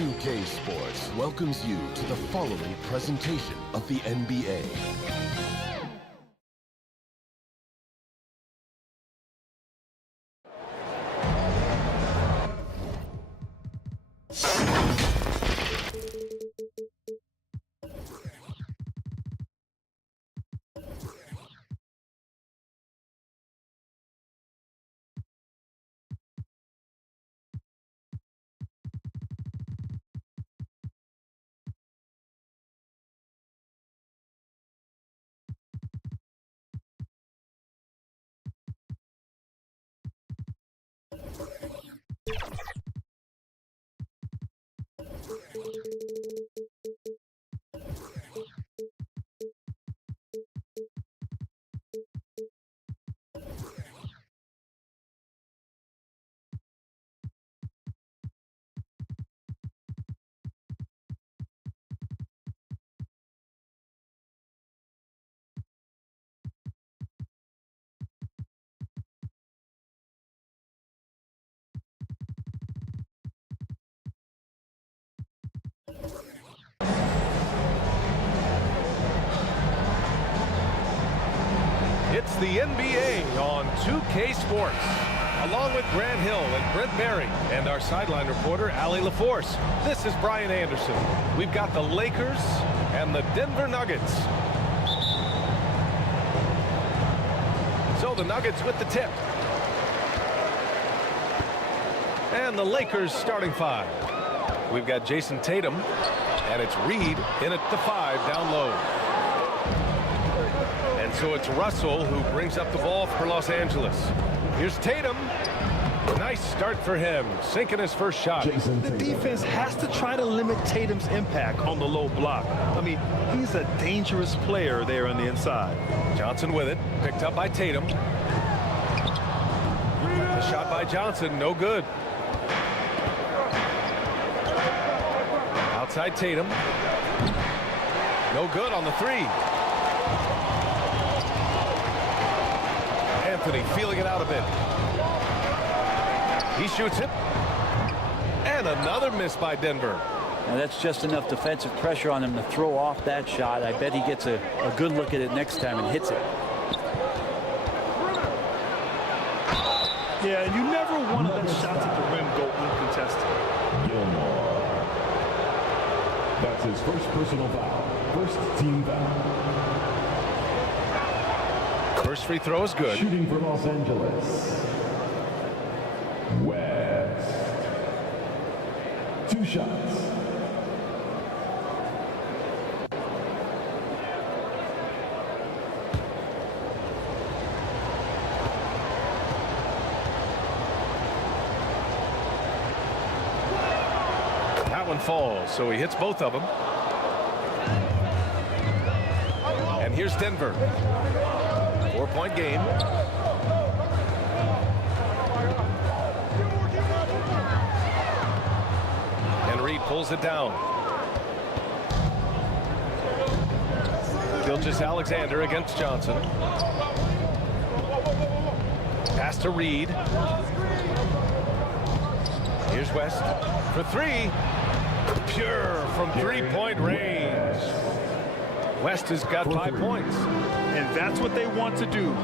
2K Sports welcomes you to the following presentation of the NBA. It's the NBA on 2K Sports, along with Grant Hill and Brent Berry and our sideline reporter, Allie LaForce. This is Brian Anderson. We've got the Lakers and the Denver Nuggets. So the Nuggets with the tip. And the Lakers starting five. We've got Jason Tatum, and it's Reed in at the 5 down low. And so it's Russell who brings up the ball for Los Angeles. Here's Tatum. Nice start for him, sinking his first shot. The defense has to try to limit Tatum's impact on the low block. I mean, he's a dangerous player there on the inside. Johnson with it, picked up by Tatum. The shot by Johnson, no good. Outside Tatum. No good on the 3. Anthony feeling it out a bit. He shoots it. And another miss by Denver. Now that's just enough defensive pressure on him to throw off that shot. I bet he gets a good look at it next time and hits it. Yeah, you never want to let shots at the rim go uncontested. Gilmore. That's his first personal foul. First team foul. First free throw is good. Shooting for Los Angeles. West. 2 shots. That one falls, so he hits both of them. And here's Denver. 4-point game. And Reed pulls it down. Gilgeous-Alexander against Johnson. Pass to Reed. Here's West for 3. Pure from 3-point range. West has got 5 points. And that's what they want to do.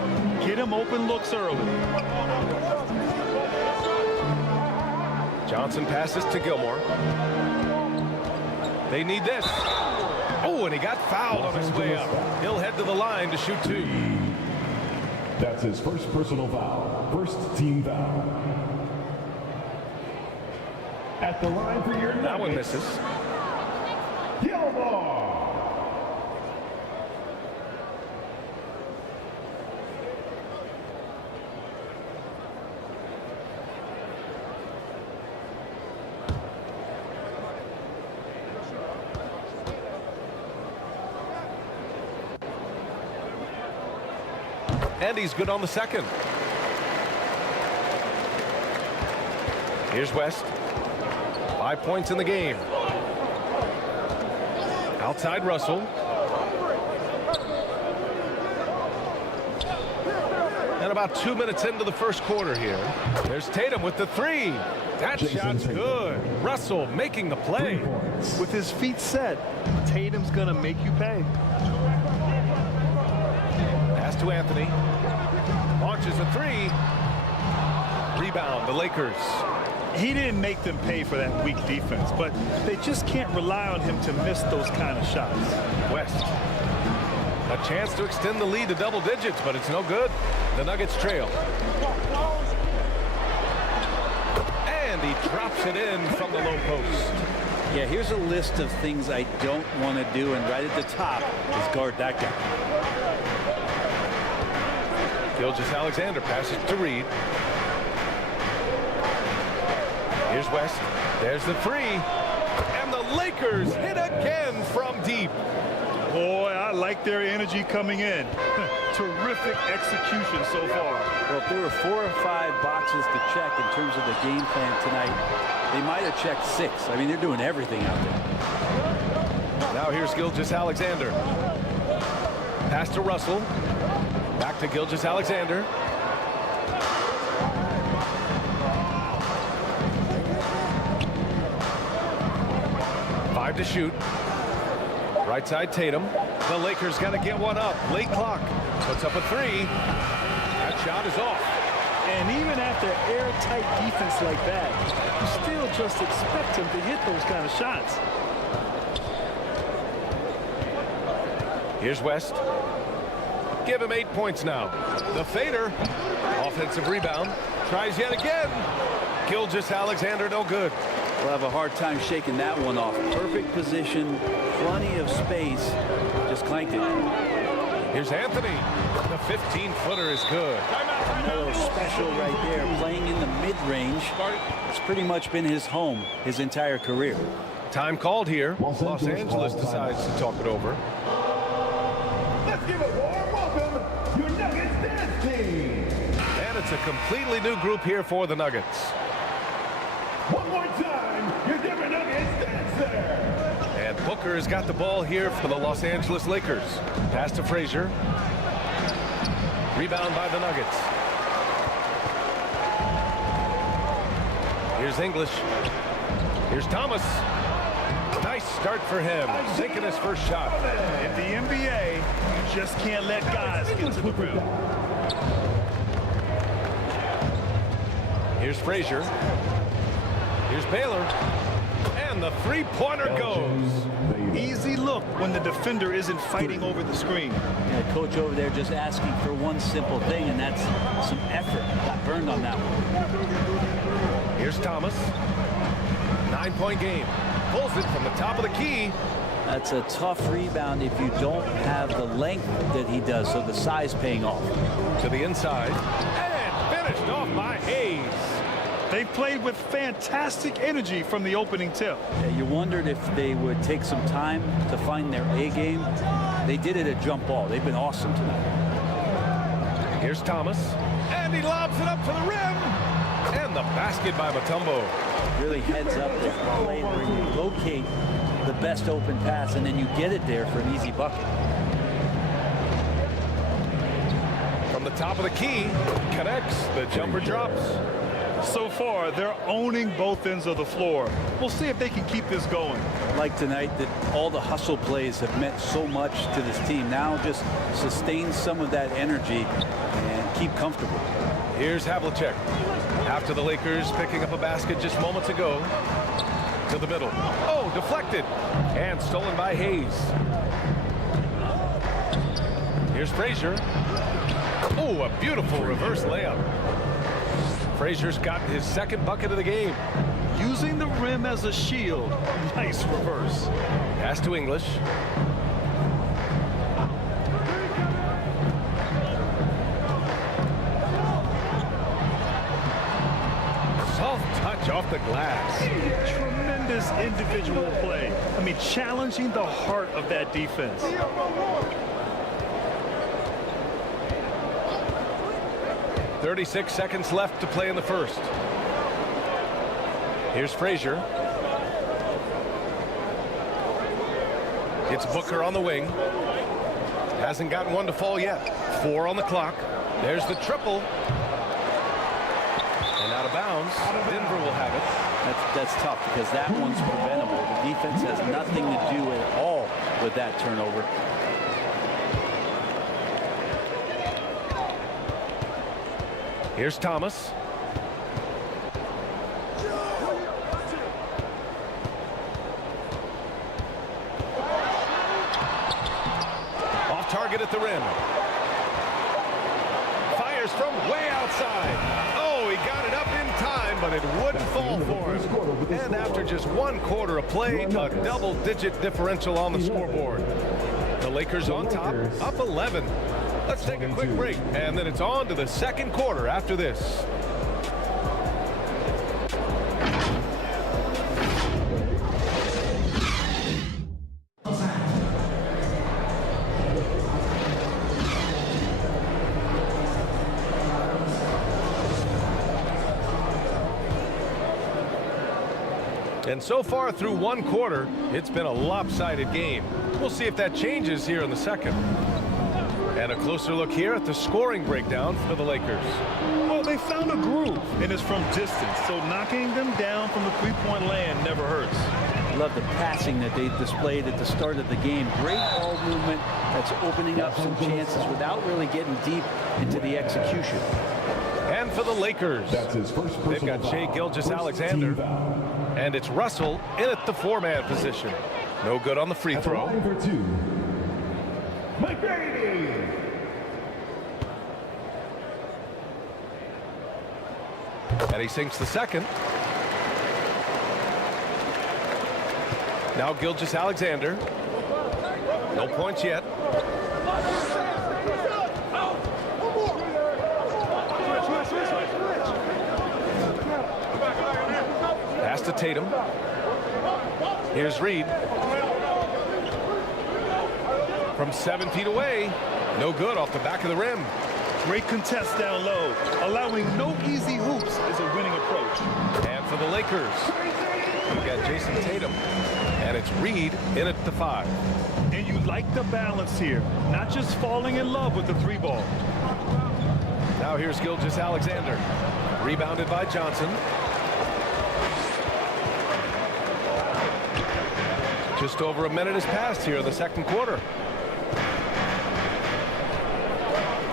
Get him open looks early. Johnson passes to Gilmore. They need this. Oh, and he got fouled on his way up. He'll head to the line to shoot 2. That's his first personal foul. First team foul. At the line for your That one misses. Gilmore. And he's good on the second. Here's West. 5 points in the game. Outside Russell. And about 2 minutes into the first quarter here. There's Tatum with the three. That shot's good. Russell making the play. With his feet set, Tatum's going to make you pay. Pass to Anthony. Launches a three. Rebound, the Lakers. He didn't make them pay for that weak defense, but they just can't rely on him to miss those kind of shots. West. A chance to extend the lead to double digits, but it's no good. The Nuggets trail. And he drops it in from the low post. Yeah, here's a list of things I don't want to do, and right at the top is guard that guy. Gilgeous-Alexander passes to Reed. Here's West. There's the three. And the Lakers hit again from deep. Boy, I like their energy coming in. Terrific execution so far. Well, if there were 4 or 5 boxes to check in terms of the game plan tonight, they might have checked 6. I mean, they're doing everything out there. Now here's Gilgeous-Alexander. Pass to Russell. Back to Gilgeous-Alexander. To shoot. Right side Tatum. The Lakers got to get one up. Late clock. Puts up a three. That shot is off. And even after airtight defense like that, you still just expect him to hit those kind of shots. Here's West. Give him 8 points now. The fader. Offensive rebound. Tries yet again. Gilgeous-Alexander no good. We'll have a hard time shaking that one off. Perfect position, plenty of space. Just clanked it. Here's Anthony. The 15-footer is good. Another special right there, playing in the mid-range. It's pretty much been his home his entire career. Time called here. Los Angeles decides to talk it over. Let's give a warm welcome to your Nuggets dance team. And it's a completely new group here for the Nuggets. One more time, your Denver Nuggets dancer. And Booker has got the ball here for the Los Angeles Lakers. Pass to Frazier. Rebound by the Nuggets. Here's English. Here's Thomas. Nice start for him. Taking his first shot. In the NBA, you just can't let guys get to the rim. Here's Frazier. Here's Baylor. And the three-pointer goes. Easy look when the defender isn't fighting over the screen. Yeah, coach over there just asking for one simple thing, and that's some effort. Got burned on that one. Here's Thomas. 9-point game. Pulls it from the top of the key. That's a tough rebound if you don't have the length that he does, so the size paying off. To the inside. And finished off by Hayes. They played with fantastic energy from the opening tip. Yeah, you wondered if they would take some time to find their A game. They did it at jump ball. They've been awesome tonight. Here's Thomas. And he lobs it up to the rim. And the basket by Mutombo. Really heads up this play where you locate the best open pass and then you get it there for an easy bucket. From the top of the key, connects. The jumper drops. So far, they're owning both ends of the floor. We'll see if they can keep this going. Like tonight, that all the hustle plays have meant so much to this team. Now just sustain some of that energy and keep comfortable. Here's Havlicek. After the Lakers picking up a basket just moments ago. To the middle. Oh, deflected. And stolen by Hayes. Here's Frazier. Oh, a beautiful reverse layup. Frazier's gotten his second bucket of the game. Using the rim as a shield. Nice reverse. Pass to English. Soft touch off the glass. Tremendous individual play. I mean, challenging the heart of that defense. 36 seconds left to play in the first. Here's Frazier. It's Booker on the wing. Hasn't gotten one to fall yet. 4 on the clock. There's the triple. And out of bounds. Denver will have it. That's tough because that one's preventable. The defense has nothing to do at all with that turnover. Here's Thomas. Off target at the rim. Fires from way outside. Oh, he got it up in time, but it wouldn't fall for him. And after just 1 quarter of play, a double-digit differential on the scoreboard. The Lakers on top, up 11. Let's take a quick break, and then it's on to the second quarter after this. And so far through 1 quarter, it's been a lopsided game. We'll see if that changes here in the second. And a closer look here at the scoring breakdown for the Lakers. Well, they found a groove, and it's from distance, so knocking them down from the three-point land never hurts. Love the passing that they displayed at the start of the game. Great ball movement that's opening up some chances without really getting deep into the execution. And for the Lakers, they've got Shai Gilgeous-Alexander, and it's Russell in at the 4-man position. No good on the free throw. And he sinks the second. Now Gilgeous-Alexander. No points yet. Pass to Tatum. Here's Reed. From 7 feet away. No good off the back of the rim. Great contest down low. Allowing no easy hoops is a winning approach. And for the Lakers, we got Jason Tatum. And it's Reed in at the 5. And you like the balance here. Not just falling in love with the 3-ball. Now here's Gilgeous-Alexander. Rebounded by Johnson. Just over a minute has passed here in the second quarter.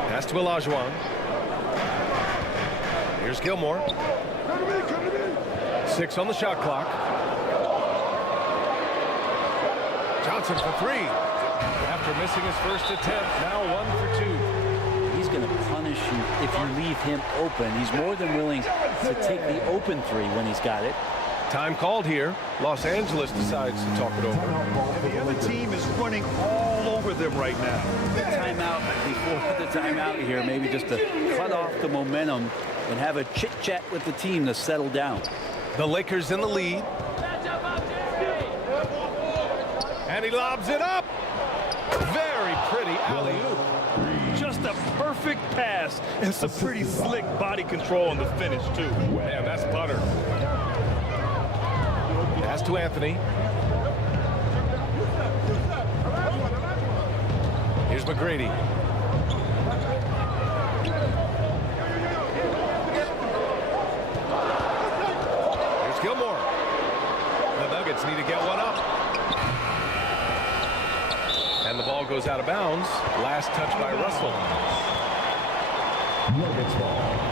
Pass to Olajuwon. Here's Gilmore. 6 on the shot clock. Johnson for 3. After missing his first attempt, now 1 for 2. He's going to punish you if you leave him open. He's more than willing to take the open 3 when he's got it. Time called here. Los Angeles decides to talk it over. And the other team is running all over them right now. The timeout before the timeout here, maybe just to cut off the momentum and have a chit-chat with the team to settle down. The Lakers in the lead. And he lobs it up. Very pretty alley-oop. Just a perfect pass and some pretty slick body control on the finish, too. Man, that's butter. Pass to Anthony. Here's McGrady. Here's Gilmore. The Nuggets need to get one up. And the ball goes out of bounds. Last touch by Russell. Nuggets ball.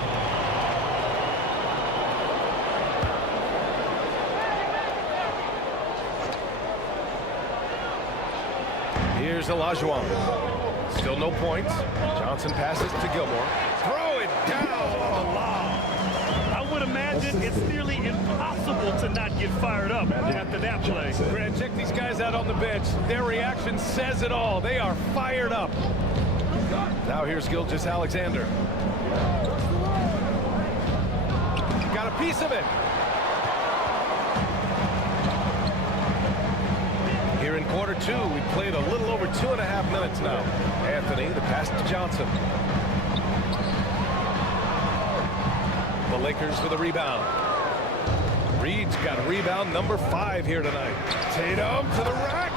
Here's Olajuwon. Still no points. Johnson passes to Gilmore. Throw it down on the lob. I would imagine it's nearly impossible to not get fired up after that play. Grant, check these guys out on the bench. Their reaction says it all. They are fired up. Now here's Gilgeous-Alexander. Got a piece of it. Here in quarter 2, we played a little over 2.5 minutes now. Anthony, the pass to Johnson. The Lakers with a rebound. Reed's got a rebound number 5 here tonight. Tatum to the rack,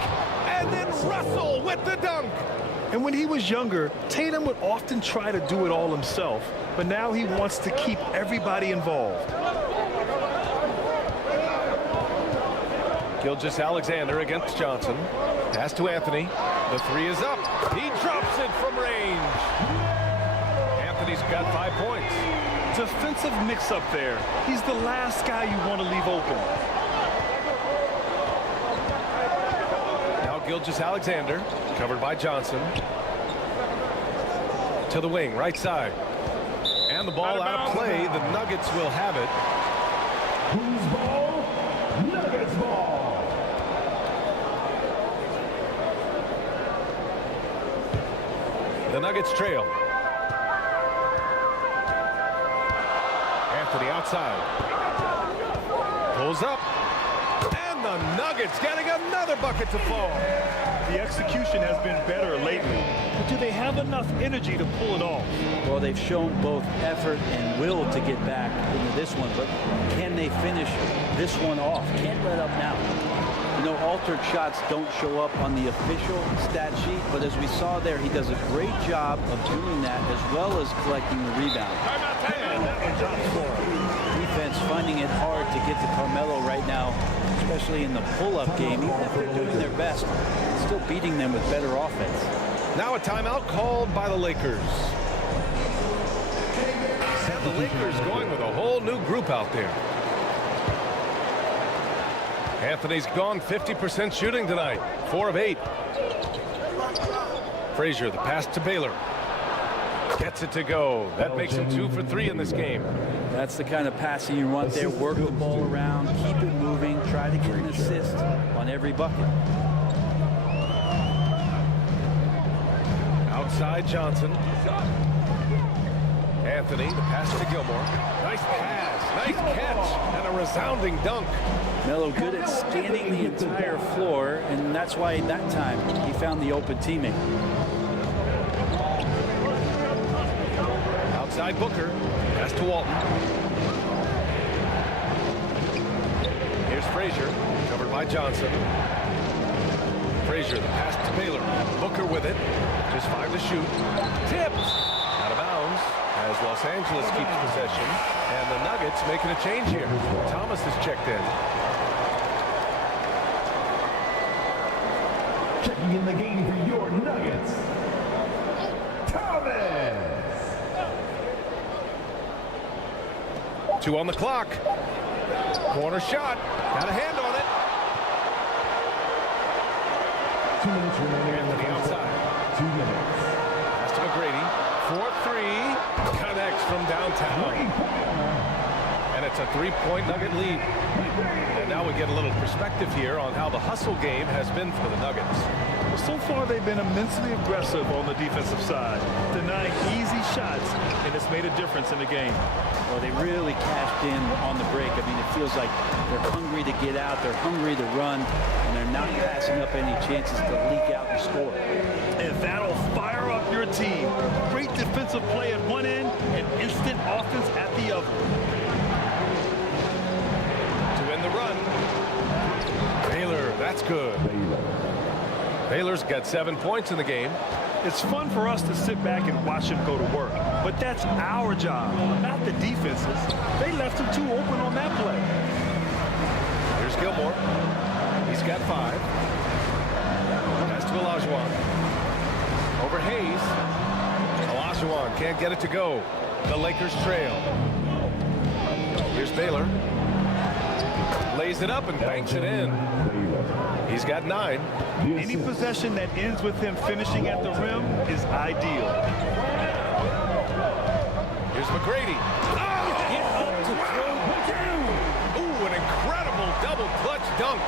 and then Russell with the dunk. And when he was younger, Tatum would often try to do it all himself, but now he wants to keep everybody involved. Gilgeous-Alexander against Johnson. Pass to Anthony. The three is up. He drops it from range. Anthony's got 5 points. Defensive mix-up there. He's the last guy you want to leave open. Now Gilgeous-Alexander, covered by Johnson. To the wing, right side. And the ball out of play. The Nuggets will have it. Whose ball? Nuggets ball. The Nuggets trail. Anthony outside. Pulls up. And the Nuggets getting another bucket to fall. The execution has been better lately, but do they have enough energy to pull it off? Well, they've shown both effort and will to get back into this one, but can they finish this one off? Can't let up now. You know, altered shots don't show up on the official stat sheet, but as we saw there, he does a great job of doing that as well as collecting the rebound. Defense finding it hard to get to Carmelo right now, especially in the pull-up game. Even if they're doing their best, still beating them with better offense. Now a timeout called by the Lakers. And the Lakers going with a whole new group out there. Anthony's gone 50% shooting tonight, 4 of 8. Frazier, the pass to Baylor. Gets it to go. That makes him 2 for 3 in this game. That's the kind of passing you want there. Work the ball around, keep it moving, try to get an assist on every bucket. Outside Johnson. Anthony, the pass to Gilmore. Nice pass, nice catch, and a resounding dunk. Melo good at scanning the entire floor, and that's why that time he found the open teammate. Outside Booker, pass to Walton. Here's Frazier, covered by Johnson. Frazier, the pass to Baylor. Booker with it, just 5 to shoot. Tips, out of bounds, as Los Angeles keeps possession. And the Nuggets making a change here. Thomas is checked in. Checking in the game for your Nuggets, Thomas. 2 on the clock. Corner shot. Got a hand on it. 2 minutes remaining. Anthony outside. 2 minutes. Pass to McGrady. 4-3. Connects from downtown. And it's a 3-point Nugget lead. And now we get a little perspective here on how the hustle game has been for the Nuggets. Well, so far they've been immensely aggressive on the defensive side, denying easy shots, and it's made a difference in the game. Well, they really cashed in on the break. I mean, it feels like they're hungry to get out, they're hungry to run, and they're not passing up any chances to leak out and score. And that'll fire up your team. Great defensive play at one end and instant offense at the other. The run. Baylor, that's good. Baylor's got 7 points in the game. It's fun for us to sit back and watch him go to work, but that's our job, not the defenses. They left him too open on that play. Here's Gilmore. He's got 5. Pass to Olajuwon. Over Hayes. Olajuwon can't get it to go. The Lakers trail. Here's Baylor. Lays it up and banks it in. He's got 9. Any possession that ends with him finishing at the rim is ideal. Here's McGrady. Oh! Get up to throw down. Ooh, an incredible double clutch dunk.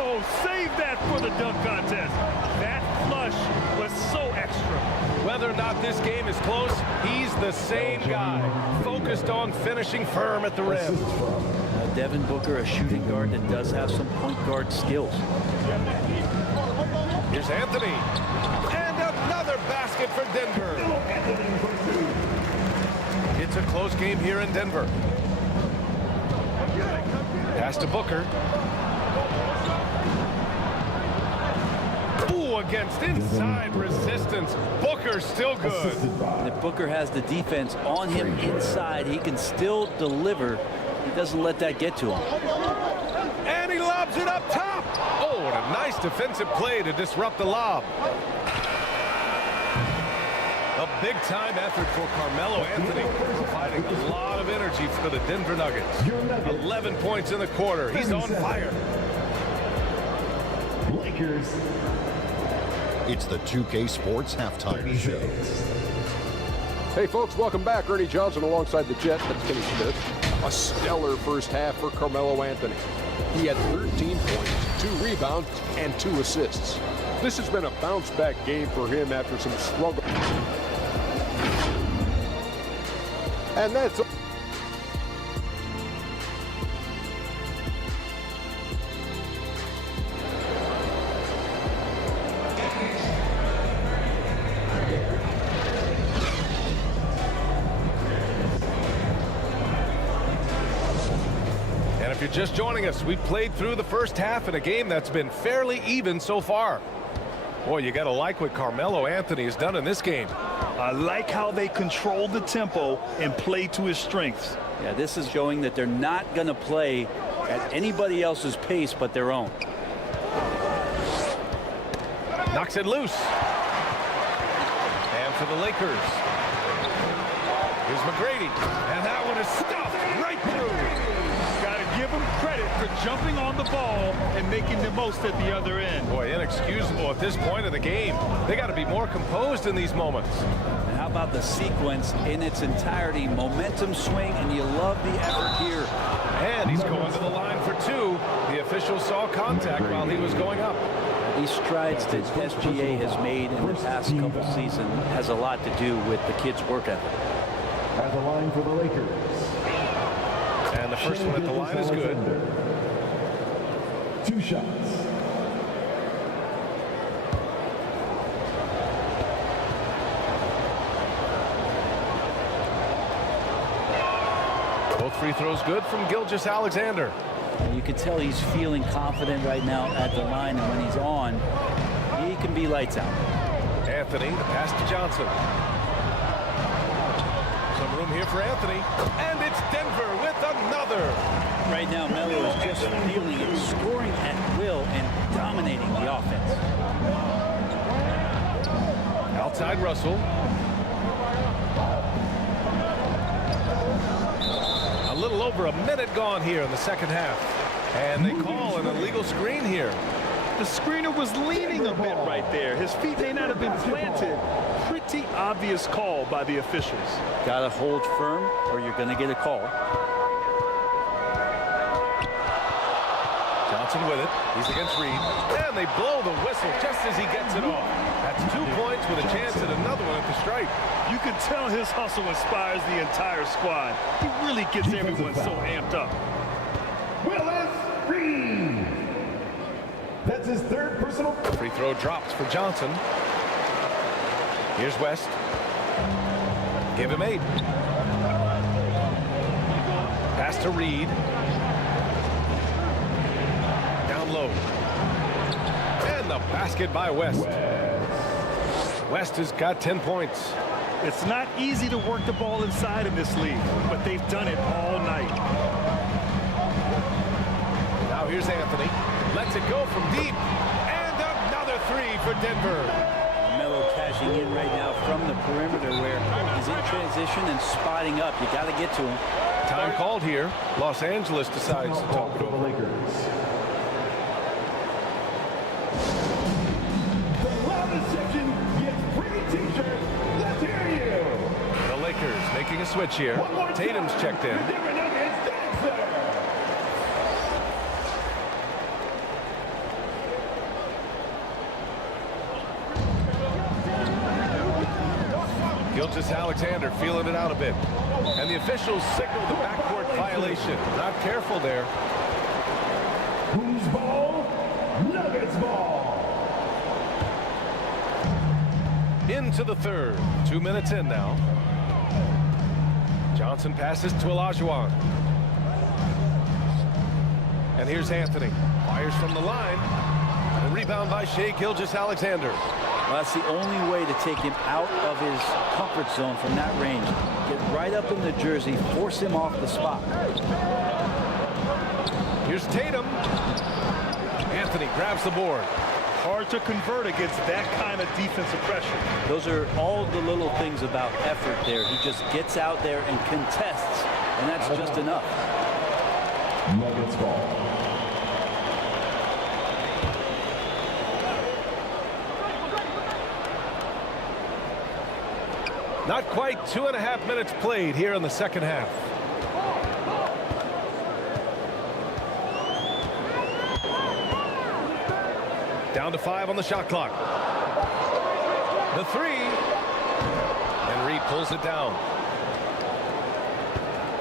Oh, save that for the dunk contest. That flush was so extra. Whether or not this game is close, he's the same guy, focused on finishing firm at the rim. Devin Booker, a shooting guard that does have some point guard skills. Here's Anthony. And another basket for Denver. It's a close game here in Denver. Pass to Booker. Ooh, against inside resistance. Booker's still good. And if Booker has the defense on him inside, he can still deliver. He doesn't let that get to him. And he lobs it up top. Oh, what a nice defensive play to disrupt the lob. A big-time effort for Carmelo Anthony, providing a lot of energy for the Denver Nuggets. 11 points in the quarter. He's on fire. Lakers. It's the 2K Sports Halftime Show. Hey folks, welcome back. Ernie Johnson alongside the Jet. Let's finish this. A stellar first half for Carmelo Anthony. He had 13 points, 2 rebounds, and 2 assists. This has been a bounce-back game for him after some struggle. And that's... And if you're just joining us, we've played through the first half in a game that's been fairly even so far. Boy, you got to like what Carmelo Anthony has done in this game. I like how they control the tempo and play to his strengths. Yeah, this is showing that they're not going to play at anybody else's pace but their own. Knocks it loose. And for the Lakers, here's McGrady. And that one is stuffed right through. Got to give him credit for jumping on the ball and making the most at the other end. Boy, inexcusable at this point of the game. They got to be more composed in these moments. And how about the sequence in its entirety? Momentum swing, and you love the effort here. And he's going to the line for 2. The official saw contact while he was going up. These strides that SGA has made in the past couple seasons has a lot to do with the kid's work ethic. At the line for the Lakers. And the first one at the line is good. 2 shots. Both free throws good from Gilgeous-Alexander. And you can tell he's feeling confident right now at the line, and when he's on, he can be lights out. Anthony, the pass to Johnson. Some room here for Anthony. And it's Denver with another. Right now, Melo is just feeling it, scoring at will and dominating the offense. Outside Russell. A little over a minute gone here in the second half. And they call an illegal screen here. The screener was leaning a bit right there. His feet may not have been planted. Pretty obvious call by the officials. Got to hold firm or you're going to get a call. Johnson with it. He's against Reed. And they blow the whistle just as he gets it off. That's 2 points with a chance at another one at the stripe. You can tell his hustle inspires the entire squad. He really gets everyone so amped up. Reed. That's his 3rd personal. Free throw drops for Johnson. Here's West. Give him 8. Pass to Reed. Down low. And the basket by West. West has got 10 points. It's not easy to work the ball inside in this league, but they've done it all night. Now here's Anthony. Lets it go from deep. And another 3 for Denver. Melo cashing in right now from the perimeter where he's in transition and spotting up. You got to get to him. Time called here. Los Angeles decides to talk it over. The loudest section gets free t-shirts. Let's hear you. The Lakers making a switch here. Tatum's checked in. Gilgeous-Alexander feeling it out a bit. And the officials signal the backcourt violation. Not careful there. Whose ball? Nuggets ball. Into the third. 2 minutes in now. Johnson passes to Olajuwon. And here's Anthony. Fires from the line. Rebound by Shai Gilgeous-Alexander. Well, that's the only way to take him out of his comfort zone from that range. Get right up in the jersey, force him off the spot. Here's Tatum. Anthony grabs the board. Hard to convert against that kind of defensive pressure. Those are all the little things about effort there. He just gets out there and contests, and that's just enough. Nuggets ball. Not quite 2.5 minutes played here in the second half. Down to 5 on the shot clock. The 3. And Reed pulls it down.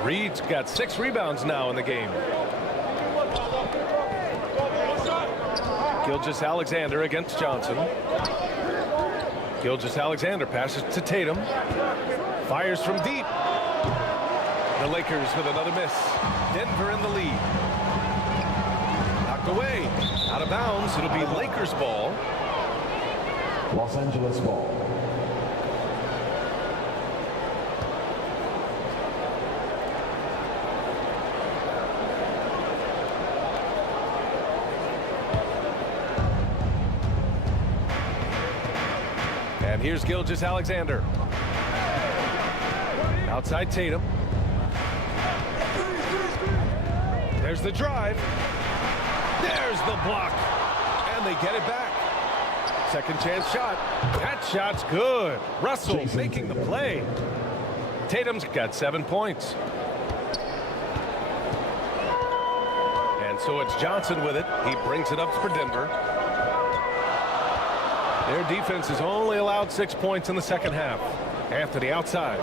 Reed's got 6 rebounds now in the game. Gilgeous-Alexander against Johnson. Gilgeous-Alexander passes to Tatum. Fires from deep. The Lakers with another miss. Denver in the lead. Knocked away. Out of bounds. It'll be Lakers ball. Los Angeles ball. And here's Gilgeous-Alexander. Outside Tatum. There's the drive. There's the block. And they get it back. Second chance shot. That shot's good. Russell making the play. Tatum's got 7 points. And so it's Johnson with it. He brings it up for Denver. Their defense has only allowed 6 points in the second half. Anthony outside.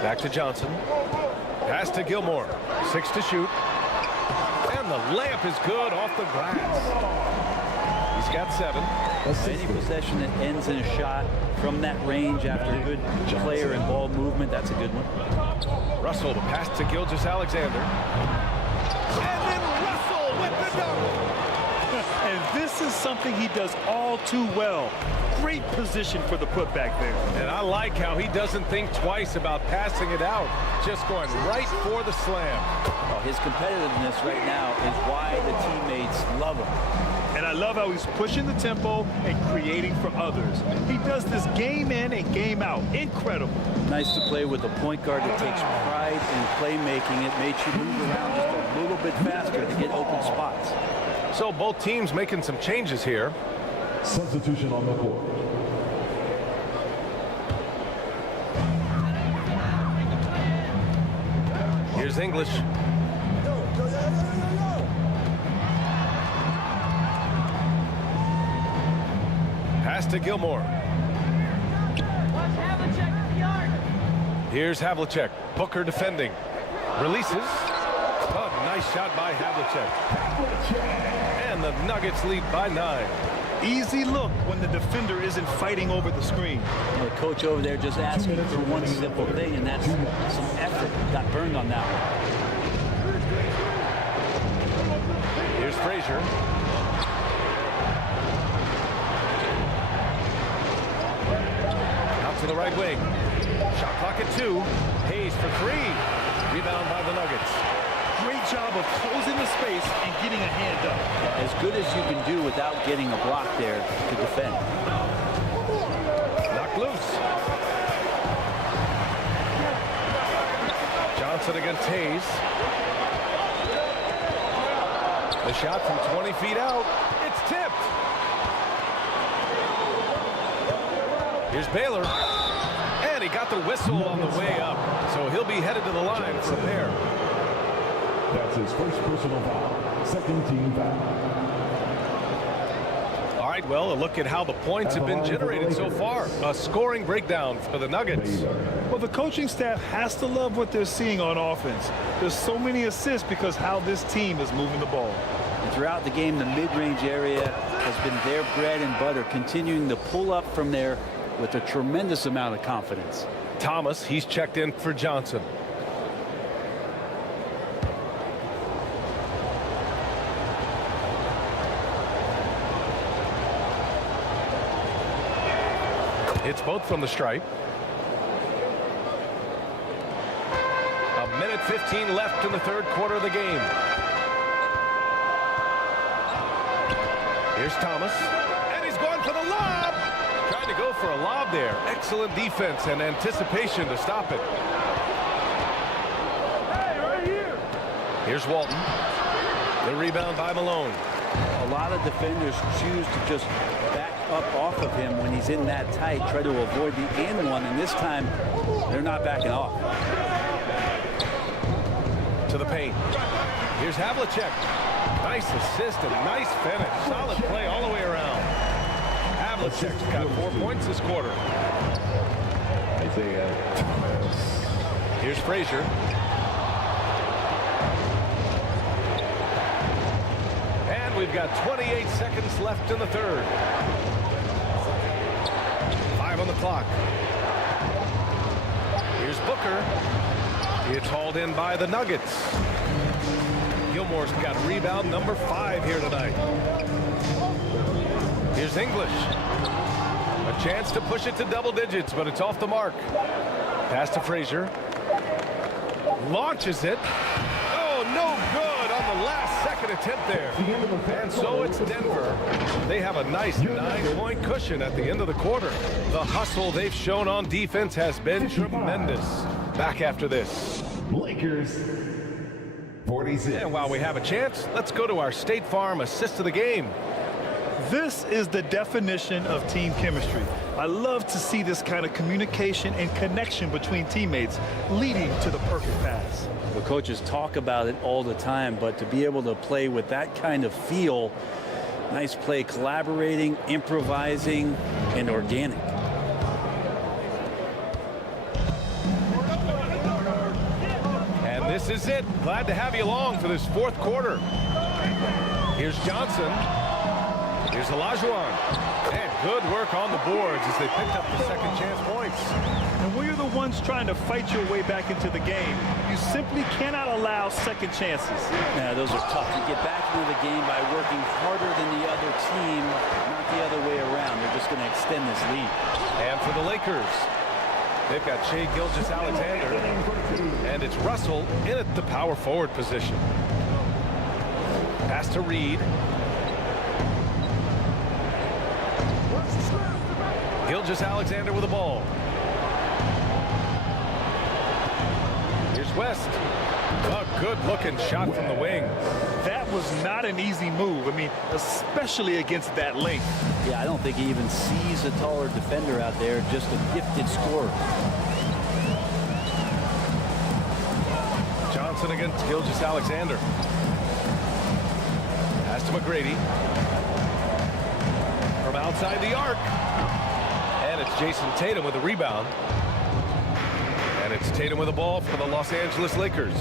Back to Johnson. Pass to Gilmore. 6 to shoot. And the layup is good off the glass. He's got 7. Any possession that ends in a shot from that range after good player and ball movement, that's a good one. Russell to pass to Gilgeous-Alexander. And then Russell with the dunk. And this is something he does all too well. Great position for the putback there. And I like how he doesn't think twice about passing it out. Just going right for the slam. Well, his competitiveness right now is why the teammates love him. And I love how he's pushing the tempo and creating for others. He does this game in and game out. Incredible. Nice to play with a point guard that takes pride in playmaking. It makes you move around just a little bit faster to get open spots. So both teams making some changes here. Substitution on the court. Here's English. Pass to Gilmore. Here's Havlicek. Booker defending. Releases. Oh, nice shot by Havlicek. And the Nuggets lead by 9. Easy look when the defender isn't fighting over the screen. The coach over there just asking for one simple thing, and that's some effort. Got burned on that one. Here's Frazier. Out to the right wing. Shot clock at 2. Hayes for 3. Rebound by the Nuggets. Great job of closing the space and getting a hand up. As good as you can do without getting a block there to defend. Knocked loose. Johnson against Hayes. The shot from 20 feet out. It's tipped. Here's Baylor. And he got the whistle on the way up. So he'll be headed to the line from there. That's his first personal foul. Second team foul. All right, well, a look at how the points have been generated so far. A scoring breakdown for the Nuggets. Well, the coaching staff has to love what they're seeing on offense. There's so many assists because how this team is moving the ball. And throughout the game, the mid-range area has been their bread and butter, continuing to pull up from there with a tremendous amount of confidence. Thomas, he's checked in for Johnson. Hits both from the stripe. A minute 15 left in the third quarter of the game. Here's Thomas, and he's going for the lob. Trying to go for a lob there. Excellent defense and anticipation to stop it. Hey, right here. Here's Walton. The rebound by Malone. A lot of defenders choose to just back up off of him when he's in that tight, try to avoid the and one, and this time they're not backing off. To the paint. Here's Havlicek. Nice assist and nice finish. Solid play all the way around. Havlicek's got 4 points this quarter. Isaiah. Here's Frazier. And we've got 28 seconds left in the third. 5 on the clock. Here's Booker. It's hauled in by the Nuggets. Gilmore's got rebound number 5 here tonight. Here's English. A chance to push it to double digits, but it's off the mark. Pass to Frazier. Launches it. Oh, no good on the last second attempt there. And so it's Denver. They have a nice 9-point cushion at the end of the quarter. The hustle they've shown on defense has been tremendous. Back after this. Lakers 46. And while we have a chance, let's go to our State Farm assist of the game. This is the definition of team chemistry. I love to see this kind of communication and connection between teammates leading to the perfect pass. The coaches talk about it all the time, but to be able to play with that kind of feel, nice play, collaborating, improvising, and organic. And this is it. Glad to have you along for this fourth quarter. Here's Johnson. Here's Olajuwon. And good work on the boards as they picked up the second chance points. And when you're the ones trying to fight your way back into the game, you simply cannot allow second chances. Yeah, those are tough. You get back into the game by working harder than the other team, not the other way around. They're just going to extend this lead. And for the Lakers, they've got Shai Gilgeous-Alexander, and it's Russell in at the power forward position. Pass to Reed. Gilgeous-Alexander with the ball. Here's West. A good-looking shot from the wing. That was not an easy move. I mean, especially against that length. Yeah, I don't think he even sees a taller defender out there, just a gifted scorer. Johnson against Gilgeous-Alexander. Pass to McGrady. From outside the arc. And it's Jason Tatum with the rebound. And it's Tatum with the ball for the Los Angeles Lakers.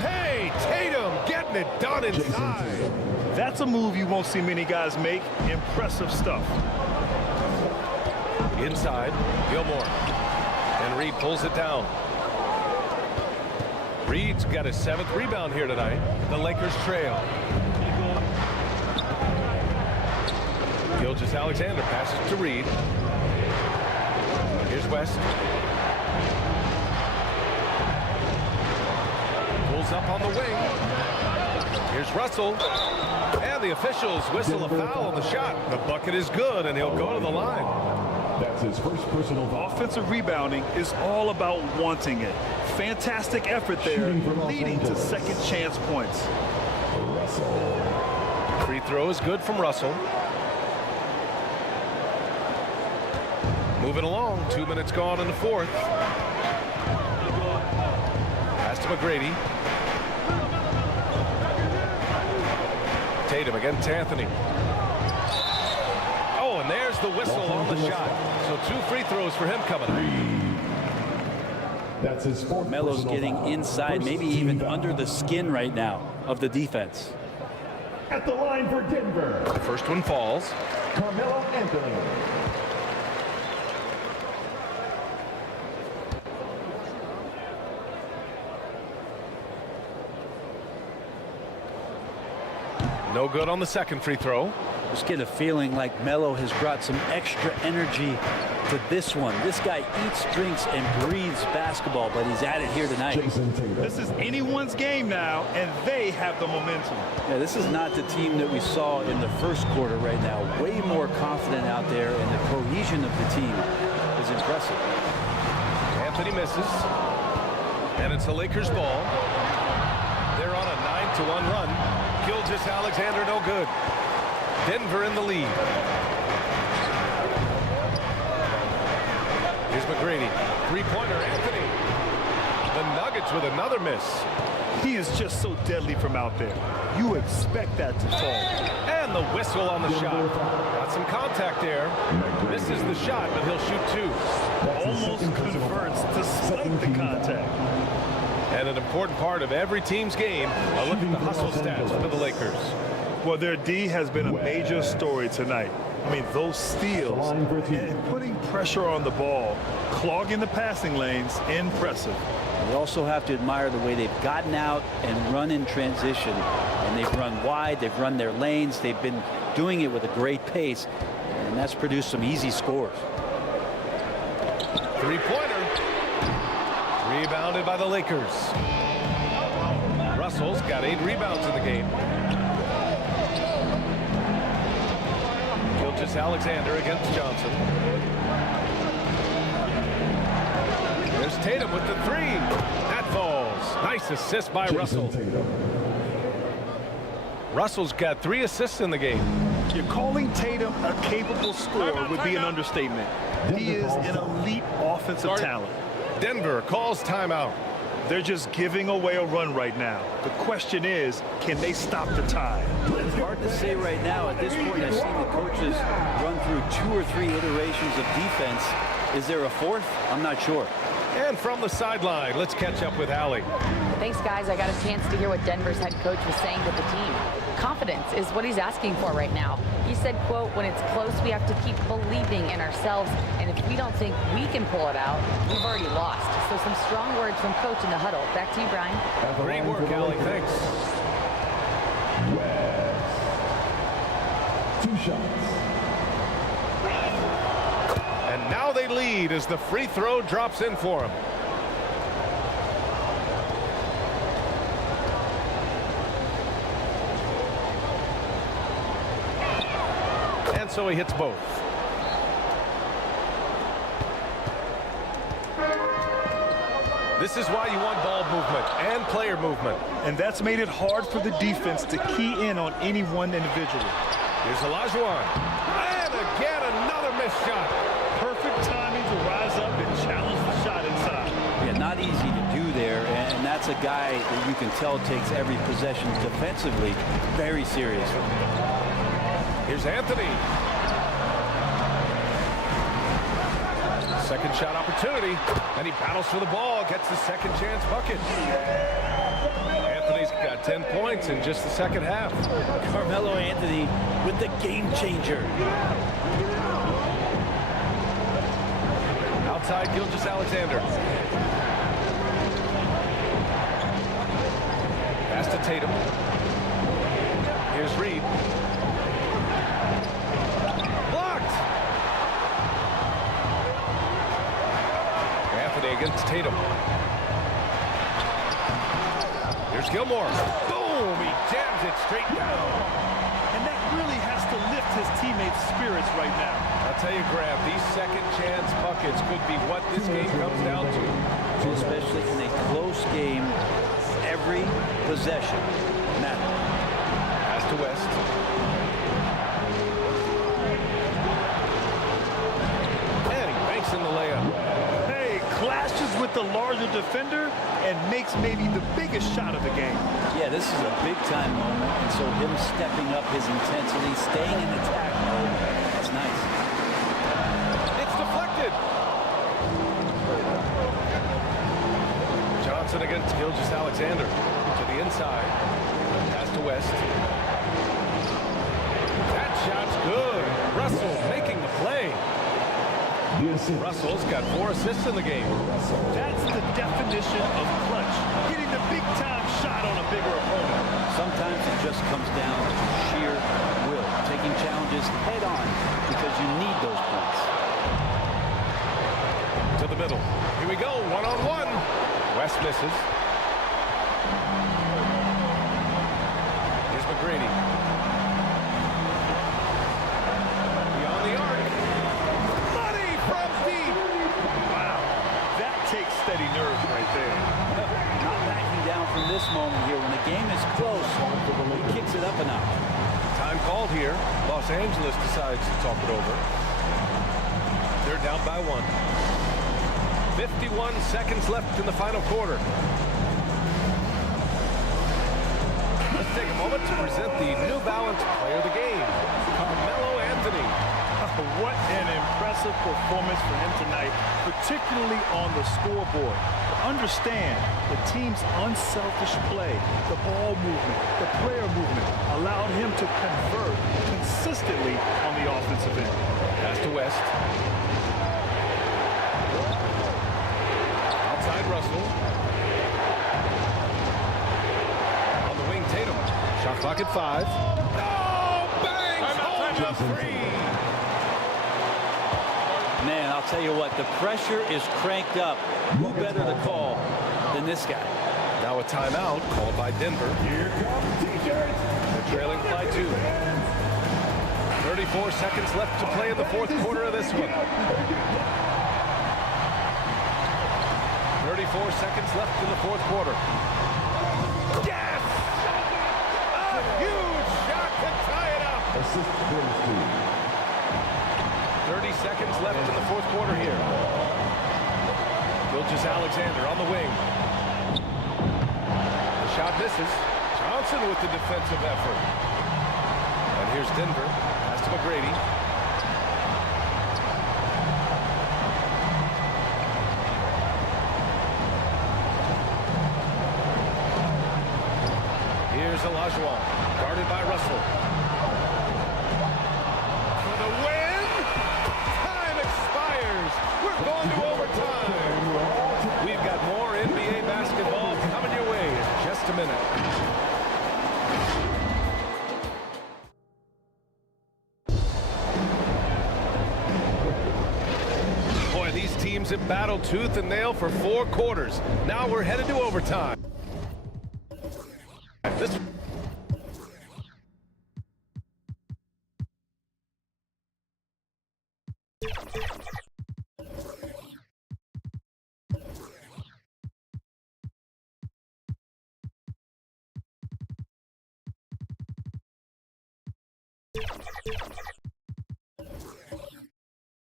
Hey, Tatum getting it done inside. That's a move you won't see many guys make. Impressive stuff. Inside, Gilmore. And Reed pulls it down. Reed's got his 7th rebound here tonight. The Lakers trail. Gilgeous-Alexander passes to Reed. Here's West. Pulls up on the wing. Here's Russell. And the officials whistle a foul on the shot. The bucket is good, and he'll go to the line. That's his first personal foul. Offensive rebounding is all about wanting it. Fantastic effort there, leading to second chance points. Russell. Free throw is good from Russell. Moving along, 2 minutes gone in the fourth. Pass to McGrady. Tatum against Anthony. Oh, and there's the whistle on the shot. So 2 free throws for him coming up. That's his fourth. Melo's getting inside, maybe even under the skin right now of the defense. At the line for Denver. The first one falls. Carmelo Anthony. No good on the second free throw. Just get a feeling like Melo has brought some extra energy to this one. This guy eats, drinks, and breathes basketball, but he's at it here tonight. This is anyone's game now, and they have the momentum. Yeah, this is not the team that we saw in the first quarter right now. Way more confident out there, and the cohesion of the team is impressive. Anthony misses, and it's the Lakers ball. They're on a 9-1 run. Gilgeous-Alexander no good. Denver in the lead. Here's McGrady. Three-pointer, Anthony. The Nuggets with another miss. He is just so deadly from out there. You expect that to fall. And the whistle on the shot. Got some contact there. Misses the shot, but he'll shoot two. Almost converts despite the contact. And an important part of every team's game, a look at the hustle stats for the Lakers. Well, their D has been a major story tonight. I mean, those steals and putting pressure on the ball, clogging the passing lanes, impressive. We also have to admire the way they've gotten out and run in transition. And they've run wide, they've run their lanes, they've been doing it with a great pace, and that's produced some easy scores. Three-pointer. Rebounded by the Lakers. Russell's got 8 rebounds in the game. Gilgeous-Alexander against Johnson. There's Tatum with the three. That falls. Nice assist by Russell. Russell's got 3 assists in the game. You're calling Tatum a capable scorer would be an understatement. He is an elite offensive talent. Denver calls timeout. They're just giving away a run right now. The question is, can they stop the tide? It's hard to say right now. At this point, I've seen the coaches run through 2 or 3 iterations of defense. Is there a fourth? I'm not sure. And from the sideline, let's catch up with Allie. Thanks, guys. I got a chance to hear what Denver's head coach was saying to the team. Confidence is what he's asking for right now. He said, quote, when it's close, we have to keep believing in ourselves. And if we don't think we can pull it out, we've already lost. So some strong words from coach in the huddle. Back to you, Brian. Great work, Allie. Thanks. West. 2 shots. And now they lead as the free throw drops in for him. And so he hits both. This is why you want ball movement and player movement. And that's made it hard for the defense to key in on any one individual. Here's Olajuwon. And again, another missed shot. Perfect timing to rise up and challenge the shot inside. Yeah, not easy to do there, and that's a guy that you can tell takes every possession defensively very seriously. Here's Anthony. Second shot opportunity, and he battles for the ball, gets the second chance bucket. Anthony's got 10 points in just the second half. Carmelo Anthony with the game changer. Outside, Gilgeous-Alexander. Pass to Tatum. Here's Reed. Blocked! Anthony against Tatum. Here's Gilmore. Boom! He jams it straight down. And that really has to lift his teammates' spirits right now. I'll tell you, Graham, these second chance buckets could be what this game comes down to. Especially in a close game, every possession matters. Pass to West. And he banks in the layup. Hey, clashes with the larger defender and makes maybe the biggest shot of the game. Yeah, this is a big-time moment, and so him stepping up his intensity, staying in attack mode, that's nice. It's deflected. Johnson against Gilgeous-Alexander to the inside. Pass to West. That shot's good. Russell making the play. Russell's got 4 assists in the game. That's the definition of clutch. Getting the big-time shot on a bigger opponent. Sometimes it just comes down to sheer will. Take taking challenges head on because you need those points. To the middle. Here we go, one-on-one. West misses. Here's McGrady. Beyond the arc. Money from deep. Wow, that takes steady nerves right there. Not backing down from this moment here. When the game is close, he kicks it up a notch. Time called here. Los Angeles decides to talk it over. They're down by 1. 51 seconds left in the final quarter. Let's take a moment to present the New Balance player of the game, Carmelo Anthony. What an impressive performance for him tonight, particularly on the scoreboard. Understand, the team's unselfish play, the ball movement, the player movement allowed him to convert consistently on the offensive end. Pass to West. Outside Russell. On the wing, Tatum. Shot clock at 5. Oh, bangs home the 3. Man, I'll tell you what, the pressure is cranked up. Who better to call than this guy? Now a timeout called by Denver. Here comes T-shirts. They're trailing by 2. 34 seconds left to play in the fourth quarter of this one. 34 seconds left in the fourth quarter. Yes! A huge shot to tie it up. Assist goes to 30 seconds left in the fourth quarter here. Gilgeous-Alexander on the wing. The shot misses. Johnson with the defensive effort. And here's Denver. Pass to McGrady. Here's Olajuwon, guarded by Russell. For the win! Time expires! We're going to overtime! We've got more NBA basketball coming your way in just a minute. Boy, these teams have battled tooth and nail for 4 quarters. Now we're headed to overtime. This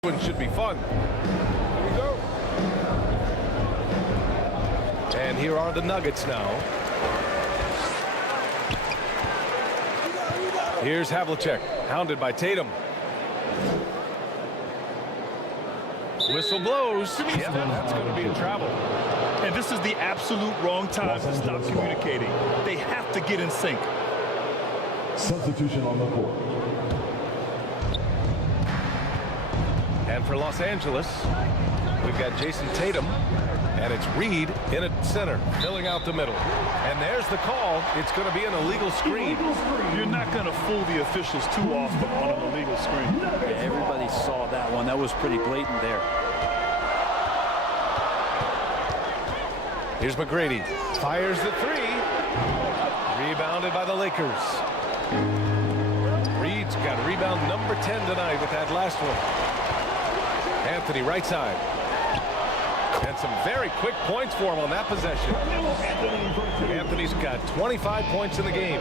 one should be fun. Here we go. And here are the Nuggets now. Here's Havlicek, hounded by Tatum. Whistle blows. Yeah, that's going to be in travel. And this is the absolute wrong time to stop communicating. They have to get in sync. substitution on the court. And for Los Angeles, we've got Jason Tatum, and it's Reed in at center, filling out the middle. And there's the call. It's going to be an illegal screen. You're not going to fool the officials too often on an illegal screen. Yeah, everybody saw that one. That was pretty blatant there. Here's McGrady. Fires the 3. Rebounded by the Lakers. Reed's got rebound number 10 tonight with that last one. Anthony right side. And some very quick points for him on that possession. Anthony's got 25 points in the game.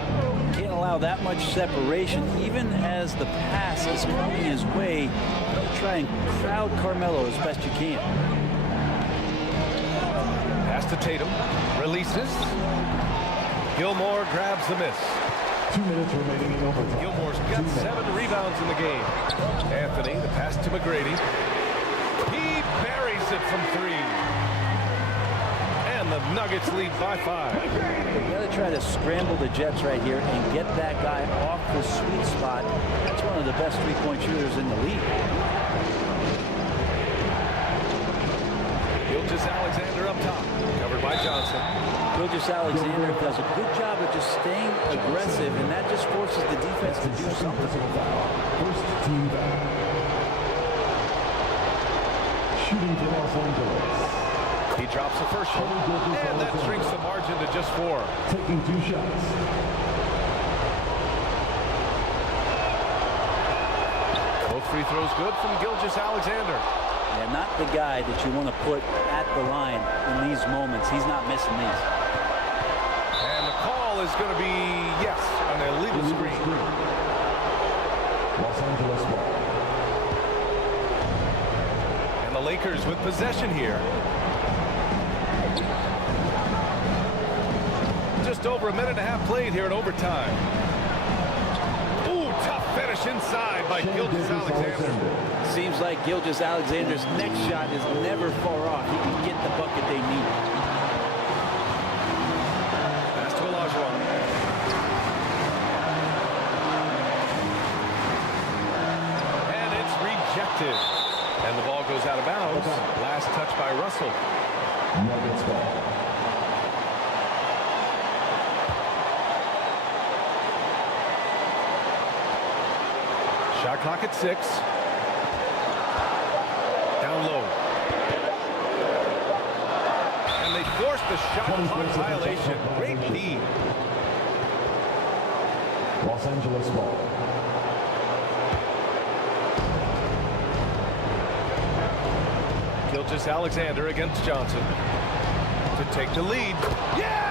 Can't allow that much separation, even as the pass is coming his way. Try and crowd Carmelo as best you can. Pass to Tatum. Releases. Gilmore grabs the miss. 2 minutes remaining in overtime. Gilmore's got 7 rebounds in the game. Anthony, the pass to McGrady. He buries it from 3. And the Nuggets lead by 5. You got to try to scramble the Jets right here and get that guy off the sweet spot. That's one of the best three-point shooters in the league. Gilgeous-Alexander up top, covered by Johnson. Gilgeous-Alexander does a good job of just staying aggressive, and that just forces the defense to do something. First team foul. Shooting for Los Angeles. He drops the first one, and that shrinks the margin to just 4. Taking 2 shots. Both free throws good from Gilgeous-Alexander. Yeah, not the guy that you want to put at the line in these moments. He's not missing these. And the call is going to be, yes, an illegal screen. Los Angeles ball. And the Lakers with possession here. Just over a minute and a half played here in overtime. Ooh, tough finish inside by Gilgeous-Alexander. Seems like Gilgeous-Alexander's next shot is never far off. He can get the bucket they need. Pass to Olajuwon. And it's rejected. And the ball goes out of bounds. Last touch by Russell. Nuggets ball. Shot clock at 6. Down low. And they forced the shot clock violation. Great lead. Los Angeles ball. Gilgeous-Alexander against Johnson to take the lead. Yeah!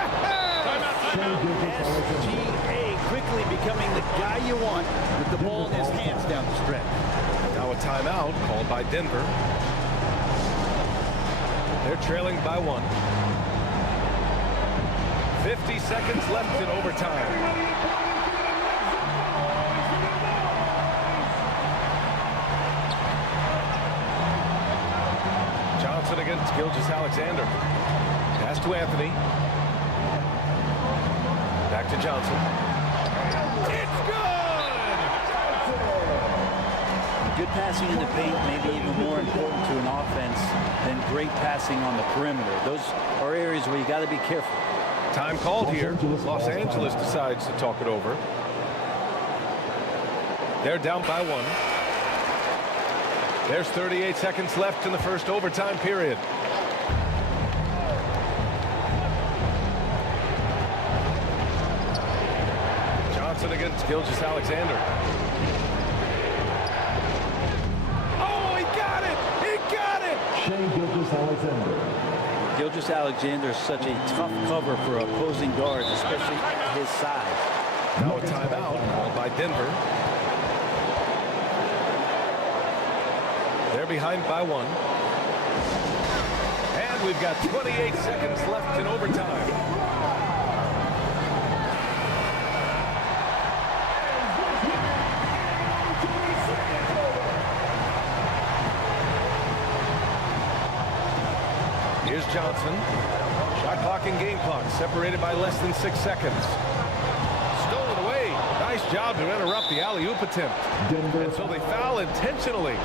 SGA quickly becoming the guy you want with the ball in his hands down the stretch. Now a timeout called by Denver. They're trailing by 1. 50 seconds left in overtime. Johnson against Gilgeous-Alexander. Pass to Anthony. Back to Johnson. It's good! Good passing in the paint may be even more important to an offense than great passing on the perimeter. Those are areas where you got to be careful. Time called here. Los Angeles decides to talk it over. They're down by 1. There's 38 seconds left in the first overtime period. Johnson against Gilgeous-Alexander. Oh, he got it! He got it! Gilgeous-Alexander. Gilgeous-Alexander is such a tough cover for opposing guards, especially his size. Now a timeout called by Denver. They're behind by 1. And we've got 28 seconds left in overtime. Here's Johnson. Shot clock and game clock separated by less than 6 seconds. Stolen away. Nice job to interrupt the alley-oop attempt. And so they foul intentionally.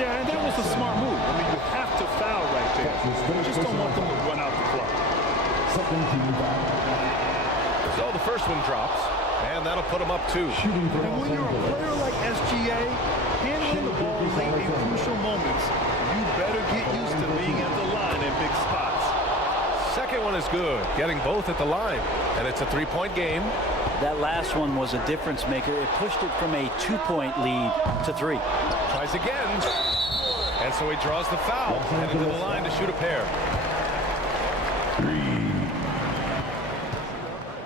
Yeah, and that was a smart move. I mean, you have to foul right there. You just don't want them to run out the clock. Second team foul. So the first one drops, and that'll put them up 2. Shooting for And Los when you're a Angeles. player like SGA, handling the ball late in crucial moments, you better get used to being at the line in big spots. Second one is good, getting both at the line, and it's a 3-point game. That last one was a difference maker. It pushed it from a 2-point lead to 3. Tries again, and so he draws the foul, headed to the line to shoot a pair. 3.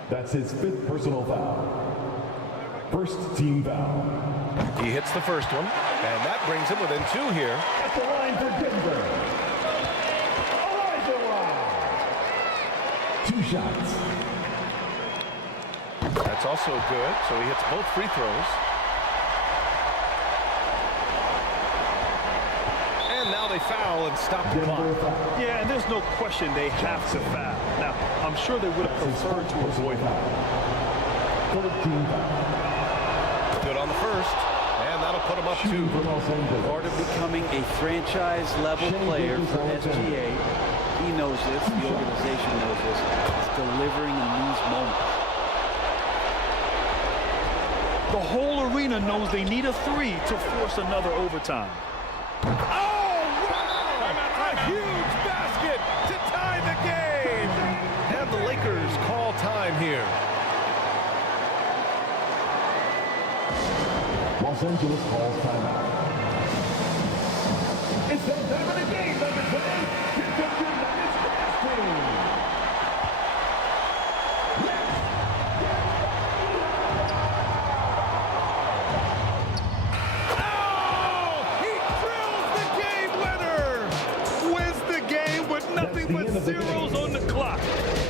That's his 5th personal foul. First team foul. He hits the first one, and that brings him within 2 here. At the line for Denver. 2 shots. That's also good, so he hits both free throws. And now they foul and stop the clock. Yeah, and there's no question they have to foul. Now, I'm sure they would have preferred to avoid that. Third team foul. Good on the first, and that'll put him up 2. For Los Angeles. Part of becoming a franchise-level player for SGA He knows this. The organization knows this. It's delivering in these moments. The whole arena knows they need a 3 to force another overtime. Oh, wow! A huge basket to tie the game. And the Lakers call time here. Los Angeles calls timeout. It's the time of the game, number 20. Here comes your United States team. Nothing but zeros on the clock.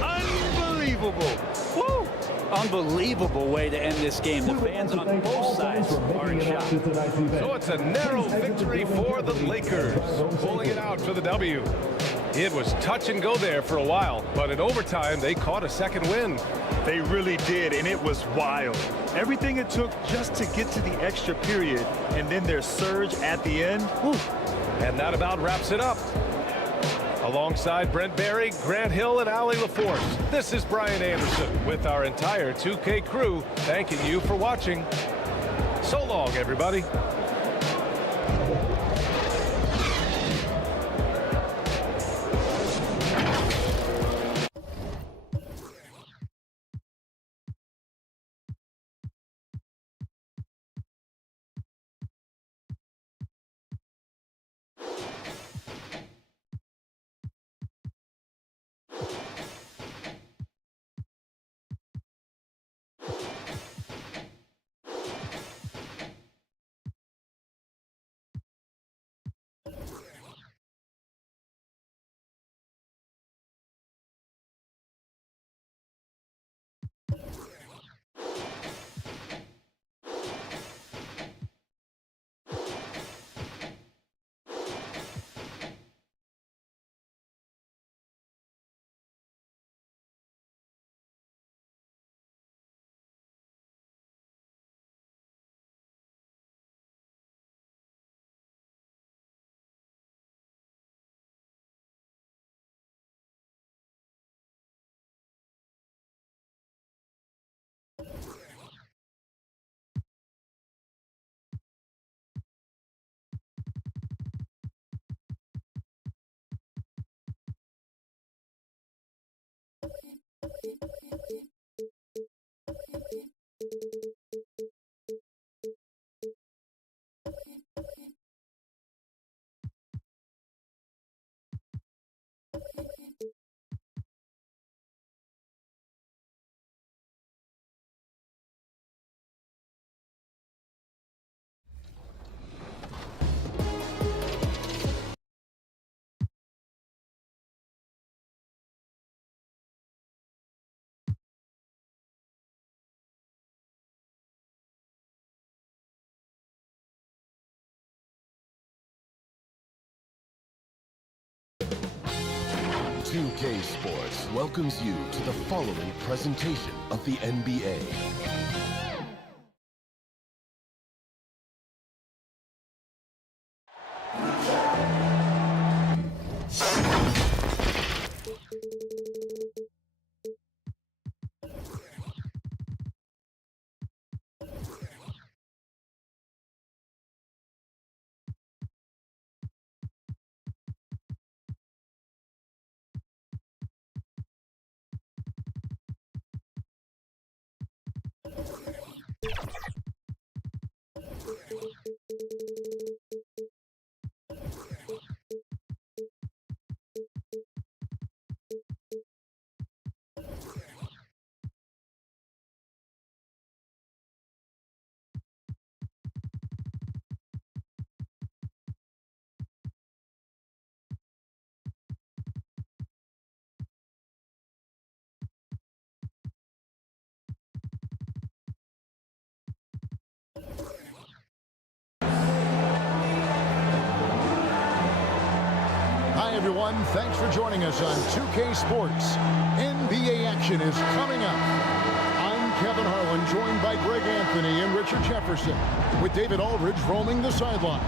Unbelievable. Woo! Unbelievable way to end this game. The fans on both sides are in shock. So it's a narrow victory for the Lakers, pulling it out for the W. It was touch and go there for a while, but in overtime, they caught a second win. They really did, and it was wild. Everything it took just to get to the extra period, and then their surge at the end. Whew. And that about wraps it up. Alongside Brent Barry, Grant Hill, and Ali LaForce, this is Brian Anderson with our entire 2K crew thanking you for watching. So long, everybody. UK Sports welcomes you to the following presentation of the NBA. Hi everyone, thanks for joining us on 2K Sports. NBA action is coming up. I'm Kevin Harlan, joined by Greg Anthony and Richard Jefferson, with David Aldridge roaming the sideline.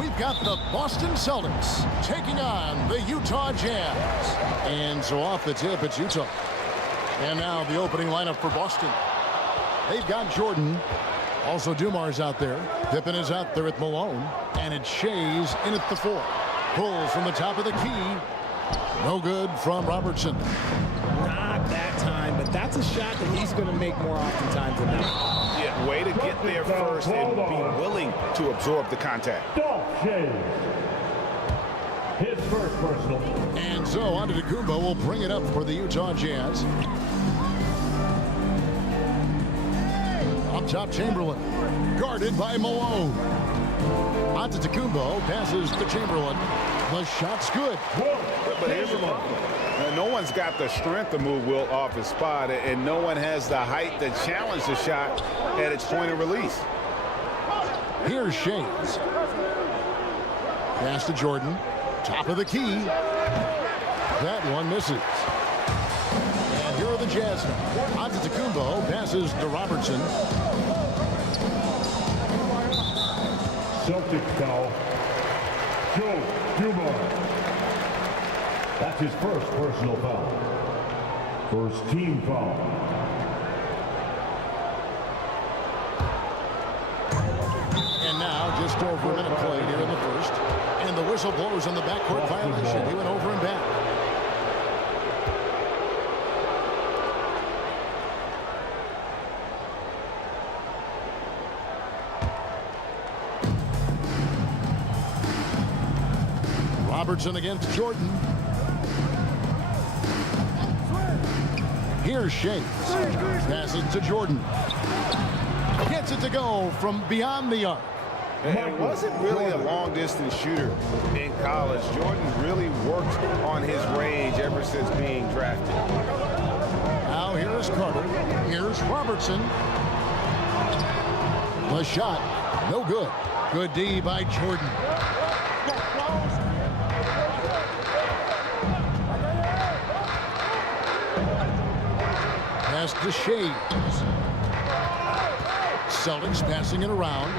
we've got the Boston Celtics taking on the Utah Jazz. And so off the tip, it's Utah. And now the opening lineup for Boston. They've got Jordan. Also DUMARS out there. Pippen is out there at Malone. And it's SCHAYES in at the 4. Pulls from the top of the key. No good from Robertson. Not that time, but that's a shot that he's going to make more oftentimes than that. Yeah, way to get there first and be willing to absorb the contact. His first personal. And so Antetokounmpo will bring it up for the Utah Jazz. Up top, Chamberlain, guarded by Malone. Antetokounmpo passes to Chamberlain. The shot's good. But here's the problem. No one's got the strength to move Wilt off his spot, and no one has the height to challenge the shot at its point of release. Here's SCHAYES. Pass to Jordan. Top of the key. That one misses. And here are the Jazz now. Antetokounmpo passes to Robertson. Celtics foul. Joe Dumars. That's his first personal foul. First team foul. And now just over a minute played here in the first. And the whistle blows on the backcourt violation. He went over and back. Robertson against Jordan. Here's SCHAYES. Passes to Jordan. Gets it to go from beyond the arc. It wasn't really a long-distance shooter in college. Jordan really worked on his range ever since being drafted. Now here's Carter. Here's Robertson. The shot, no good. Good D by Jordan. Pass to SCHAYES. Celtics passing it around.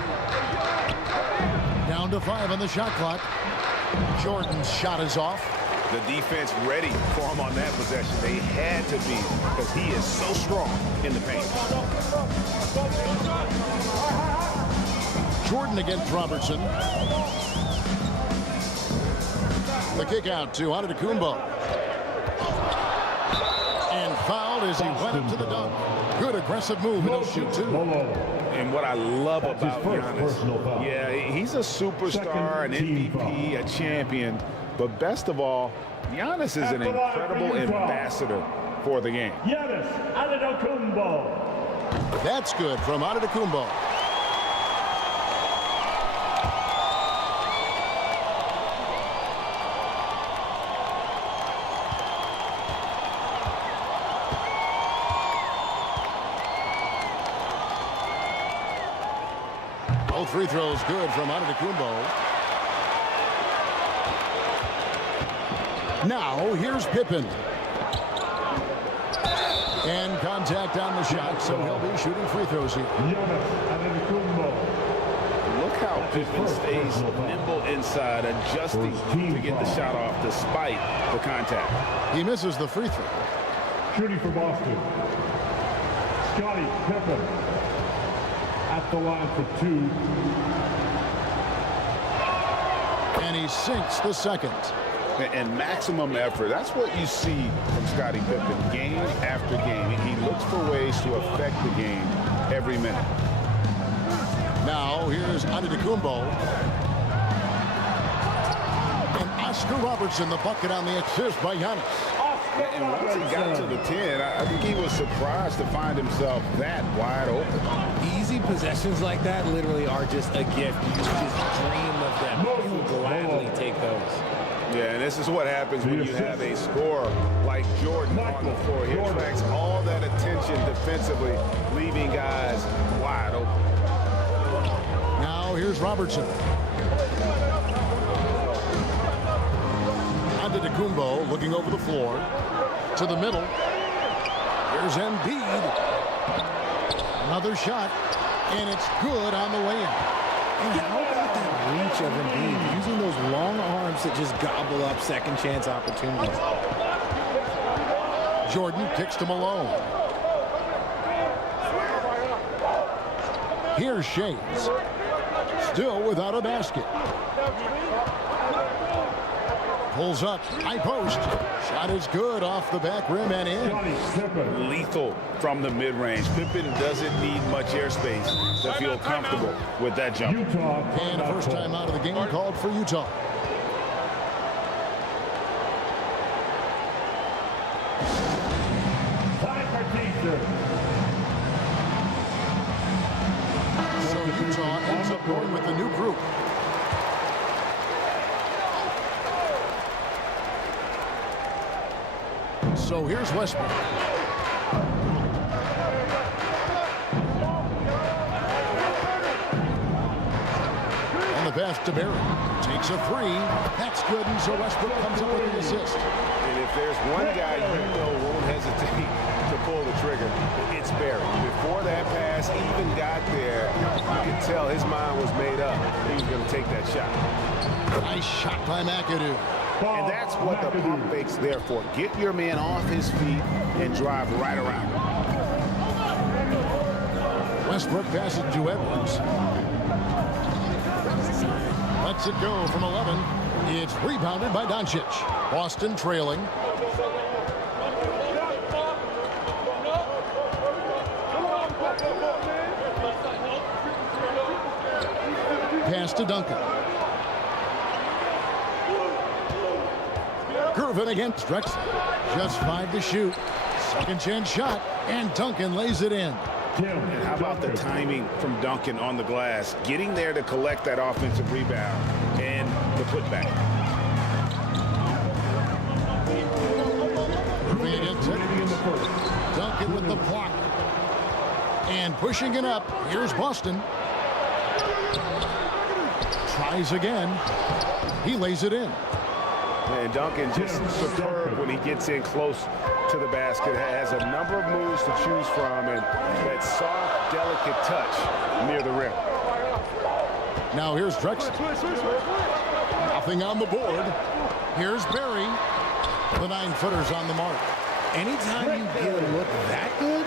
Down to 5 on the shot clock. Jordan's shot is off. The defense ready for him on that possession. They had to be, because he is so strong in the paint. Jordan against Robertson. The kick out to Antetokounmpo. And fouled as he went up to the dunk. Good aggressive move, and he'll shoot too. And what I love about Giannis, yeah, he's a superstar, an MVP, a champion, but best of all, Giannis is an incredible ambassador for the game. Giannis Antetokounmpo. That's good from Antetokounmpo. Both free throws good from Antetokounmpo. Now here's Pippen. And contact on the shot, so he'll be shooting free throws here. Look how Pippen stays nimble inside, adjusting to get the shot off despite the contact. He misses the free throw. Shooting for Boston. Scottie Pippen at the line for 2. And he sinks the second. And maximum effort. That's what you see from Scottie Pippen game after game. He looks for ways to affect the game every minute. Now here's Antetokounmpo. And Oscar Robertson, the bucket on the assist by Giannis. And once he got to the 10, I think he was surprised to find himself that wide open. Easy possessions like that literally are just a gift. You just dream of them. You will gladly take those. Yeah, and this is what happens when you have a scorer like Jordan on the floor. He attracts all that attention defensively, leaving guys wide open. Now here's Robertson. Antetokounmpo looking over the floor to the middle. Here's Embiid. Another shot, and it's good on the way in. And how about that reach of Embiid, using those long arms to just gobble up second chance opportunities. Jordan kicks to Malone. Here's SCHAYES. Still without a basket. Pulls up, high post. Shot is good off the back rim and in. Lethal from the mid-range. Pippen doesn't need much airspace to feel comfortable with that jump. And first time out of the game called for Utah. So Utah ends up going with the new group. So here's Westbrook. On the pass to Barry. Takes a three. That's good, and so Westbrook comes up with the assist. And if there's one guy you know won't hesitate to pull the trigger, it's Barry. Before that pass even got there, you could tell his mind was made up. He was going to take that shot. Nice shot by McAdoo. And that's what the pump fake's there for. Get your man off his feet and drive right around him. Westbrook passes to Edwards. Lets it go from 11. It's rebounded by Doncic. Boston trailing. Pass to Duncan. GERVIN against Drexler. Just 5 to shoot. Second chance shot, and Duncan lays it in. And how about the timing from Duncan on the glass, getting there to collect that offensive rebound and the putback. GERVIN against Edwards. Duncan with the block. And pushing it up, here's Boston. Tries again. He lays it in. And Duncan just superb when he gets in close to the basket. Has a number of moves to choose from, and that soft, delicate touch near the rim. Now here's Drexler. Nothing on the board. Here's Barry. The 9-footer's on the mark. Anytime you get a look that good,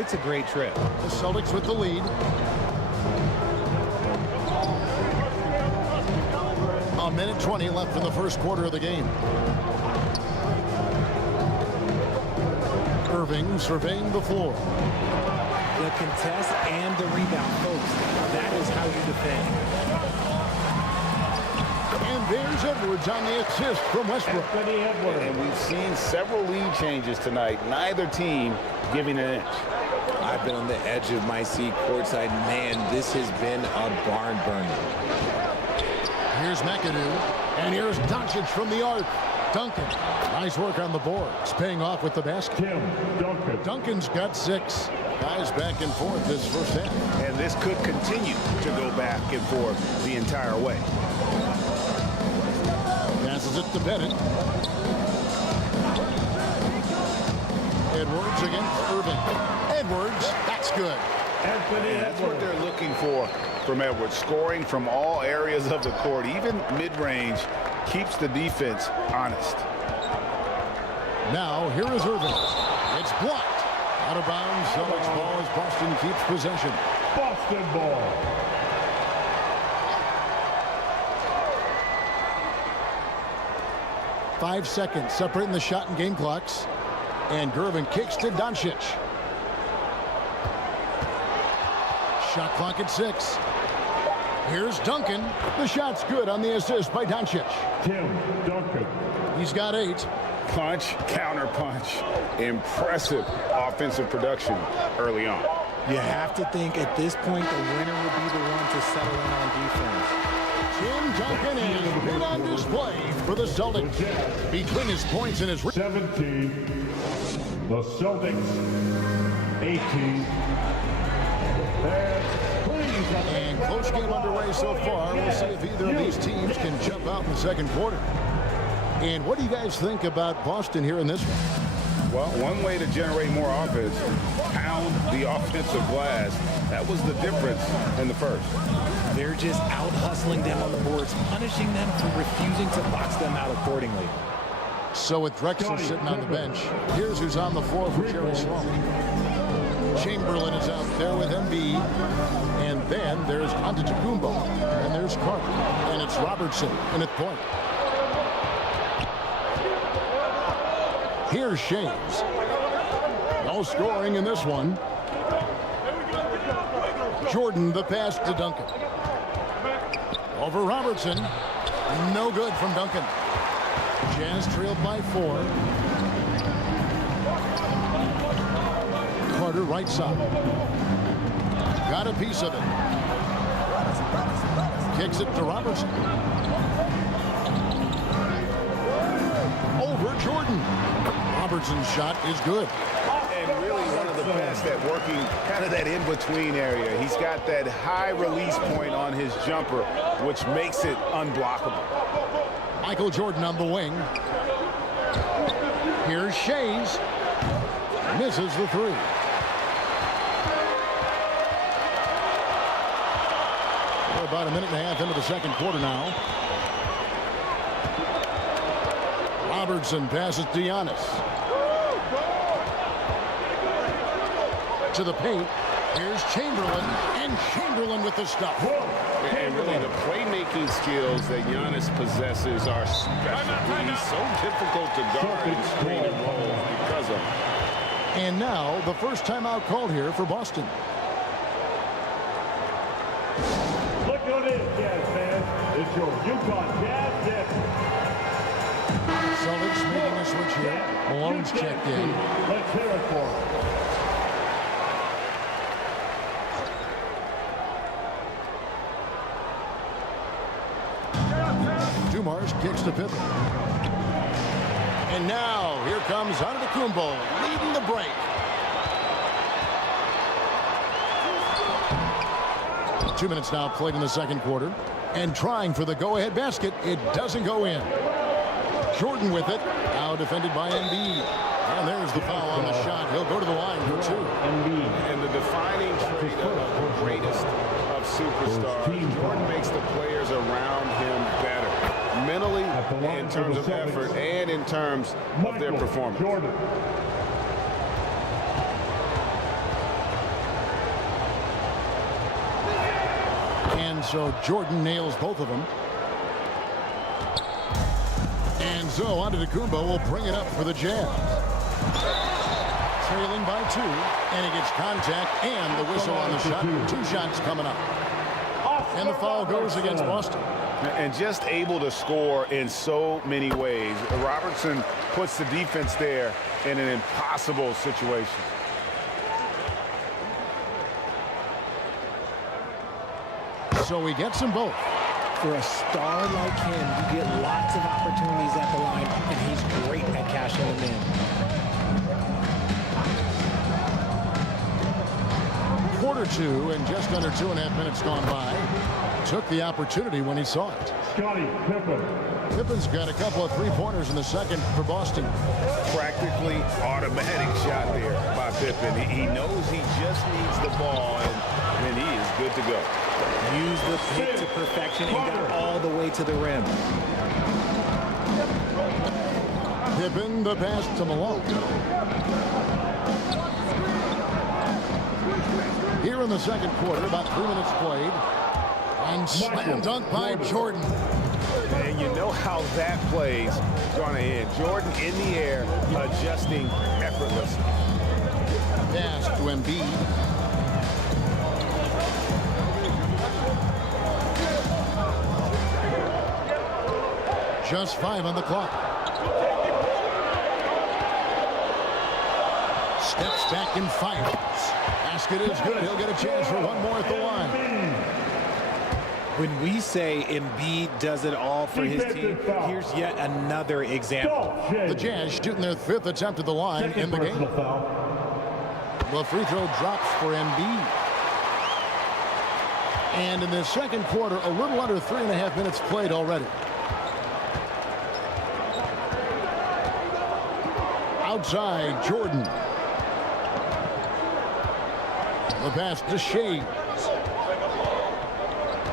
it's a great trip. The Celtics with the lead. A minute 20 left in the first quarter of the game. Irving surveying the floor. The contest and the rebound, folks. That is how you defend. And there's Edwards on the assist from Westbrook. And we've seen several lead changes tonight. Neither team giving an inch. I've been on the edge of my seat courtside. Man, this has been a barn burner. Here's McAdoo, and here's Doncic from the arc. Duncan, nice work on the boards, paying off with the basket. Duncan's got 6. Guys back and forth this first half. And this could continue to go back and forth the entire way. Passes it to Bennett. Edwards against Irving. Edwards, that's good. And that's what they're looking for from Edwards. Scoring from all areas of the court, even mid-range, keeps the defense honest. Now, here is Irving. It's blocked. Out of bounds. Celtics ball as Boston keeps possession. Boston ball. Five seconds separating the shot and game clocks. And GERVIN kicks to Doncic. Shot clock at 6. Here's Duncan. The shot's good on the assist by Doncic. Duncan. He's got 8. Punch, counter punch. Impressive offensive production early on. You have to think at this point the winner will be the one to settle in on defense. Tim Duncan has been on display for the Celtics. Between his points and his 17. The Celtics. 18. And close game underway so far. We'll see if either of these teams can jump out in the second quarter. And what do you guys think about Boston here in this one? Well, one way to generate more offense, pound the offensive glass. That was the difference in the first. They're just out hustling them on the boards, punishing them for refusing to box them out accordingly. So with Drexel sitting on the bench, here's who's on the floor for Jerry Sloan. Chamberlain is out there with Embiid. And then there's Antetokounmpo. And there's Carter. And it's Robertson in at point. Here's Shays. No scoring in this one. Jordan, the pass to Duncan. Over Robertson. No good from Duncan. Jazz trailed by 4. Carter right side. Got a piece of it. Kicks it to Robertson. Over Jordan. Robertson's shot is good. And really one of the best at working kind of that in-between area. He's got that high release point on his jumper, which makes it unblockable. Michael Jordan on the wing. Here's Shays. Misses the 3. We're about a minute and a half into the second quarter now. Robertson passes to Giannis. To the paint. Here's Chamberlain. And Chamberlain with the stuff. And really the playmaking skills that Giannis possesses are special. He's so difficult to guard and screen and roll because of it. And now the first timeout called here for Boston. Look who it is, Jazz fans. It's your Utah Jazz dip. Celtics making a switch here. Malone's checked in. Let's hear it for him. DUMARS kicks to Pippen. And now here comes Antetokounmpo leading the break. Two minutes now played in the second quarter. And trying for the go-ahead basket. It doesn't go in. Jordan with it. Now defended by Embiid. And there's the foul on the shot. He'll go to the line for 2. And the defining trait of the greatest of superstars, Jordan makes the players around him better. Mentally, in terms of effort, and in terms of their performance. Jordan. And so Jordan nails both of them. And so Antetokounmpo will bring it up for the Jazz. Trailing by 2, and he gets contact and the whistle on the shot. 2 shots coming up. And the foul goes against Boston. And just able to score in so many ways. Robertson puts the defense there in an impossible situation. So he gets them both. For a star like him, you get lots of opportunities at the line, and he's great at cashing them in. Quarter 2 and just under 2.5 minutes gone by. Took the opportunity when he saw it. Scottie Pippen. Pippen's got a couple of 3-pointers in the second for Boston. Practically automatic shot there by Pippen. He knows he just needs the ball, and he is good to go. Use the pick to perfection and got all the way to the rim. Pippen, the pass to Malone. Here in the second quarter, about 3 minutes played. And slam dunk by Jordan. And you know how that play's going to end. Jordan in the air, adjusting effortlessly. Pass to Embiid. Just 5 on the clock. Steps back and fires. Basket is good. He'll get a chance for one more at the line. When we say Embiid does it all for his team, here's yet another example. The Jazz shooting their 5th attempt at the line in the game. The free throw drops for Embiid. And in the second quarter, a little under 3.5 minutes played already. outside, Jordan. The pass to SCHAYES.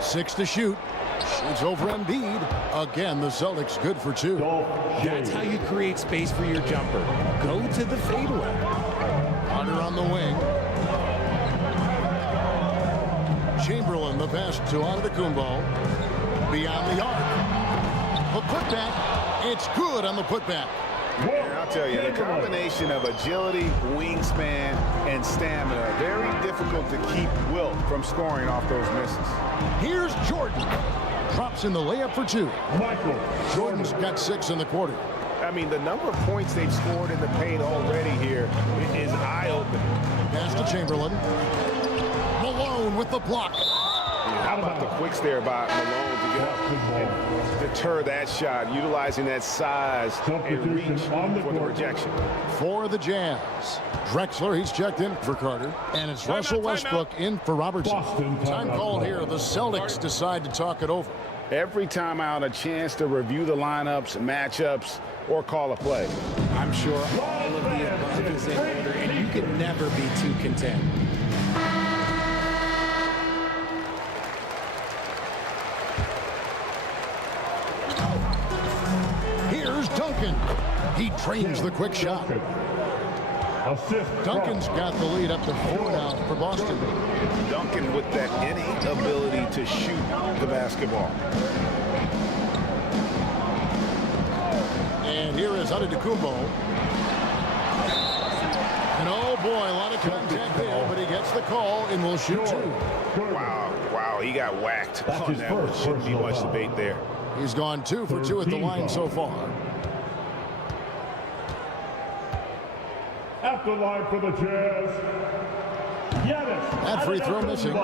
6 to shoot. Shoots over Embiid. Again, the Celtics good for 2. That's how you create space for your jumper. Go to the fadeaway. Hunter on the wing. Chamberlain, the pass to Antetokounmpo. Beyond the arc. The putback. It's good on the putback. And I'll tell you, the combination of agility, wingspan, and stamina, very difficult to keep Wilt from scoring off those misses. Here's Jordan. Drops in the layup for 2. Jordan's got 6 in the quarter. I mean, the number of points they've scored in the paint already here is eye-opening. Pass to Chamberlain. Malone with the block. How about the quicks there by Malone to get up and deter that shot, utilizing that size and reach for the rejection. For the Jazz. Drexler, he's checked in for Carter. And it's Russell Westbrook in for Robertson. Time called here. The Celtics decide to talk it over. Every time out, a chance to review the lineups, matchups, or call a play. I'm sure all of the above is in order, and you can never be too content. Here's Duncan. He trains the quick shot. Duncan's got the lead up to 4 now for Boston. Duncan with that innate ability to shoot the basketball. And here is Antetokounmpo. And oh boy, a lot of contact there, but he gets the call and will shoot 2. Wow, he got whacked on that one. Shouldn't be much debate there. He's gone 2 for 2 at the line so far. At the line for the Jazz, That free throw missing.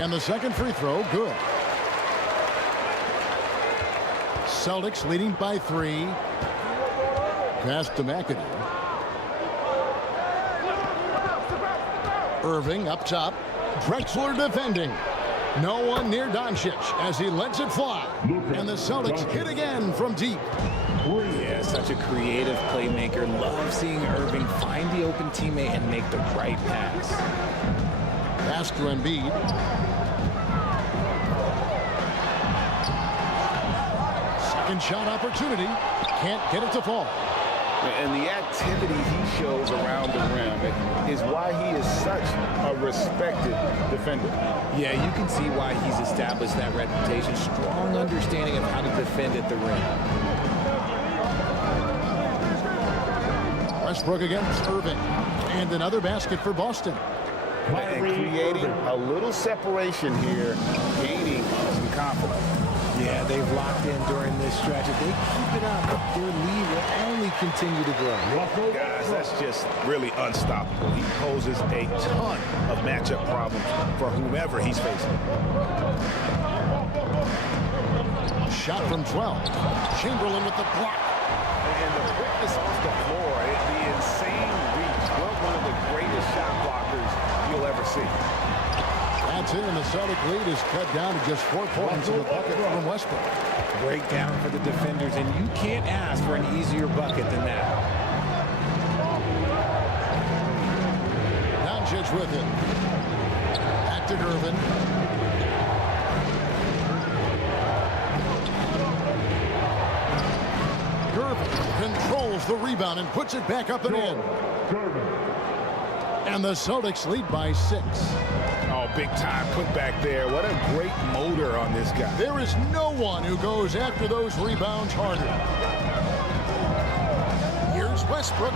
And the second free throw, good. Celtics leading by 3. Pass to McADOO. Irving up top. Drexler defending. No one near DONCIC as he lets it fly. And the Celtics hit again from deep. Yeah, such a creative playmaker. Love seeing Irving find the open teammate and make the right pass. Pass to Embiid. Second shot opportunity. Can't get it to fall. And the activity he shows around the rim is why he is such a respected defender. Yeah, you can see why he's established that reputation. Strong understanding of how to defend at the rim. Westbrook against Irving. And another basket for Boston. And creating a little separation here, gaining some confidence. Yeah, they've locked in during this stretch. If they keep it up, their lead will only continue to grow. Guys, that's just really unstoppable. He poses a ton of matchup problems for whomever he's facing. Shot from 12. Chamberlain with the block. And the quickness off the floor, the insane reach. One of the greatest shot blockers you'll ever see. That's it, and the Celtic lead is cut down to just 4 points in the bucket from Westbrook. Breakdown for the defenders, and you can't ask for an easier bucket than that. DONCIC with it. Back to GERVIN. GERVIN controls the rebound and puts it back up and in. And the Celtics lead by 6. Oh, big time putback there. What a great motor on this guy. There is no one who goes after those rebounds harder. Here's Westbrook.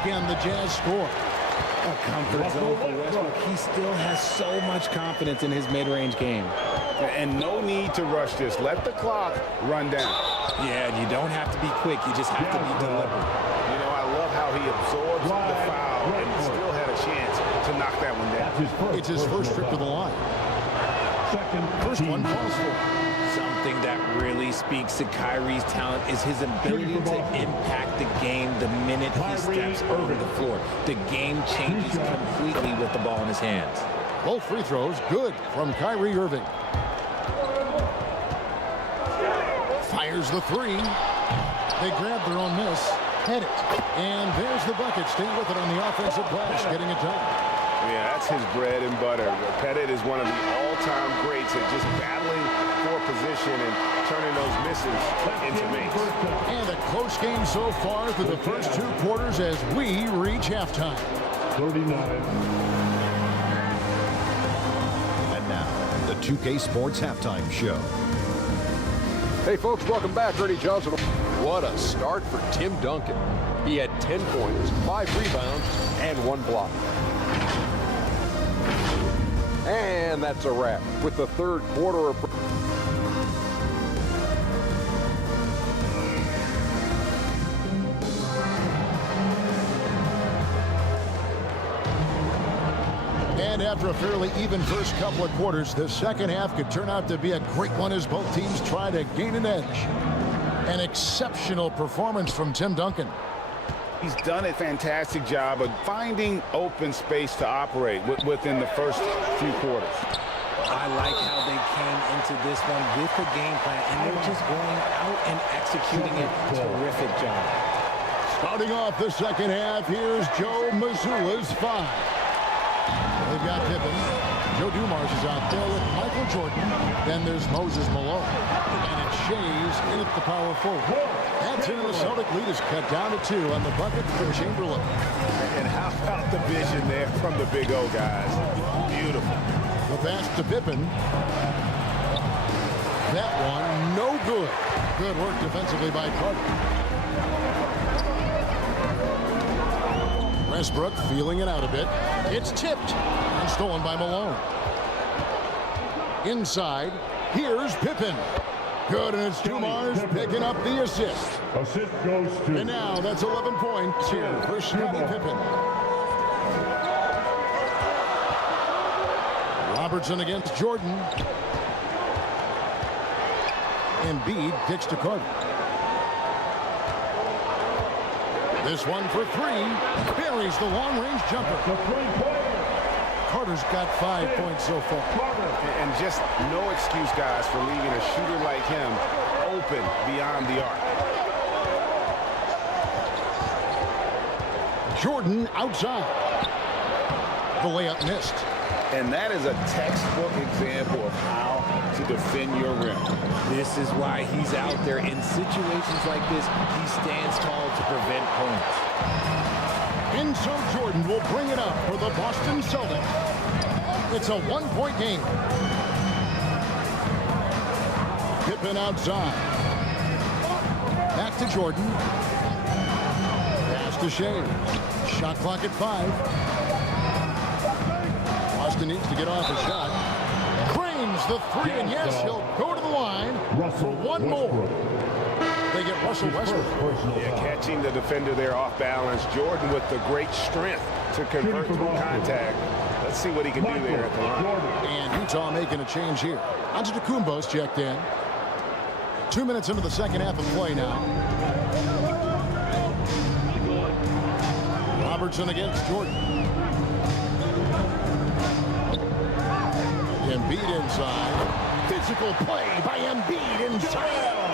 Again, the Jazz score. A comfort zone for Westbrook. He still has so much confidence in his mid-range game. And no need to rush this. Let the clock run down. Yeah, and you don't have to be quick. You just have to be deliberate. You know, I love how he absorbs the foul and still had a chance to knock that one down. It's his first trip to the line. Second First one falls for him. Some thing that really speaks to Kyrie's talent is his ability to impact the game the minute he steps over the floor. The game changes completely with the ball in his hands. Both free throws good from Kyrie Irving. Fires the three. They grab their own miss. Head it. And there's the bucket. Staying with it on the offensive glass, getting it done. Yeah, that's his bread and butter. Pettit is one of the all-time greats at just battling for position and turning those misses into makes. And a close game so far through the first 2 quarters as we reach halftime. 39. And now, the 2K Sports Halftime Show. Hey, folks, welcome back. Ernie Johnson. What a start for Tim Duncan. He had 10 points, 5 rebounds, and 1 block. And that's a wrap with the third quarter of... And after a fairly even first couple of quarters, the second half could turn out to be a great one as both teams try to gain an edge. An exceptional performance from Tim Duncan. He's done a fantastic job of finding open space to operate within the first few quarters. I like how they came into this one with a game plan, and they're just going out and executing it. Terrific job. Starting off the second half, here's Joe Mazzulla's 5. They've got Pippen. Joe Dumars is out there with Michael Jordan. Then there's Moses Malone. And it's SCHAYES in at the power forward. That's in, the Celtic lead is cut down to 2 on the bucket from Chamberlain. And how about the vision there from the Big O guys? Beautiful. The pass to Pippen. That one, no good. Good work defensively by Carter. Westbrook feeling it out a bit. It's tipped and stolen by Malone. Inside, here's Pippen. Good, and it's Dumars picking up the assist. Assist goes to... And now that's 11 points here for Scottie Pippen. Robertson against Jordan. Embiid kicks to Carter. This one for 3. Buries the long-range jumper. Carter's got 5 points so far. And just no excuse, guys, for leaving a shooter like him open beyond the arc. Jordan outside. The layup missed. And that is a textbook example of how to defend your rim. This is why he's out there in situations like this. He stands tall to prevent points. And so Jordan will bring it up for the Boston Celtics. It's a 1-point game. Pippen outside. Back to Jordan. Pass to SCHAYES. Shot clock at 5. Boston needs to get off a shot. Cranes the 3, and yes, he'll go to the line for one more. They get Russell Westbrook. Yeah, catching the defender there off balance. Jordan with the great strength to convert through contact. Let's see what he can do there at the line. And Utah making a change here. Antetokounmpo's checked in. 2 minutes into the second half of play now. Robertson against Jordan. Embiid inside. Physical play by Embiid inside.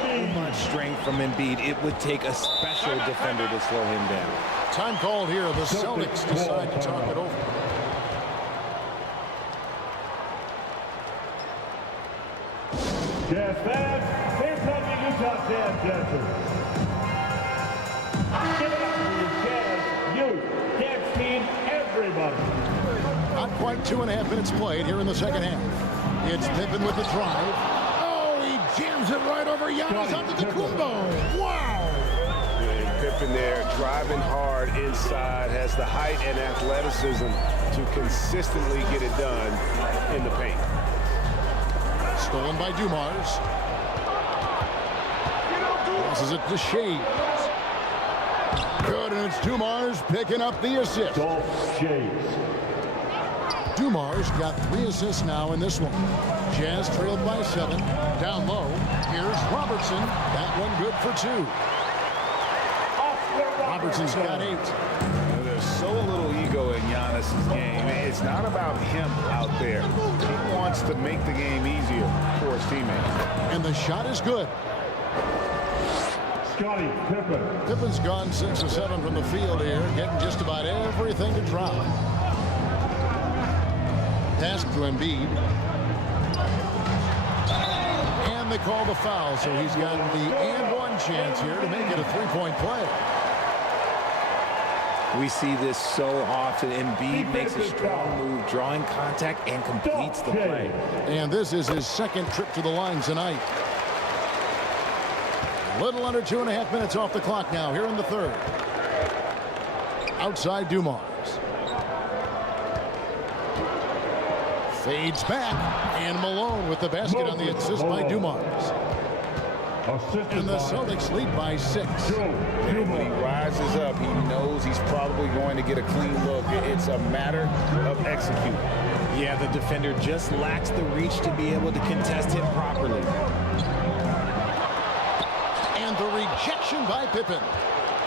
So much strength from Embiid. It would take a special defender to slow him down. Time called here. The Celtics decide to talk it over. Jazz fans, here come the Utah Jazz dancers. Give it up for your Jazz youth dance team, everybody. Not quite 2.5 minutes played here in the second half. It's Pippen with the drive. Oh, he jams it right over Giannis Antetokounmpo. Wow! And Pippen there driving hard inside, has the height and athleticism to consistently get it done in the paint. Stolen by Dumars. Passes it to SCHAYES. Good, and it's Dumars picking up the assist. DOLPH SCHAYES. DUMARS got 3 assists now in this one. Jazz trailed by 7. Down low. Here's Robertson. That one good for 2. Robertson's got 8. There's so little ego in Giannis's game. It's not about him out there. He wants to make the game easier for his teammates. And the shot is good. Scottie Pippen. Pippen's gone 6 or 7 from the field here, getting just about everything to drop. Pass to Embiid. And they call the foul, so he's got the and one chance here to make it a 3-point play. We see this so often. Embiid makes a strong move, drawing contact, and completes the play. And this is his 2nd trip to the line tonight. Little under 2.5 minutes off the clock now here in the 3rd. Outside DUMARS. Fades back. And Malone with the basket on the assist by DUMARS. And the Celtics lead by 6. And when he rises up, he knows he's probably going to get a clean look. It's a matter of executing. Yeah, the defender just lacks the reach to be able to contest him properly. And the rejection by Pippen.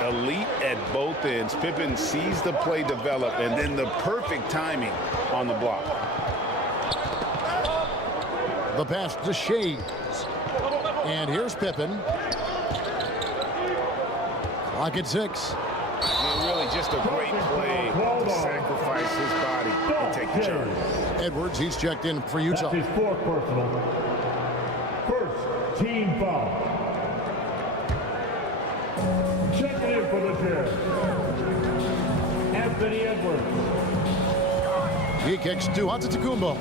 Elite at both ends. Pippen sees the play develop, and then the perfect timing on the block. The pass to SCHAYES. And here's Pippen. Clock at 6. Really just a great play to sacrifice his body and take the charge. Edwards, he's checked in for Utah. That's his 4th personal. First team foul. Checking in for the Jazz. Anthony Edwards. He kicks to Antetokounmpo.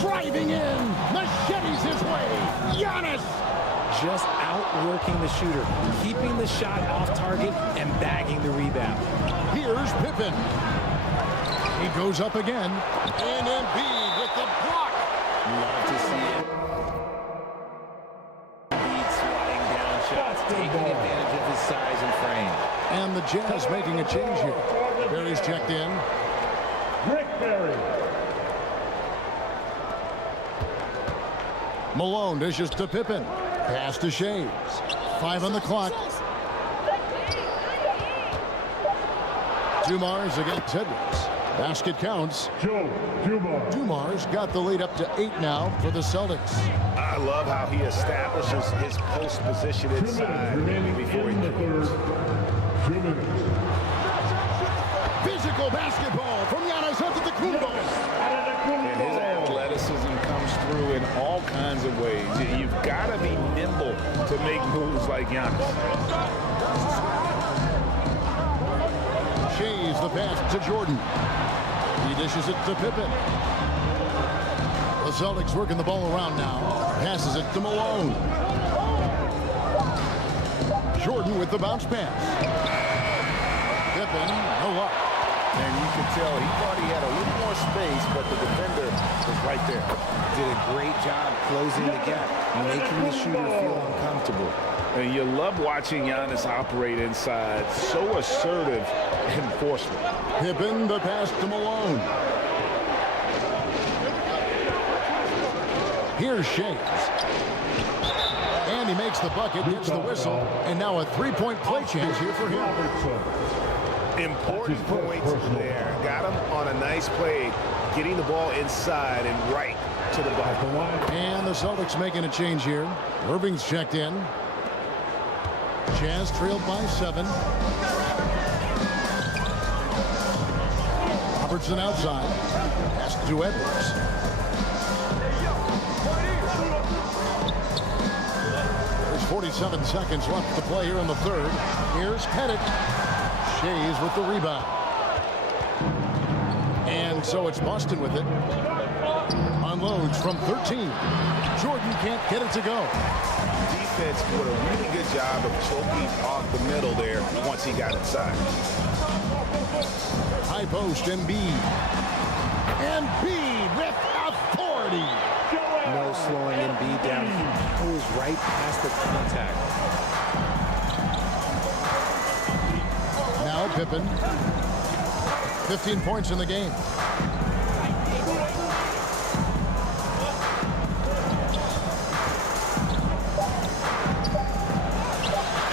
Driving in. Machetes his way. Giannis. Just outworking the shooter, keeping the shot off target and bagging the rebound. Here's Pippen. He goes up again. And Embiid with the block. Love to see it. Embiid swatting down shots, taking advantage of his size and frame. And the Jazz making a change here. Barry's checked in. Rick Barry. Malone dishes to Pippen. Pass to SCHAYES. 5 on the clock. DUMARS against Edwards. Basket counts. DUMARS got the lead up to 8 now for the Celtics. I love how he establishes his post position inside before he moves. Physical basketball from Giannis Antetokounmpo. And his athleticism comes through in all kinds of ways. You've got to be nimble to make moves like Giannis. SCHAYES the pass to Jordan. He dishes it to Pippen. The Celtics working the ball around now. Passes it to Malone. Jordan with the bounce pass. Pippen, no luck. And you can tell he thought he had a little more space, but the defender was right there. Did a great job closing the gap, making the shooter feel uncomfortable. And you love watching Giannis operate inside. So assertive enforcement. Pippen the pass to Malone. Here's SCHAYES. And he makes the bucket, gets the whistle, and now a 3-point play chance here for him. Important points there. Got him on a nice play, getting the ball inside and right to the bucket. And the Celtics making a change here. Irving's checked in. Jazz trailed by 7. Robertson outside. Pass to Edwards. There's 47 seconds left to play here in the 3rd. Here's Pettit. SCHAYES with the rebound. And so it's Boston with it. Unloads from 13. Jordan can't get it to go. Defense did a really good job of choking off the middle there once he got inside. High post, Embiid. Embiid with authority. No slowing Embiid down. He goes right past the contact. Now Pippen. 15 points in the game.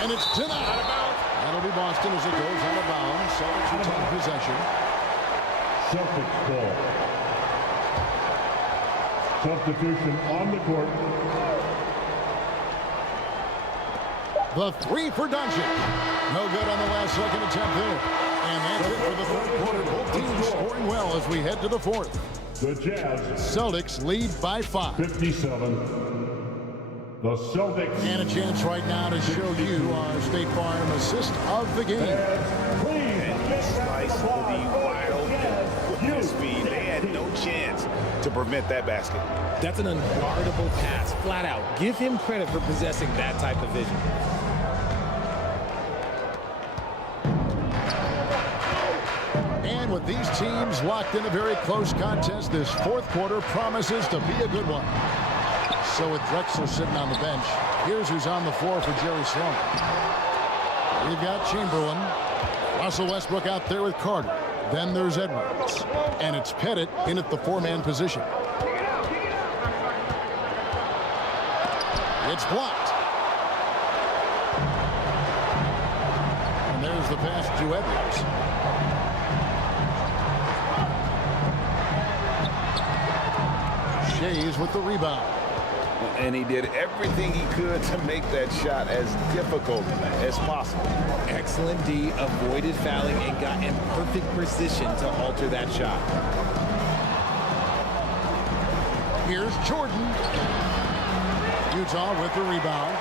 And it's denied. That'll be Boston as it goes out of bounds. Celtics retain possession. Celtics ball. Substitution on the court. The three for DUNCIC. No good on the last second attempt there. And that's it for the third quarter. Both teams scoring well as we head to the fourth. The Jazz. Celtics lead by 5. 57. The Celtics. And a chance right now to show you our State Farm assist of the game. And he sliced the wide open with his speed. They had no chance to prevent that basket. That's an unguardable pass, flat out. Give him credit for possessing that type of vision. And with these teams locked in a very close contest, this fourth quarter promises to be a good one. So with Drexler sitting on the bench, here's who's on the floor for Jerry Sloan. We've got Chamberlain, Russell Westbrook out there with Carter. Then there's Edwards. And it's Pettit in at the four-man position. It's blocked. And there's the pass to Edwards. SCHAYES with the rebound. And he did everything he could to make that shot as difficult as possible. Excellent D, avoided fouling and got in perfect position to alter that shot. Here's Jordan. Utah with the rebound.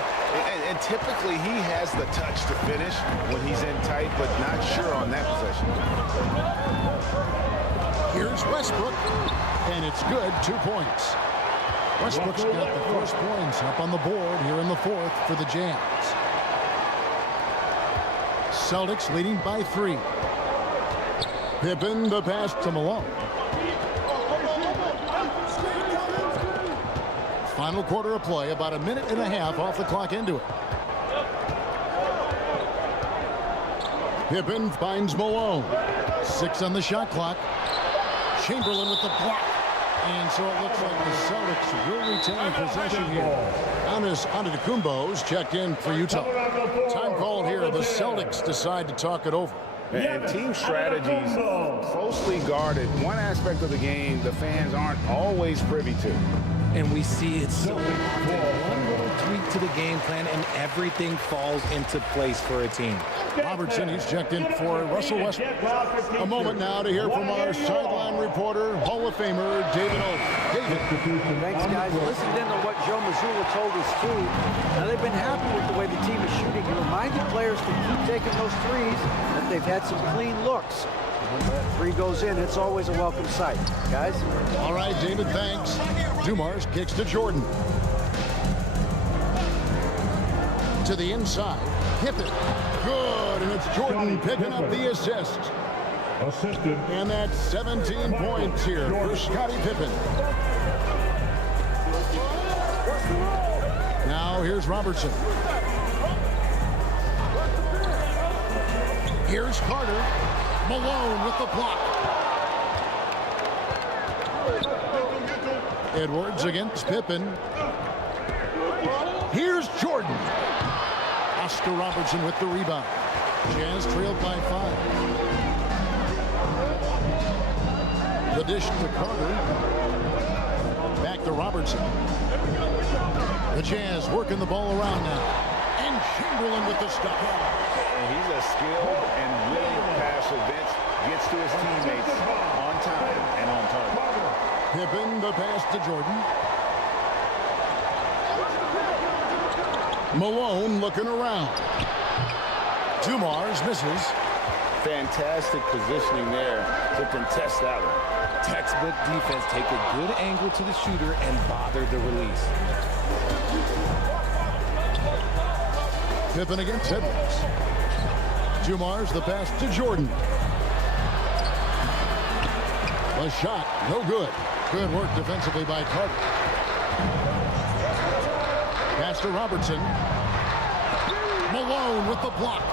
And typically he has the touch to finish when he's in tight, but not sure on that possession. Here's Westbrook. And it's good, 2 points. Westbrook's got the first points up on the board here in the fourth for the Jazz. Celtics leading by 3. Pippen, the pass to Malone. Final quarter of play, about a minute and a half off the clock into it. Pippen finds Malone. 6 on the shot clock. Chamberlain with the block. And so it looks like the Celtics will retain possession here. Antetokounmpo's checked in for Utah. Time called here. The Celtics decide to talk it over. And team strategies closely guarded. One aspect of the game the fans aren't always privy to. And we see it so often. One little tweak to the game plan and everything falls into place for a team. Robertson, he's checked in for Russell Westbrook. A moment now to hear from our sideline reporter, Hall of Famer David O. David. Thanks, guys. Listening in to what Joe Mazzulla told his team. Now, they've been happy with the way the team is shooting. He reminded players to keep taking those threes, that they've had some clean looks. When that three goes in, it's always a welcome sight. Guys? All right, David, thanks. DUMARS kicks to Jordan. To the inside. Pippen. Good, and it's Jordan picking up the assist. Assisted. And that's 17 points here for Scottie Pippen. Now here's Robertson. Here's Carter. Malone with the block. Edwards against Pippen. Here's Jordan. Oscar Robertson with the rebound. Jazz trailed by 5. The dish to Carter. Back to Robertson. The Jazz working the ball around now. And Chamberlain with the stop. He's a skilled and willing passer. Vince gets to his teammates on time and on target. Pippen, the pass to Jordan. Malone looking around. DUMARS misses. Fantastic positioning there to contest that one. Textbook defense, take a good angle to the shooter and bother the release. Pippen against Edwards. DUMARS the pass to Jordan. A shot, no good. Good work defensively by Carter. Pass to Robertson. Malone with the block.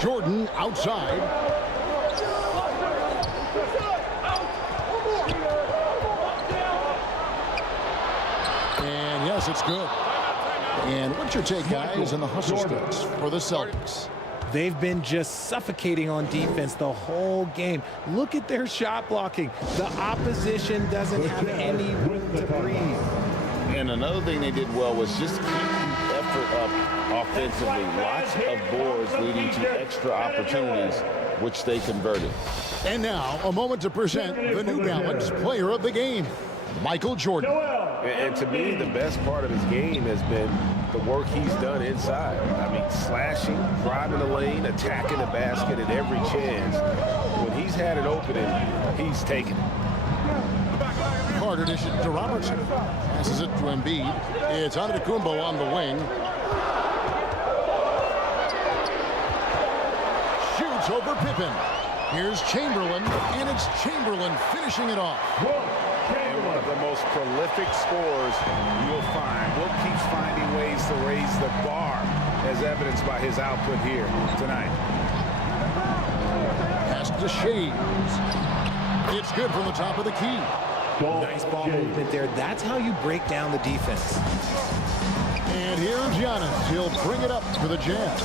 Jordan outside. And yes, it's good. And what's your take, guys, on the hustle sticks for the Celtics? They've been just suffocating on defense the whole game. Look at their shot blocking. The opposition doesn't have any room to breathe. And another thing they did well was just keep the effort up offensively. Lots of boards leading to extra opportunities, which they converted. And now, a moment to present the New Balance Player of the Game, Michael Jordan. And to me, the best part of his game has been the work he's done inside. I mean, slashing, driving the lane, attacking the basket at every chance. When he's had an opening, he's taken it. Carter dishes to Robertson. Passes it to Embiid. It's Antetokounmpo on the wing. Shoots over Pippen. Here's Chamberlain, and it's Chamberlain finishing it off. And one of the most prolific scorers you'll find. Will keeps finding ways to raise the bar, as evidenced by his output here tonight. Pass to SCHAYES. It's good from the top of the key. Nice ball movement there. That's how you break down the defense. And here's Giannis. He'll bring it up for the Jazz.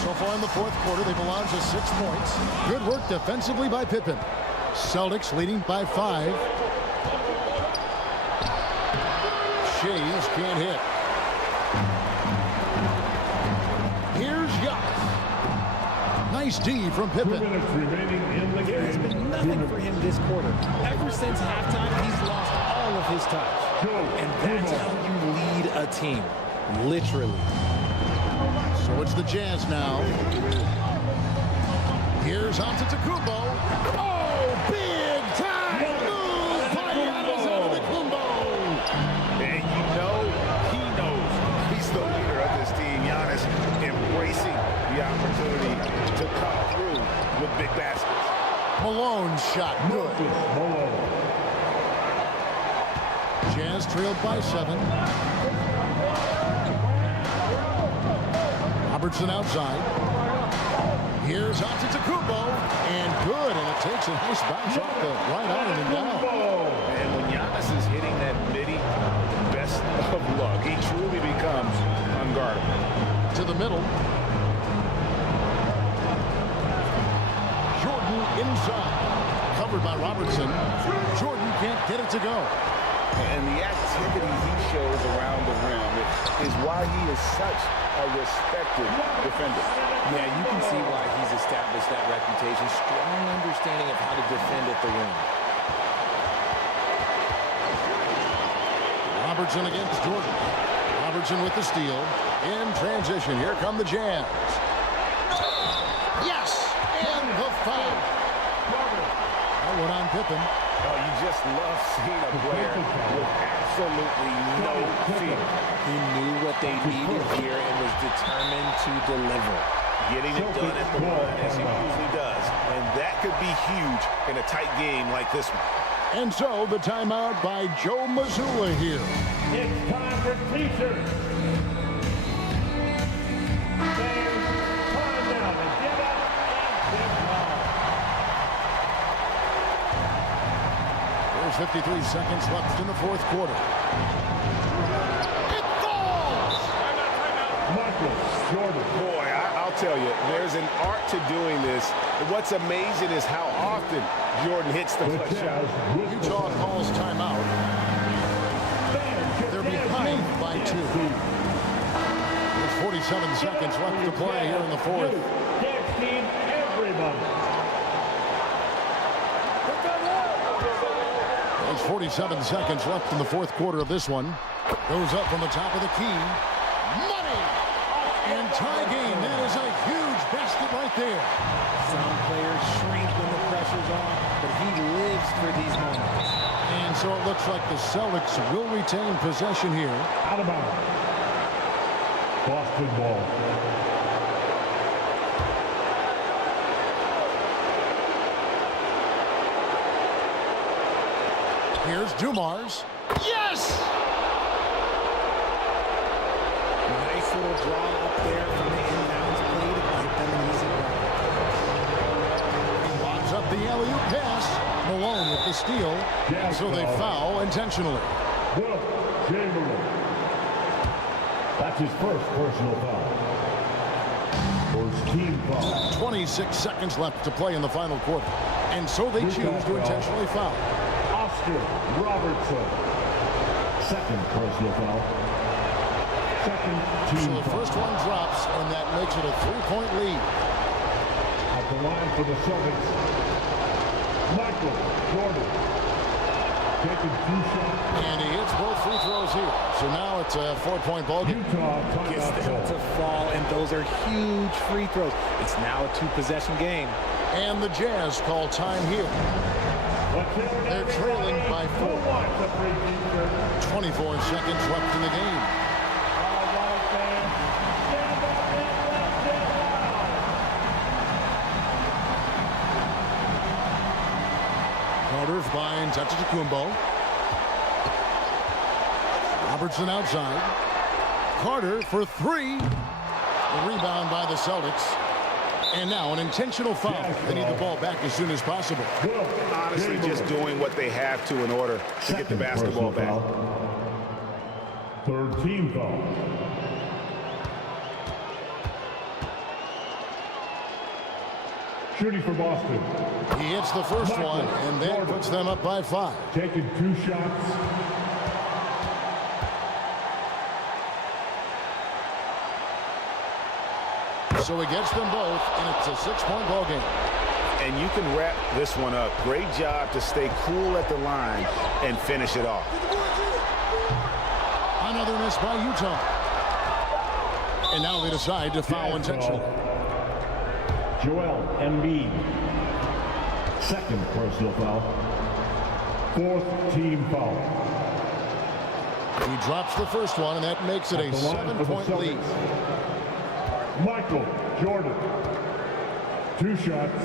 So far in the fourth quarter, they've allowed just 6 points. Good work defensively by Pippen. Celtics leading by 5. SCHAYES can't hit. Here's Giannis. Nice D from Pippen. There has been nothing for him this quarter. Ever since halftime, he's lost all of his touch. And that's how you lead a team. Literally. So it's the Jazz now. Here's Antetokounmpo. Oh, big time move by Giannis Antetokounmpo. And you know he knows he's the leader of this team. Giannis embracing the opportunity to come through with big baskets. Malone shot good. Jazz trailed by 7. Robertson outside. Here's Antetokounmpo, and good, and it takes a nice bounce off the right iron and down. And when Giannis is hitting that midi, best of luck. He truly becomes unguardable. To the middle. Jordan inside. Covered by Robertson. Jordan can't get it to go. And the activity he shows around the rim is why he is such a respected defender. Yeah, you can see why he's established that reputation. Strong understanding of how to defend at the rim. Robertson against Jordan. Robertson with the steal. In transition, here come the Jazz. Yes! And the foul. That one on Pippen. Oh, you just love seeing a player with absolutely no fear. He knew what they needed here and was determined to deliver. Getting it done at the run as he usually does. And that could be huge in a tight game like this one. And so the timeout by Joe Mazzulla here. It's time for T-shirts. Fans, time now to give up and give up. There's 53 seconds left in the fourth quarter. It falls! Michael Jordan. Boy, I'll tell you, there's an art to doing this. What's amazing is how often Jordan hits the clutch shot. Utah calls timeout. They're behind by 2. There's 47 seconds left to play here in the fourth. Next team, everybody. There's 47 seconds left in the fourth quarter of this one. Goes up from the top of the key. Money! And tie game. That is a huge basket right there. Some players shrink when the pressure's on, but he lives for these moments. And so it looks like the Celtics will retain possession here. Out of bounds. Boston ball. Here's DUMARS. Yes! Nice little draw up there from the inbounds play the alley-oop pass. Malone with the steal. So they foul intentionally. That's his first personal foul. First team foul. 26 seconds left to play in the final quarter. And so they choose to intentionally foul. Oscar Robertson. Second personal foul. Second team So the first one drops, and that makes it a 3-point lead. At the line for the Celtics, Michael Jordan. Taking 2 shots. And he hits both free throws here. So now it's a 4-point ball game. Gets them to fall, and those are huge free throws. It's now a 2-possession game. And the Jazz call time here. They're trailing by 4. 24 seconds left in the game. Carter finds Antetokounmpo. Robertson outside. Carter for 3. The rebound by the Celtics. And now an intentional foul. They need the ball back as soon as possible. Honestly, just doing what they have to in order to get the basketball back. Third team foul. Shooting for Boston. He hits the first one, and that puts them up by 5. Taking 2 shots. So he gets them both, and it's a 6-point ball game. And you can wrap this one up. Great job to stay cool at the line and finish it off. Another miss by Utah. And now they decide to foul intentionally. Joel Embiid. Second personal foul. Fourth team foul. He drops the first one, and that makes it a 7-point lead. Michael Jordan. 2 shots.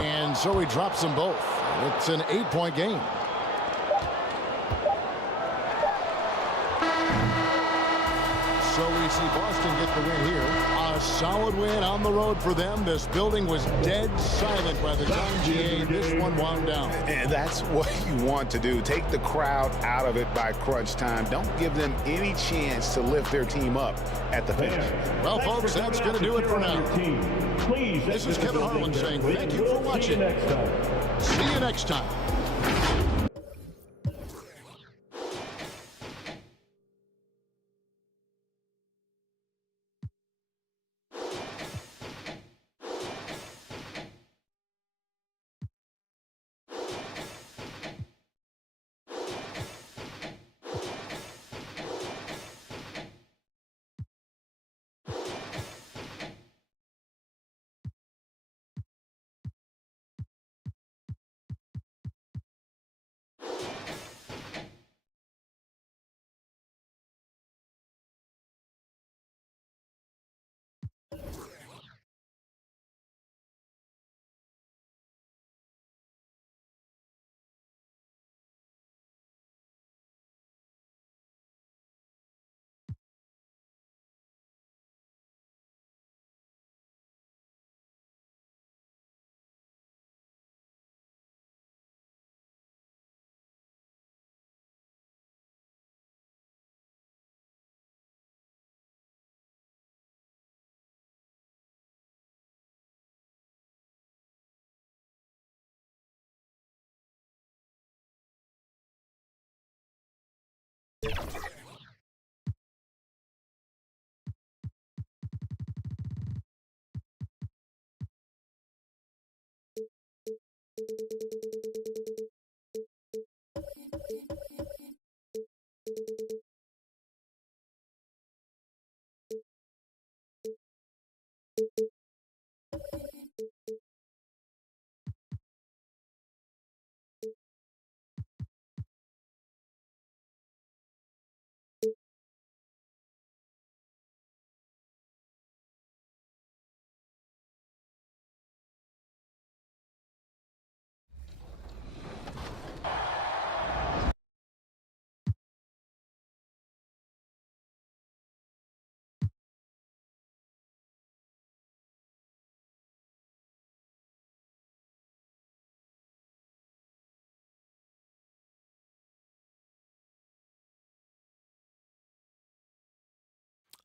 And so he drops them both. It's an 8-point game. So we see Boston get the win here. A solid win on the road for them. This building was dead silent by the time this one wound down. And that's what you want to do. Take the crowd out of it by crunch time. Don't give them any chance to lift their team up at the finish. Well, folks, that's going to do it for now. This is Kevin Harlan saying thank you for watching. See you next time.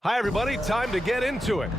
Hi, everybody. Time to get into it.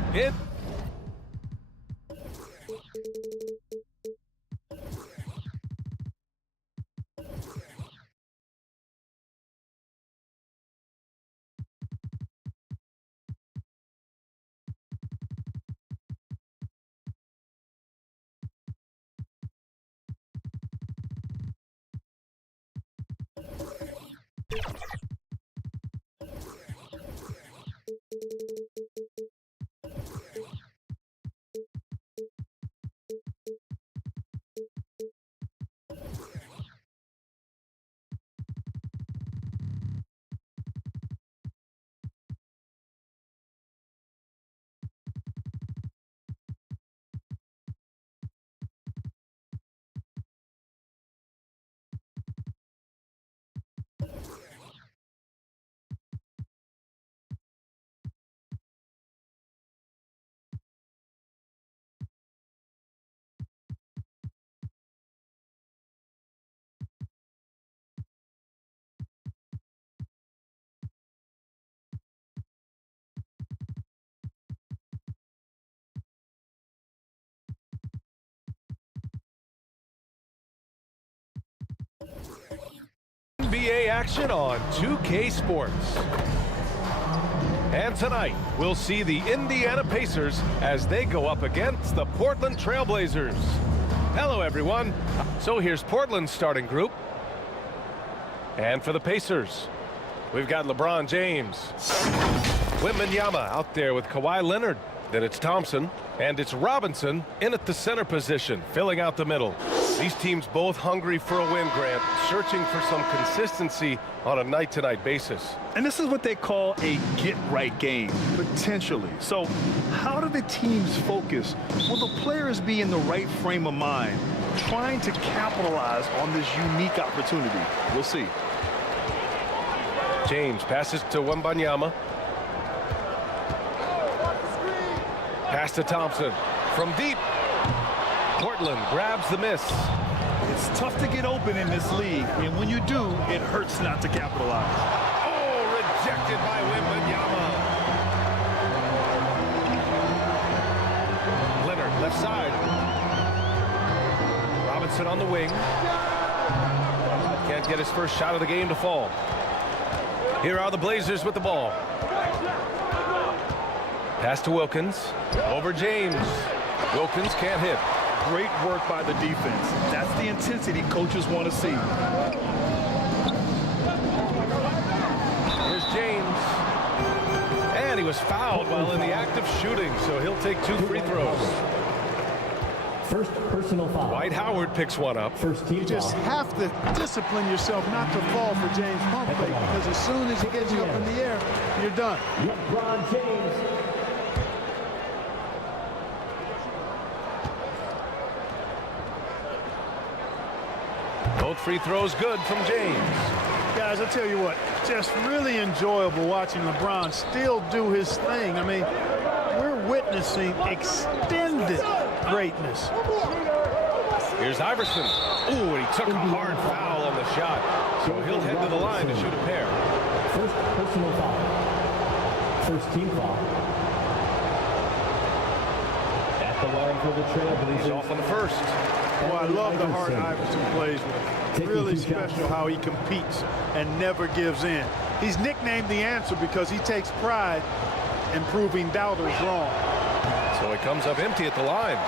NBA action on 2K Sports. And tonight, we'll see the Indiana Pacers as they go up against the Portland Trailblazers. Hello, everyone. So here's Portland's starting group. And for the Pacers, we've got LeBron James. WEMBANYAMA out there with Kawhi Leonard. Then it's Thompson, and it's Robinson in at the center position, filling out the middle. These teams both hungry for a win, Grant, searching for some consistency on a night-to-night basis. And this is what they call a get-right game, potentially. So how do the teams focus? Will the players be in the right frame of mind, trying to capitalize on this unique opportunity? We'll see. James passes to WEMBANYAMA. Pass to Thompson from deep. Portland grabs the miss. It's tough to get open in this league, and when you do, it hurts not to capitalize. Oh, rejected by WEMBANYAMA. Leonard, left side. Robinson on the wing. Can't get his first shot of the game to fall. Here are the Blazers with the ball. Pass to Wilkins. Over James. Wilkins can't hit. Great work by the defense. That's the intensity coaches want to see. Here's James. And he was fouled while in the act of shooting, so he'll take 2 free throws. First personal foul. Dwight Howard picks one up. First team You just have to discipline yourself not to fall for James pump fake, because as soon as he gets you up in the air, you're done. LeBron James. Both free throws good from James. Guys, I tell you what, just really enjoyable watching LeBron still do his thing. I mean, we're witnessing extended greatness. Here's Iverson. Ooh, and he took a hard foul on the shot. So he'll head to the line to shoot a pair. First personal foul. First team foul. At the line for the Trailblazers. He's off on the first. Well, I love the heart Iverson plays with. Really special how he competes and never gives in. He's nicknamed the answer because he takes pride in proving doubters wrong. So he comes up empty at the line.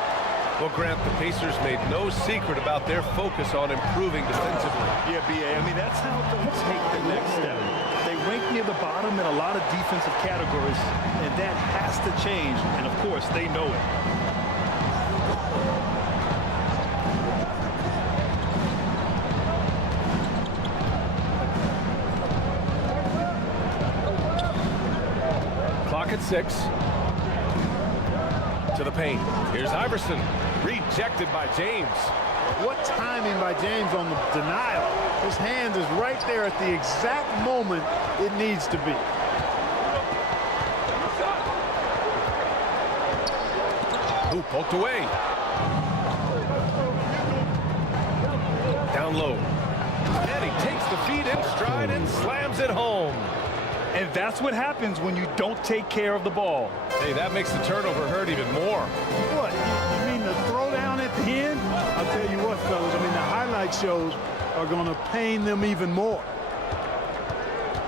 Well, Grant, the Pacers made no secret about their focus on improving defensively. Yeah, B.A., I mean, that's how they take the next step. They rank near the bottom in a lot of defensive categories, and that has to change, and of course, they know it. Clock at 6. To the paint. Here's Iverson. Rejected by James. What timing by James on the denial. His hand is right there at the exact moment it needs to be. Ooh, poked away. Down low. And he takes the feed in stride and slams it home. And that's what happens when you don't take care of the ball. Hey, that makes the turnover hurt even more. What? You mean the throwdown at the end? I'll tell you what, fellas. I mean, the highlight shows are going to pain them even more.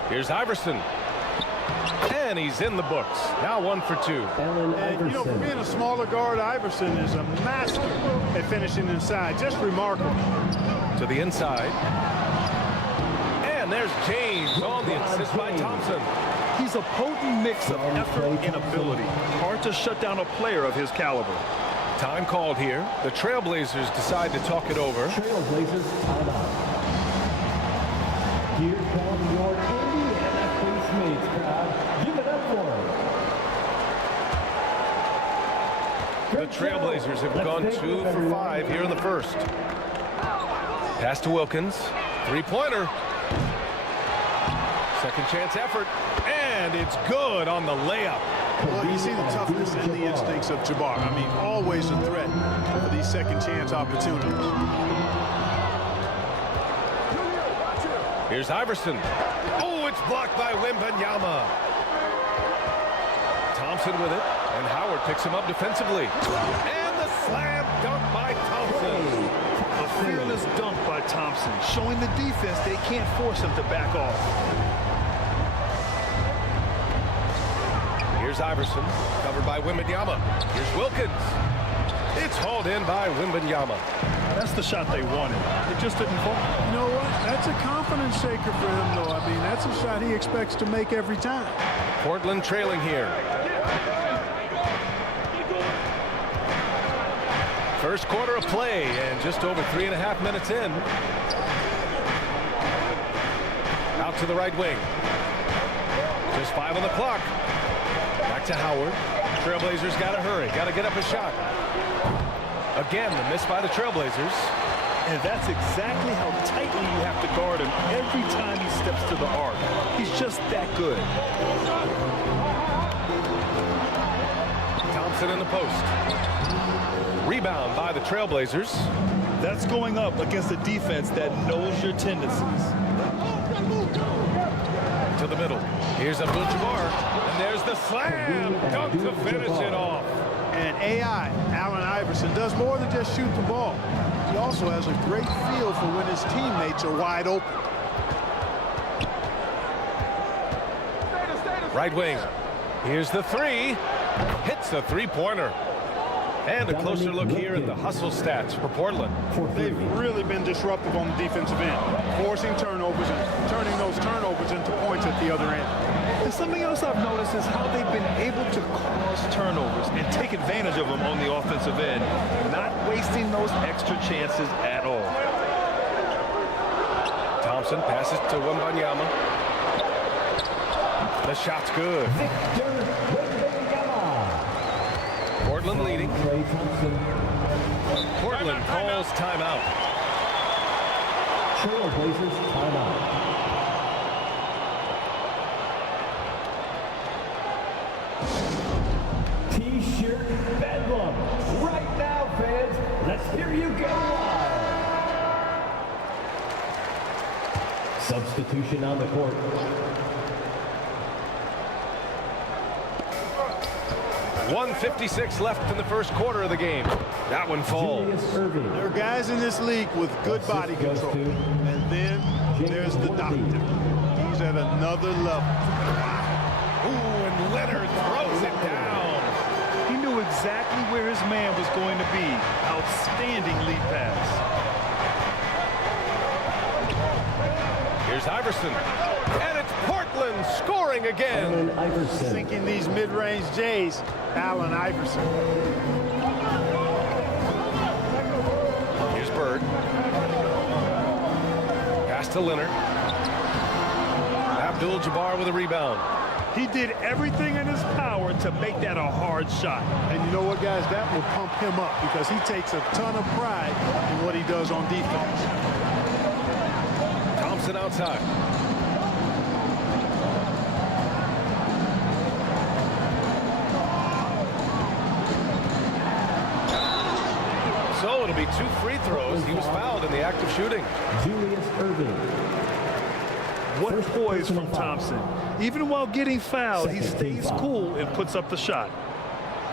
Here's Iverson. And he's in the books. Now 1 for 2. And, you know, for being a smaller guard, Iverson is a master at finishing inside. Just remarkable. To the inside. And there's James on the assist by Thompson. He's a potent mix of effort and ability. Hard to shut down a player of his caliber. Time called here. The Trailblazers decide to talk it over. Trailblazers timeout. Here come your Indiana face mates, crowd. Give it up for him. The Trailblazers have gone 2 for 5 here in the first. Pass to Wilkins. Three-pointer. Second chance effort. And it's good on the layup. Well, you see the toughness and the instincts of Jabbar. I mean, always a threat for these second chance opportunities. Here's Iverson. Oh, it's blocked by Wembanyama. Thompson with it, and Howard picks him up defensively. And the slam dunk by Thompson. A fearless dunk by Thompson, showing the defense they can't force him to back off. Here's Iverson, covered by Wembanyama. Here's Wilkins. It's hauled in by Wembanyama. That's the shot they wanted. It just didn't fall. You know what? That's a confidence shaker for him, though. I mean, that's a shot he expects to make every time. Portland trailing here. First quarter of play, and just over 3.5 minutes in. Out to the right wing. Just 5 on the clock. Back to Howard. Trailblazers got to hurry. Got to get up a shot. Again, the miss by the Trailblazers. And that's exactly how tightly you have to guard him every time he steps to the arc. He's just that good. Thompson in the post. Rebound by the Trailblazers. That's going up against a defense that knows your tendencies. To the middle. Here's Abdul-Jabbar. And there's the slam dunk to finish it off. And AI, Allen Iverson, does more than just shoot the ball. He also has a great feel for when his teammates are wide open. Right wing. Here's the three. Hits a three-pointer. And a closer look here at the hustle stats for Portland. They've really been disruptive on the defensive end, forcing turnovers and turning those turnovers into points at the other end. And something else I've noticed is how they've been able to cause turnovers and take advantage of them on the offensive end, not wasting those extra chances at all. Thompson passes to Wembanyama. The shot's good. Portland leading. Portland calls timeout. Trailblazers timeout. T-shirt bedlam. Right now, fans. Let's hear you go wild. Substitution on the court. 1:56 left in the first quarter of the game. That one falls. There are guys in this league with good body control. And then there's the doctor. He's at another level. Ooh, and Leonard throws it down. He knew exactly where his man was going to be. Outstanding lead pass. Here's Iverson. And it's Portland scoring again. Sinking these mid-range J's. Allen Iverson. Here's Bird. Pass to Leonard. Abdul-Jabbar with a rebound. He did everything in his power to make that a hard shot. And you know what, guys? That will pump him up because he takes a ton of pride in what he does on defense. Thompson outside. So it'll be 2 free throws. He was fouled in the act of shooting. Julius Erving. What poise from Thompson. Even while getting fouled, he stays cool and puts up the shot.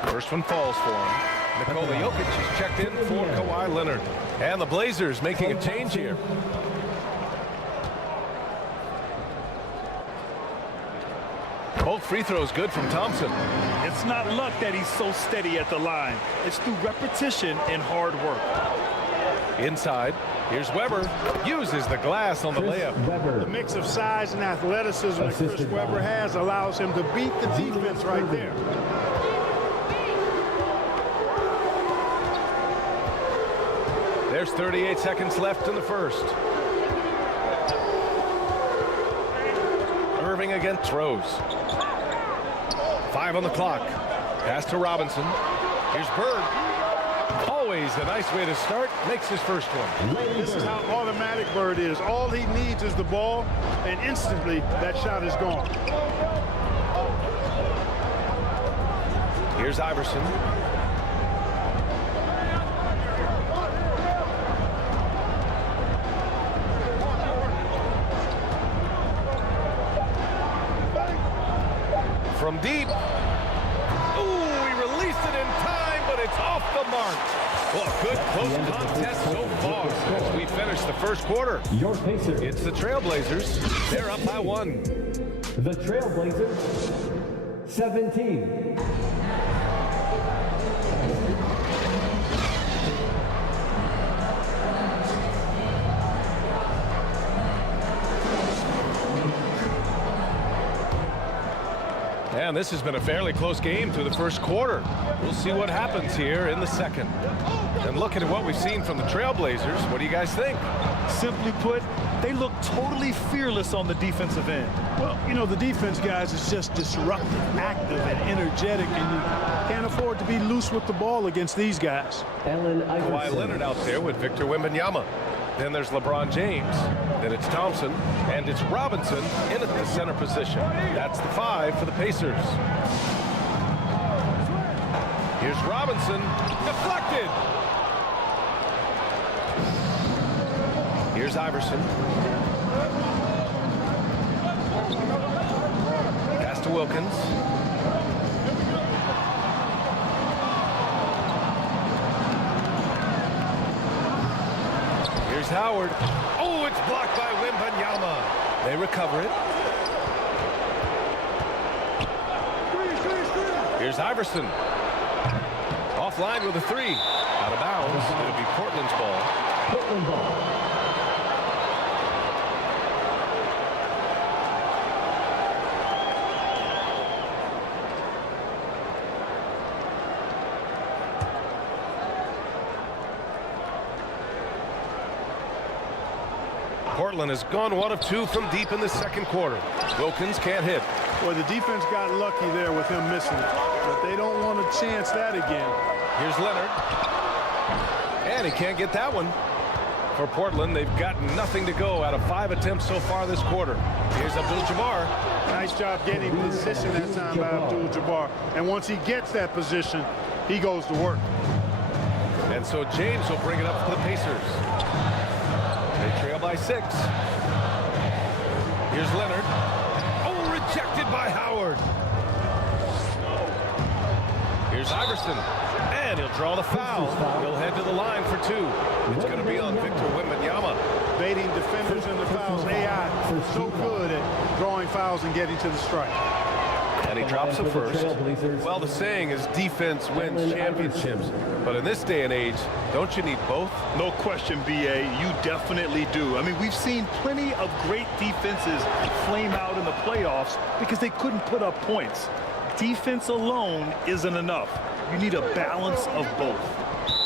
First one falls for him. NIKOLA JOKIC is checked in for Kawhi Leonard. And the Blazers making a change here. Both free throws good from Thompson. It's not luck that he's so steady at the line. It's through repetition and hard work. Inside, here's Webber. Uses the glass on the layup. The mix of size and athleticism that Chris Webber has allows him to beat the defense right there. There's 38 seconds left in the first. Irving again throws. 5 on the clock. Pass to Robinson. Here's Bird. Always a nice way to start. Makes his first one. This is how automatic Bird is. All he needs is the ball, and instantly that shot is gone. Here's Iverson. From deep. Ooh, he released it in time, but it's off the mark. Well, good close contest so far as we finish the first quarter. Your Pacers. It's the Trailblazers. They're up by 1. The Trailblazers, 17. And this has been a fairly close game through the first quarter. We'll see what happens here in the second. And looking at what we've seen from the Trailblazers, what do you guys think? Simply put, they look totally fearless on the defensive end. Well, you know, the defense, guys, is just disruptive, active, and energetic, and you can't afford to be loose with the ball against these guys. Kawhi Leonard out there with Victor Wembanyama. Then there's LeBron James. Then it's Thompson. And it's Robinson in at the center position. That's the 5 for the Pacers. Here's Robinson. Deflected. Here's Iverson. Pass to Wilkins. Here's Howard. Oh, it's blocked by Wembanyama. They recover it. Here's Iverson. Offline with a 3. Out of bounds. It'll be Portland's ball. Portland ball. Portland has gone 1 of 2 from deep in the second quarter. Wilkins can't hit. Well, the defense got lucky there with him missing it, but they don't want to chance that again. Here's Leonard. And he can't get that one. For Portland, they've got nothing to go out of 5 attempts so far this quarter. Here's Abdul-Jabbar. Nice job getting position that time by Abdul-Jabbar. And once he gets that position, he goes to work. And so James will bring it up for the Pacers. They trail by 6. Here's Leonard. Oh, rejected by Howard. Here's Iverson. And he'll draw the foul. He'll head to the line for 2. It's going to be on Victor Wembanyama. Baiting defenders in the fouls. AI so good at drawing fouls and getting to the strike. And he drops it first. Well, the saying is defense wins championships. But in this day and age, don't you need both? No question, BA. You definitely do. I mean, we've seen plenty of great defenses flame out in the playoffs because they couldn't put up points. Defense alone isn't enough. You need a balance of both.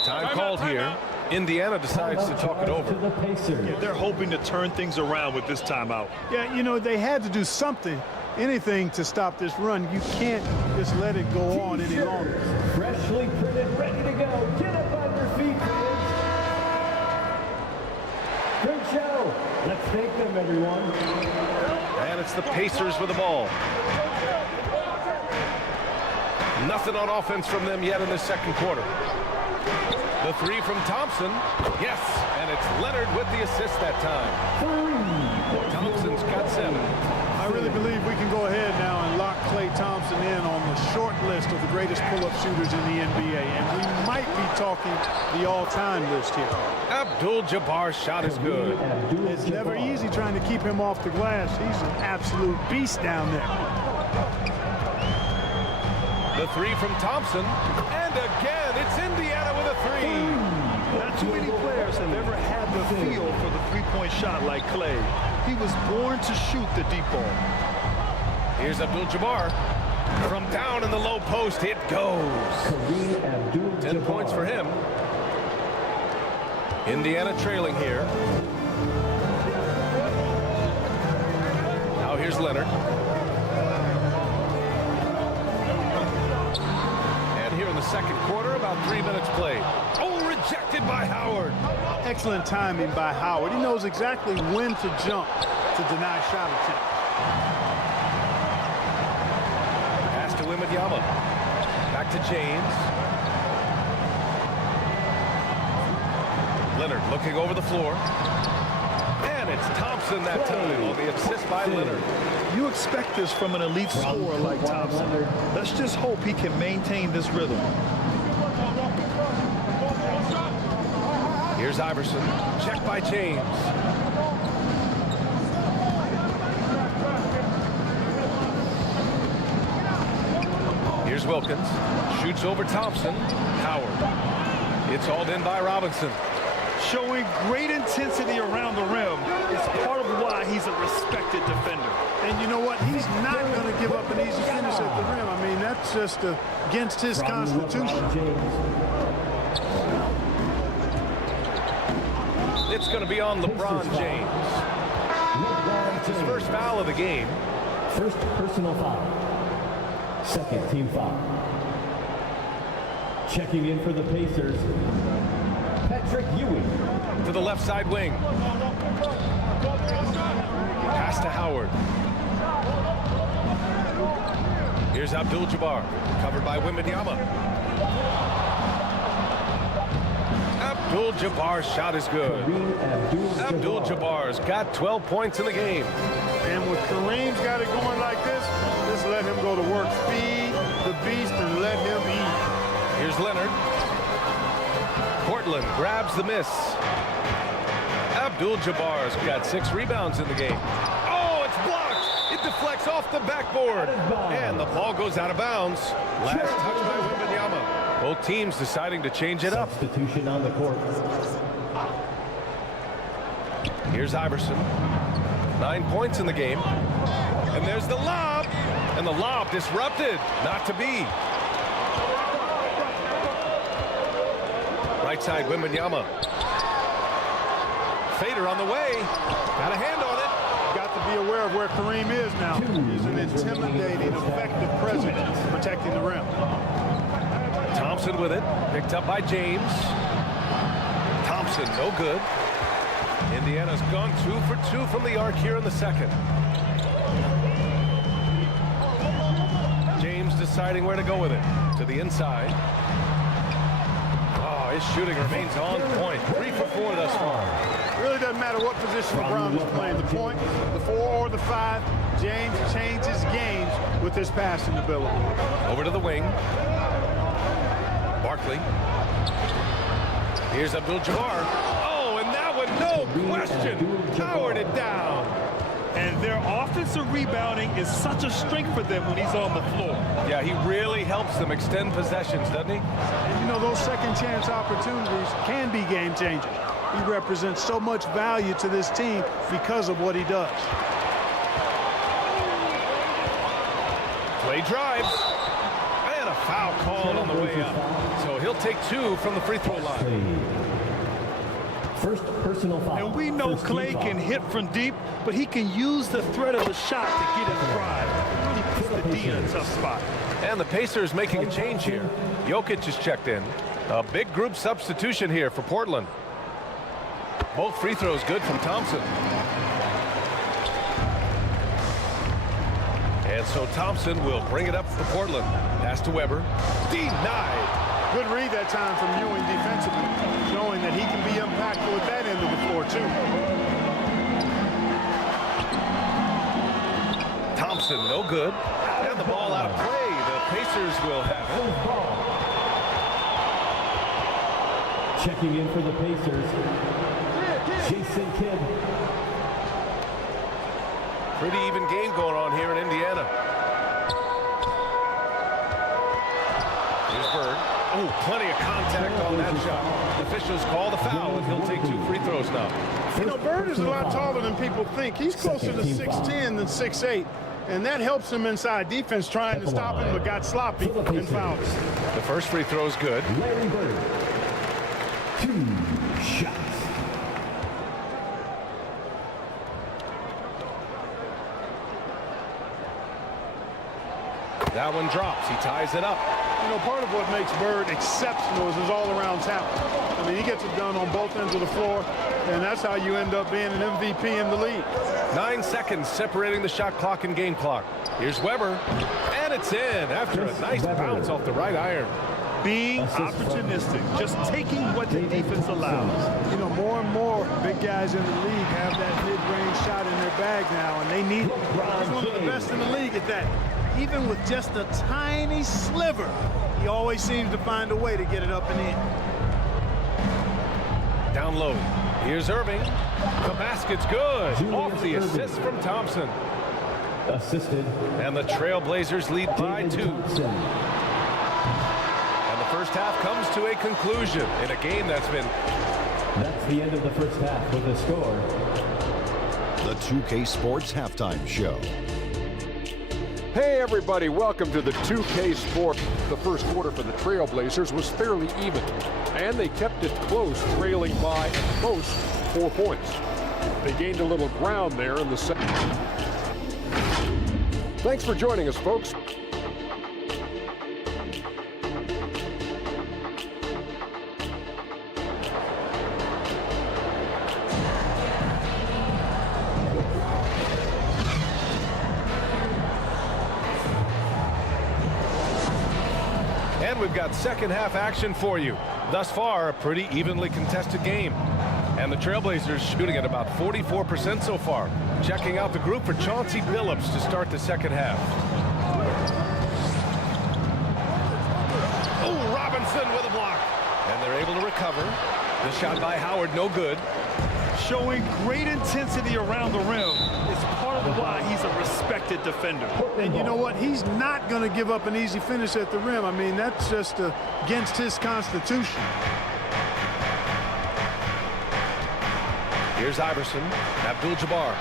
Time called here. Indiana decides to talk it over. Yeah, they're hoping to turn things around with this timeout. Yeah, you know, they had to do something, anything to stop this run. You can't just let it go on any longer. Freshly printed, ready to go. Get up on your feet, kids. Great show. Let's thank them, everyone. And it's the Pacers with the ball. Nothing on offense from them yet in the second quarter. The three from Thompson. Yes, and it's Leonard with the assist that time. Thompson's got 7. I really believe we can go ahead now and lock Klay Thompson in on the short list of the greatest pull-up shooters in the NBA, and we might be talking the all-time list here. Abdul-Jabbar's shot is good. It's never easy trying to keep him off the glass. He's an absolute beast down there. The three from Thompson, and again, it's Indiana with a 3. Not too many players have ever had the feel for the three-point shot like Klay. He was born to shoot the deep ball. Here's Abdul-Jabbar. From down in the low post, it goes. 10 points for him. Indiana trailing here. Now here's Leonard. And here in the second quarter, about 3 minutes played. Oh, rejected by Howard. Excellent timing by Howard. He knows exactly when to jump to deny shot attempt. Pass to Wembanyama. Back to James. Leonard looking over the floor. And it's Thompson that time on the assist by Leonard. You expect this from an elite scorer like Thompson. Let's just hope he can maintain this rhythm. Here's Iverson. Check by James. Here's Wilkins. Shoots over Thompson. Howard. It's hauled in by Robinson. Showing great intensity around the rim is part of why he's a respected defender. And you know what? He's not going to give up an easy finish at the rim. I mean, that's just against his constitution. It's going to be on LeBron James. It's his first foul of the game. First personal foul. Second team foul. Checking in for the Pacers, Ewing. To the left side wing. Pass to Howard. Here's Abdul-Jabbar. Covered by Wembanyama. Abdul-Jabbar's shot is good. Abdul-Jabbar's got 12 points in the game. And when Kareem's got it going like this, just let him go to work. Feed the beast and let him eat. Here's Leonard. Portland grabs the miss. Abdul-Jabbar's got 6 rebounds in the game. Oh, it's blocked. It deflects off the backboard. And the ball goes out of bounds. Last touch by Wembanyama. Both teams deciding to change it up. Substitution on the court. Here's Iverson. 9 points in the game. And there's the lob. And the lob disrupted. Not to be. Right side, Wembanyama. Fader on the way. Got a hand on it. Got to be aware of where Kareem is now. He's an intimidating, effective presence protecting the rim. Thompson with it. Picked up by James. Thompson, no good. Indiana's gone 2 for 2 from the arc here in the second. James deciding where to go with it. To the inside. Oh, his shooting remains on point. 3 for 4 thus far. It really doesn't matter what position LeBron is playing. The point, the 4 or the 5, James changes games with his passing ability. Over to the wing. Barkley. Here's Abdul-Jabbar. Oh, and that one, no question, powered it down. And their offensive rebounding is such a strength for them when he's on the floor. Yeah, he really helps them extend possessions, doesn't he? And you know, those second chance opportunities can be game changers. He represents so much value to this team because of what he does. Klay drives. And a foul called on the way up. So he'll take 2 from the free throw line. First personal foul. And we know Klay can hit from deep, but he can use the threat of the shot to get his drive. It really puts the D in a tough spot. And the Pacers making a change here. JOKIC is checked in. A big group substitution here for Portland. Both free throws good from Thompson. And so Thompson will bring it up for Portland. Pass to Weber. Denied. Good read that time from Ewing defensively, showing that he can be impactful at that end of the floor, too. Thompson, no good. And the ball out of play. The Pacers will have it. Checking in for the Pacers, Jason Kidd. Pretty even game going on here in Indiana. Here's Bird. Oh, plenty of contact on that shot. Officials call the foul, and he'll take 2 free throws now. You know, Bird is a lot taller than people think. He's closer to 6'10" than 6'8", and that helps him inside defense trying to stop him, but got sloppy and fouled. The first free throw is good. Larry Bird, 2 shots. That one drops. He ties it up. You know, part of what makes Bird exceptional is his all-around talent. I mean, he gets it done on both ends of the floor, and that's how you end up being an MVP in the league. 9 seconds separating the shot clock and game clock. Here's Weber, and it's in after a nice bounce off the right iron. Being opportunistic, just taking what the defense allows. You know, more and more big guys in the league have that mid-range shot in their bag now, and they need it. He's one of the best in the league at that. Even with just a tiny sliver, he always seems to find a way to get it up and in. Down low. Here's Irving. The basket's good. Off the assist from Thompson. Assisted. And the Trailblazers lead by 2. And the first half comes to a conclusion in a game that's been... That's the end of the first half with the score. The 2K Sports Halftime Show. Hey everybody, welcome to the 2K Sport. The first quarter for the Trailblazers was fairly even, and they kept it close, trailing by at most 4 points. They gained a little ground there in the second. Thanks for joining us, folks. And we've got second half action for you. Thus far, a pretty evenly contested game. And the Trailblazers shooting at about 44% so far. Checking out the group for Chauncey Billups to start the second half. Oh, Robinson with a block. And they're able to recover. The shot by Howard, no good. Showing great intensity around the rim is part of why he's a respected defender. And you know what? He's not going to give up an easy finish at the rim. I mean, that's just against his constitution. Here's Iverson. Abdul-Jabbar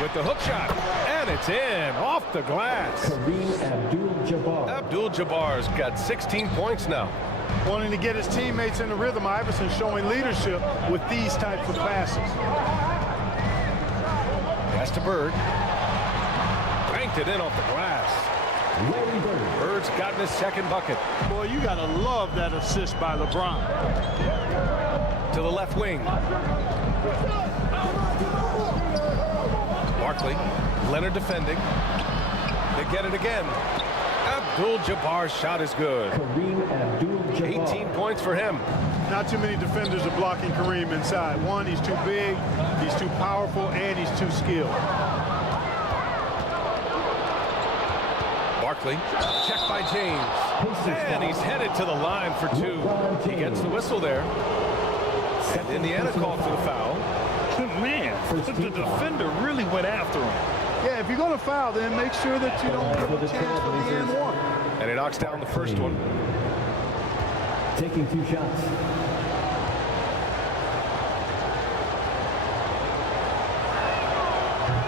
with the hook shot. And it's in off the glass. Kareem Abdul-Jabbar. Abdul-Jabbar's got 16 points now. Wanting to get his teammates in the rhythm, Iverson showing leadership with these types of passes. Pass to Bird. Banked it in off the glass. Larry Bird. Bird's gotten his second bucket. Boy, you got to love that assist by LeBron. To the left wing. Barkley. Leonard defending. They get it again. Abdul-Jabbar's shot is good. Kareem Abdul-Jabbar. 18 points for him. Not too many defenders are blocking Kareem inside. One, he's too big, he's too powerful, and he's too skilled. Barkley, checked by James. And he's headed to the line for 2. He gets the whistle there. And Indiana called for the foul. Man, the defender really went after him. Yeah, if you're going to foul, then make sure that you don't give a chance for the and one. And he knocks down the first one. Taking 2 shots.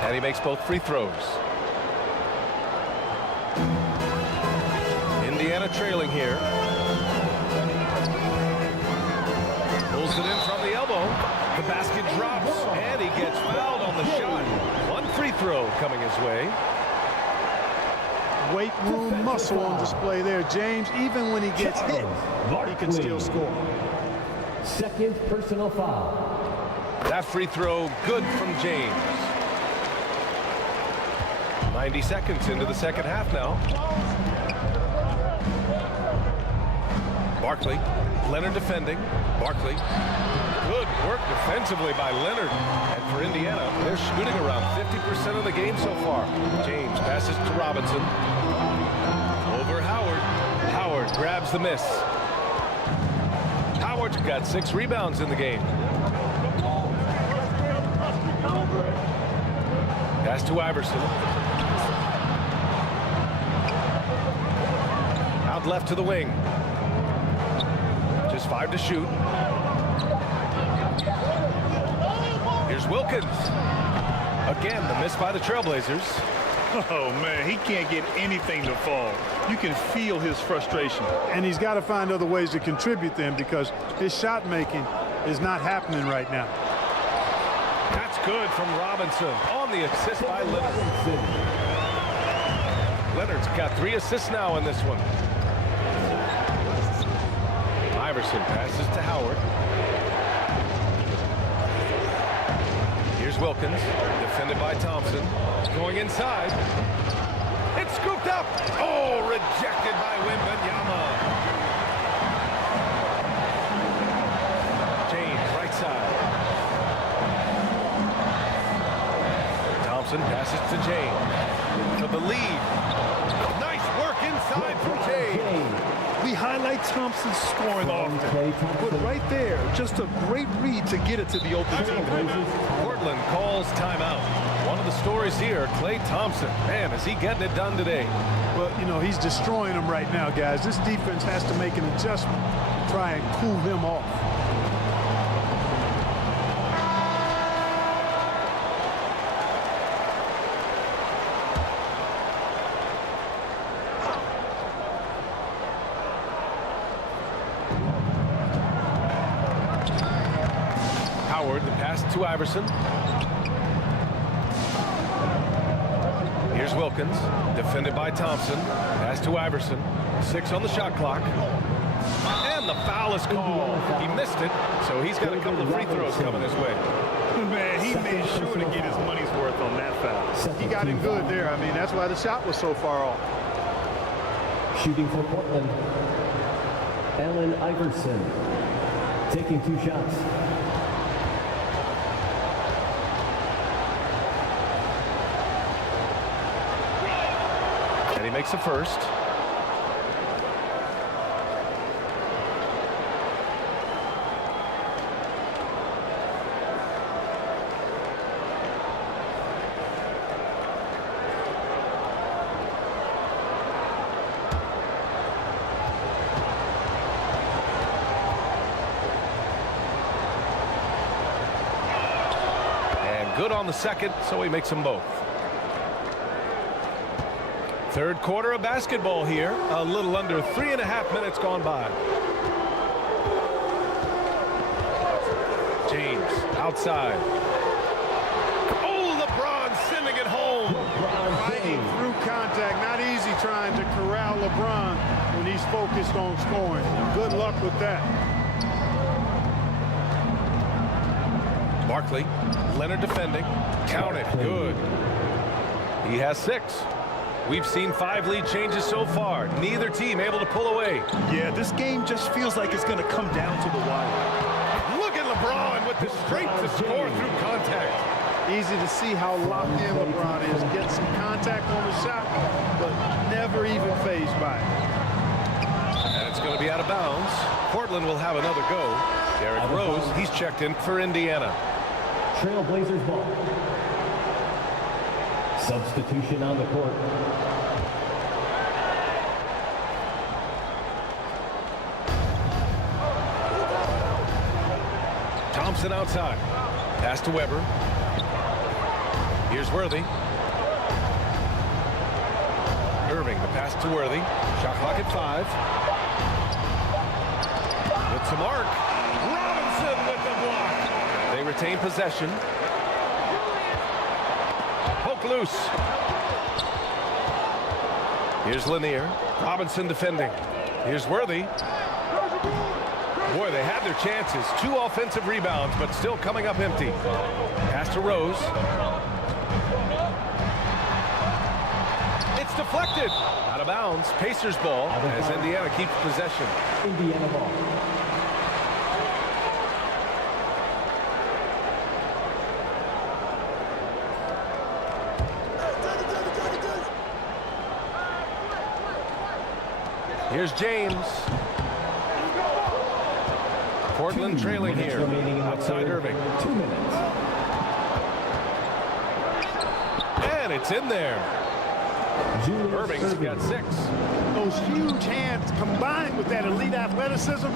And he makes both free throws. Indiana trailing here. Pulls it in from the elbow. The basket drops, and he gets fouled on the shot. One free throw coming his way. Weight room muscle on display there. James, even when he gets hit, he can still score. Second personal foul. That free throw good from James. 90 seconds into the second half now. Barkley. Leonard defending. Barkley. Good work defensively by Leonard. And for Indiana, they're shooting around 50% of the game so far. James passes to Robinson. Over Howard. Howard grabs the miss. Howard's got 6 rebounds in the game. Pass to Iverson. Out left to the wing. Just 5 to shoot. Here's Wilkins. Again, the miss by the Trailblazers. Oh, man, he can't get anything to fall. You can feel his frustration. And he's got to find other ways to contribute them because his shot making is not happening right now. That's good from Robinson on the assist by Leonard. Leonard's got 3 assists now in this one. Iverson passes to Howard. Here's Wilkins, defended by Thompson. Going inside. It's scooped up. Oh, rejected by Wembanyama. James, right side. Thompson passes to James. For the lead. Nice work inside from James. We highlight Thompson's scoring often, but right there, just a great read to get it to the open team. Portland calls timeout. One of the stories here, Klay Thompson. Man, is he getting it done today? Well, you know, he's destroying them right now, guys. This defense has to make an adjustment to try and cool him off. Howard, the pass to Iverson. Here's Wilkins, defended by Thompson. Pass to Iverson. 6 on the shot clock. And the foul is called. He missed it, so he's got a couple of free throws coming his way. Man, he made sure to get his money's worth on that foul. He got him good there. I mean, that's why the shot was so far off. Shooting for Portland, Allen Iverson, taking 2 shots. And he makes the first. And good on the second, so he makes them both. Third quarter of basketball here. A little under 3.5 minutes gone by. James outside. Oh, LeBron sending it home. Fighting through contact. Not easy trying to corral LeBron when he's focused on scoring. Good luck with that. Barkley. Leonard defending. Count it. Good. He has 6. We've seen 5 lead changes so far. Neither team able to pull away. Yeah, this game just feels like it's going to come down to the wire. Look at LeBron with the strength to score through contact. Easy to see how locked in LeBron is. Get some contact on the shot, but never even fazed by it. And it's going to be out of bounds. Portland will have another go. Derrick Rose, he's checked in for Indiana. Trailblazers ball. Substitution on the court. Thompson outside. Pass to Weber. Here's Worthy. Irving, the pass to Worthy. Shot clock at 5. With some arc. Robinson with the block. They retain possession. Poke loose. Here's Lanier. Robinson defending. Here's Worthy. Boy, they had their chances. 2 offensive rebounds, but still coming up empty. Pass to Rose. It's deflected. Out of bounds. Pacers ball as Indiana keeps possession. Indiana ball. Here's James. Portland trailing here. Outside Irving. 2 minutes. And it's in there. Irving's got 6. Those huge hands combined with that elite athleticism,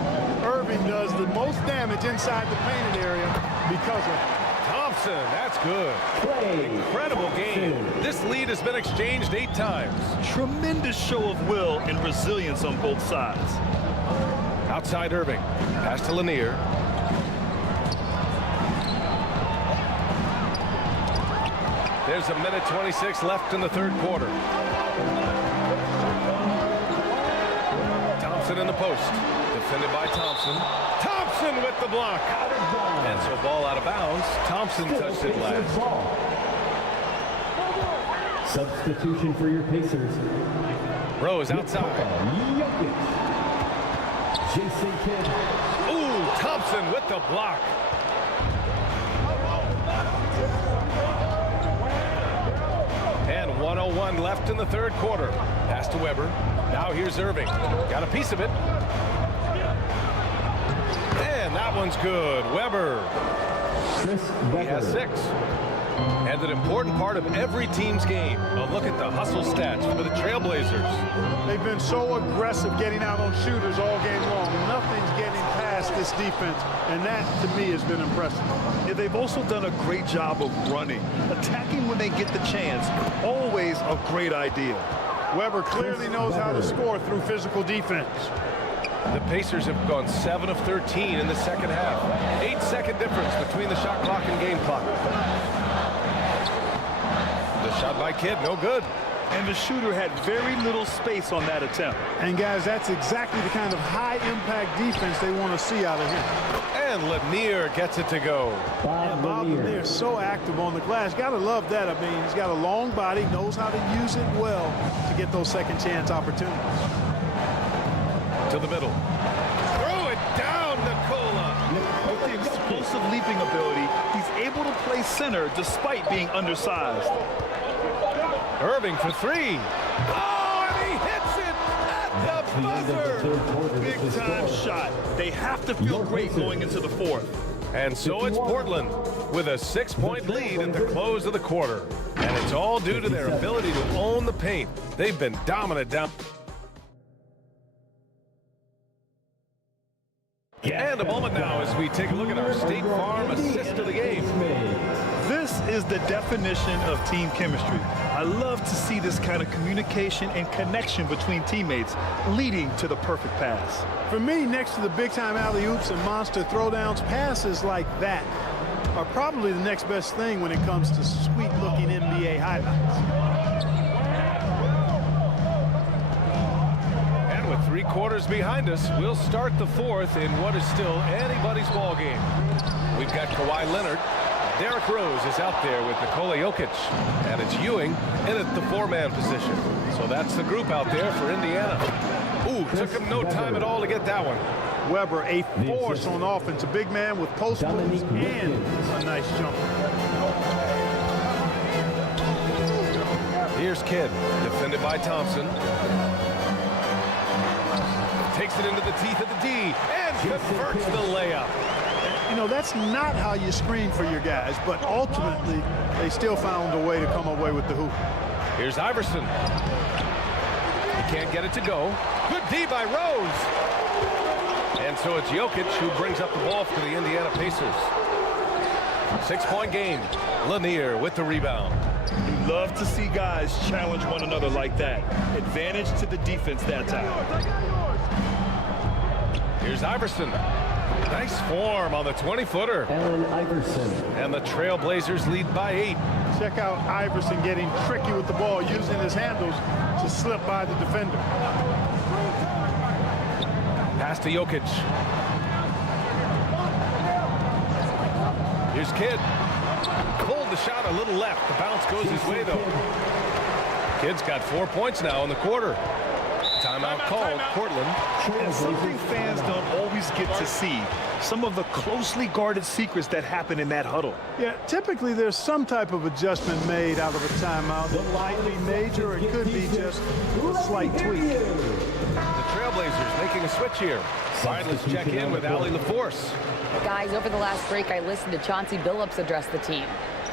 Irving does the most damage inside the painted area because of Thompson, that's good. KLAY. Incredible game. This lead has been exchanged 8 times. Tremendous show of will and resilience on both sides. Outside Irving. Pass to Lanier. There's a minute 26 left in the third quarter. Thompson in the post. Defended by Thompson. Thompson with the block. And so ball out of bounds. Thompson touched it last. Substitution for your Pacers. Rose outside. JOKIC. Jason Kidd. Ooh, Thompson with the block. And 1:01 left in the third quarter. Pass to Weber. Now here's Irving. Got a piece of it. And that one's good. Weber. He has 6. And an important part of every team's game. A look at the hustle stats for the Trailblazers. they've been so aggressive getting out on shooters all game long. Nothing's getting past this defense, and that, to me, has been impressive. Yeah, they've also done a great job of running, attacking when they get the chance. Always a great idea. Weber clearly knows how to score through physical defense. The Pacers have gone 7 of 13 in the second half. 8-second difference between the shot clock and game clock. The shot by Kidd, no good. And the shooter had very little space on that attempt. And, guys, that's exactly the kind of high-impact defense they want to see out of him. And Lanier gets it to go. Bob Lanier so active on the glass. Got to love that. I mean, he's got a long body, knows how to use it well to get those second-chance opportunities. To the middle. Throw it down, NIKOLA. With the explosive leaping ability, he's able to play center despite being undersized. Irving for 3. Oh, and he hits it at the buzzer. Big time shot. They have to feel great going into the fourth. And so it's Portland with a 6-point lead at the close of the quarter. And it's all due to their ability to own the paint. They've been dominant down. And a moment now as we take a look at our State Farm assist of the game. This is the definition of team chemistry. I love to see this kind of communication and connection between teammates leading to the perfect pass. For me, next to the big-time alley-oops and monster throwdowns, passes like that are probably the next best thing when it comes to sweet-looking NBA highlights. And with 3 quarters behind us, we'll start the fourth in what is still anybody's ball game. We've got Kawhi Leonard. Derrick Rose is out there with NIKOLA Jokic, and it's Ewing in at the 4-man position. So that's the group out there for Indiana. Ooh, took him no time at all to get that one. Weber, a force on offense, a big man with post moves and a nice jump. Here's Kidd, defended by Thompson. Takes it into the teeth of the D and converts the layup. You know, that's not how you screen for your guys, but ultimately, they still found a way to come away with the hoop. Here's Iverson. He can't get it to go. Good D by Rose. And so it's Jokic who brings up the ball for the Indiana Pacers. 6-point game. Lanier with the rebound. You love to see guys challenge one another like that. Advantage to the defense that time. Here's Iverson. Nice form on the 20-footer. Allen Iverson. And the Trailblazers lead by 8. Check out Iverson getting tricky with the ball, using his handles to slip by the defender. Pass to Jokic. Here's Kidd. Pulled the shot a little left. The bounce goes his way, though. Kid's got 4 points now in the quarter. Timeout called, Portland. And something fans don't always get to see. Some of the closely guarded secrets that happen in that huddle. Yeah, typically there's some type of adjustment made out of a timeout. It might be major, or it could be just a slight tweak. The Trailblazers making a switch here. All right, let's check in with Allie LaForce. Guys, over the last break, I listened to Chauncey Billups address the team.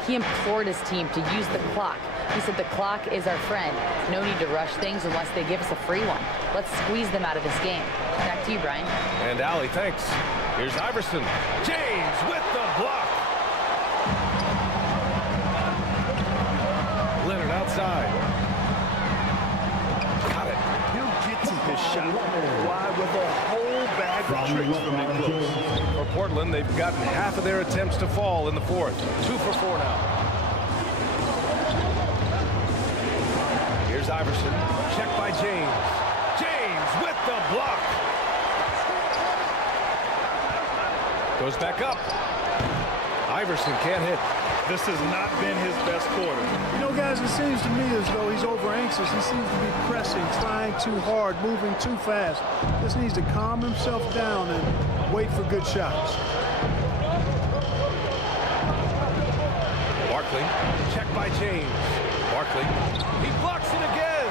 He implored his team to use the clock. He said the clock is our friend. No need to rush things unless they give us a free one. Let's squeeze them out of this game. Back to you, Brian. And Allie, thanks. Here's Iverson. James with the block. Leonard outside. Got it. He'll get to his shot. Why? With a whole bag of tricks from in close. For Portland, they've gotten half of their attempts to fall in the fourth. 2 for 4 now. Here's Iverson. Check by James. James with the block. Goes back up. Iverson can't hit. This has not been his best quarter. You know, guys, it seems to me as though he's over anxious. He seems to be pressing, trying too hard, moving too fast. Just needs to calm himself down and wait for good shots. Barkley, check by James. Barkley, he blocks it again.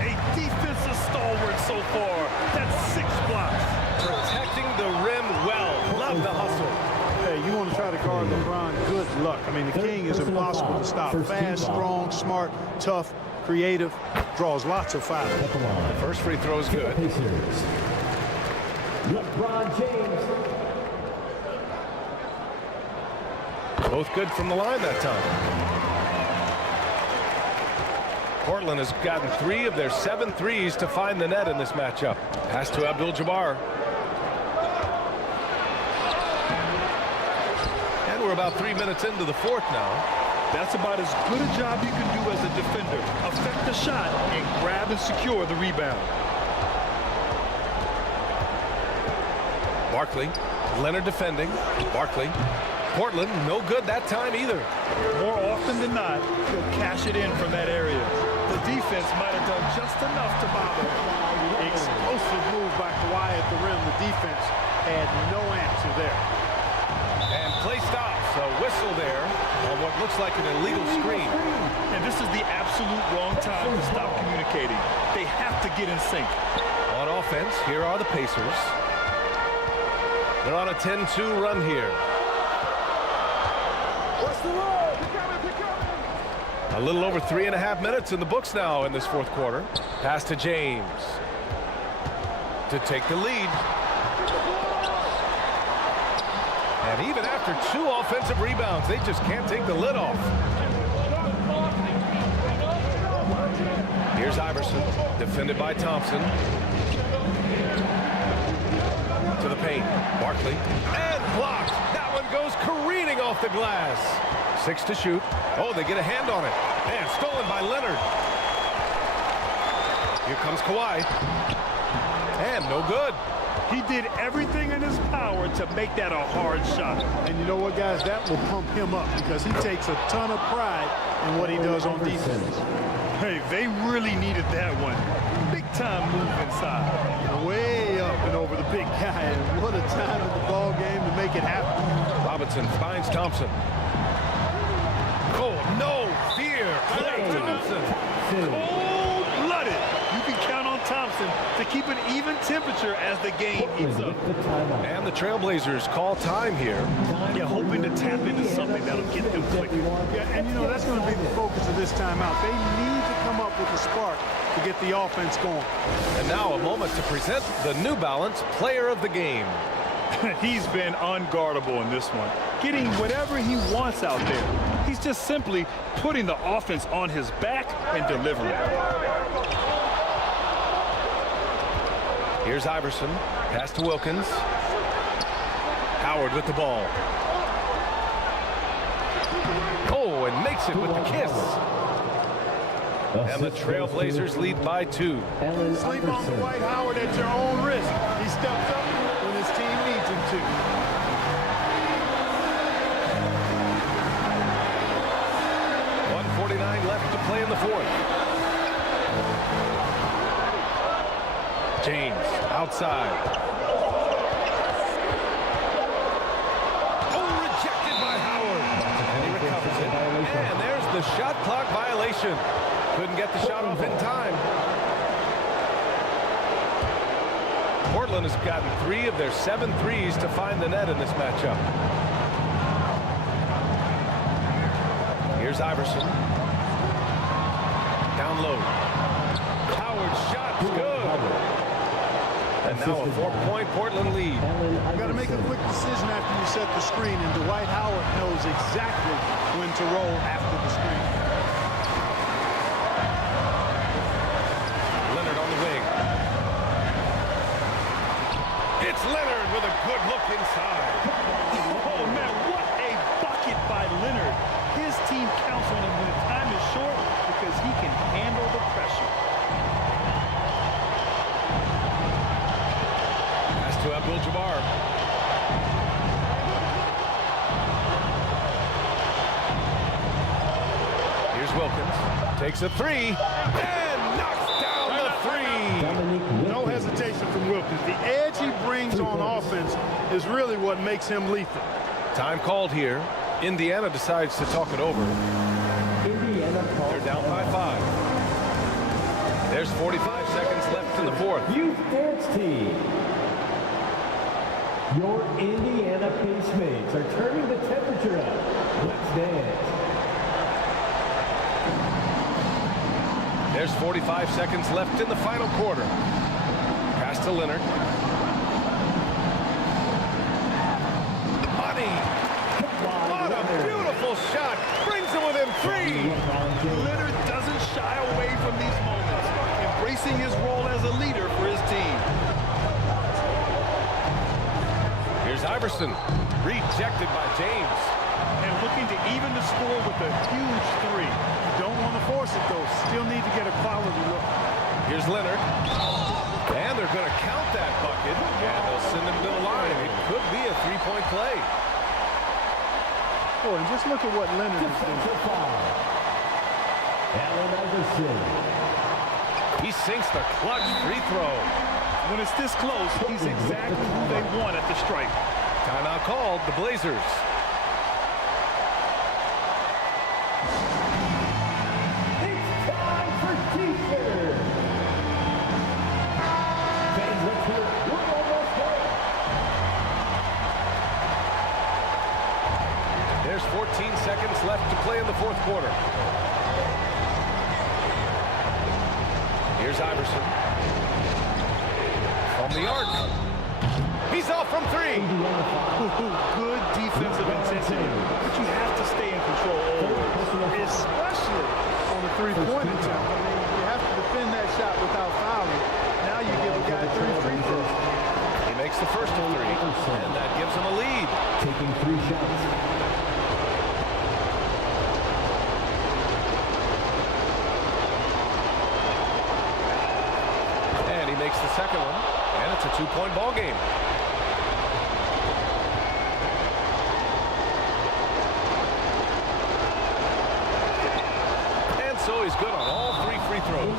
A defensive stalwart so far. That's 6 blocks. Protecting the rim well. Love the hustle. Hey, you want to try to guard LeBron, good luck. I mean, the king is impossible to stop. Fast, strong, smart, tough, creative, draws lots of fouls. First free throw is good. LeBron James. Both good from the line that time. Portland has gotten 3 of their 7 threes to find the net in this matchup. Pass to Abdul-Jabbar. And we're about 3 minutes into the fourth now. That's about as good a job you can do as a defender. Affect the shot and grab and secure the rebound. Barkley, Leonard defending. Barkley. Portland, no good that time either. More often than not, he'll cash it in from that area. The defense might have done just enough to bother. Explosive move by Kawhi at the rim. The defense had no answer there. And play stops. A whistle there on what looks like an illegal screen. And this is the absolute wrong time to stop communicating. They have to get in sync. On offense, here are the Pacers. They're on a 10-2 run here. A little over 3.5 minutes in the books now in this fourth quarter. Pass to James to take the lead. And even after 2 offensive rebounds, they just can't take the lid off. Here's Iverson, defended by Thompson. To the paint, Barkley, and blocked. That one goes careening off the glass. 6 to shoot. Oh, they get a hand on it. Man, stolen by Leonard. Here comes Kawhi. And no good. He did everything in his power to make that a hard shot. And you know what, guys? That will pump him up because he takes a ton of pride in what he does on defense. Hey, they really needed that one. Big time move inside. Way up and over the big guy. And what a time in the ball game to make it happen. Robinson finds Thompson. Oh, no fear. Klay Thompson. Cold-blooded. You can count on Thompson to keep an even temperature as the game heats up. And the Trailblazers call time here. Yeah, hoping to tap into something that'll get them clicking. Yeah, and you know, that's going to be the focus of this timeout. They need to come up with a spark to get the offense going. And now a moment to present the New Balance Player of the Game. He's been unguardable in this one, getting whatever he wants out there. He's just simply putting the offense on his back and delivering. Here's Iverson, pass to Wilkins. Howard with the ball. Oh, and makes it with the kiss. And the Trailblazers lead by 2. Sleep on Dwight Howard at your own risk. He steps up when his team needs him to. .149 left to play in the fourth. Outside. Oh, rejected by Howard. And he recovers it. And there's the shot clock violation. Couldn't get the shot off in time. Portland has gotten 3 of their 7 threes to find the net in this matchup. Here's Iverson. Down low. Howard's shot's good. And now a 4-point Portland lead. You got to make a quick decision after you set the screen, and Dwight Howard knows exactly when to roll after the screen. Leonard on the wing. It's Leonard with a good look inside. Oh, man, what a bucket by Leonard. His team counts on him when time is short because he can handle the pressure. Pass to Abdul-Jabbar. Here's Wilkins. Takes a 3 and knocks down the 3. No hesitation from Wilkins. The edge he brings on offense is really what makes him lethal. Time called here. Indiana decides to talk it over. They're down by 5. There's 45 seconds left in the fourth. Youth dance team. Your Indiana Pacemates are turning the temperature up. Let's dance. There's 45 seconds left in the final quarter. Pass to Leonard. Money. What a beautiful shot. Brings him within 3. Leonard doesn't shy away from these moments, embracing his role as a leader for his team. Here's Iverson. Rejected by James. And looking to even the score with a huge 3. Don't want to force it, though. Still need to get a quality look. Here's Leonard. And they're going to count that bucket. And they'll send him to the line. It could be a 3-point play. Oh, and just look at what Leonard is doing. He sinks the clutch free throw. When it's this close, he's exactly who they want at the stripe. Timeout called. The Blazers. There's 14 seconds left to play in the fourth quarter. Here's Iverson. From the arc. He's off from 3. Good defensive intensity, but you have to stay in control always, especially on the three-point attempt. I mean, you have to defend that shot without fouling. Now you give a guy 3 free throws. He makes the first of 3, and that gives him a lead. Taking 3 shots. Makes the second one, and it's a 2-point ball game. And so he's good on all 3 free throws,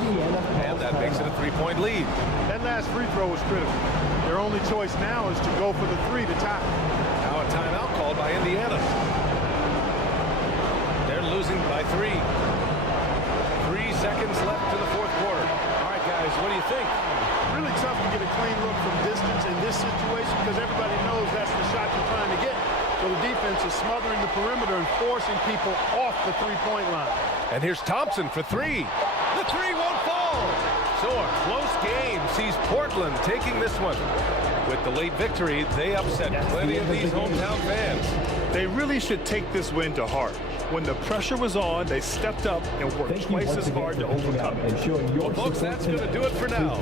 and that makes it a 3-point lead. That last free throw was critical. Their only choice now is to go for the 3 to tie. Now a timeout called by Indiana. They're losing by 3. 3 seconds left in the fourth quarter. All right, guys, what do you think? Really tough to get a clean look from distance in this situation because everybody knows that's the shot you're trying to get. So the defense is smothering the perimeter and forcing people off the 3-point line. And here's Thompson for 3. The 3 won't fall. So a close game sees Portland taking this one. With the late victory, they upset plenty of these hometown fans. They really should take this win to heart. When the pressure was on, they stepped up and worked twice as hard to overcome it. Well, folks, that's going to do it for now.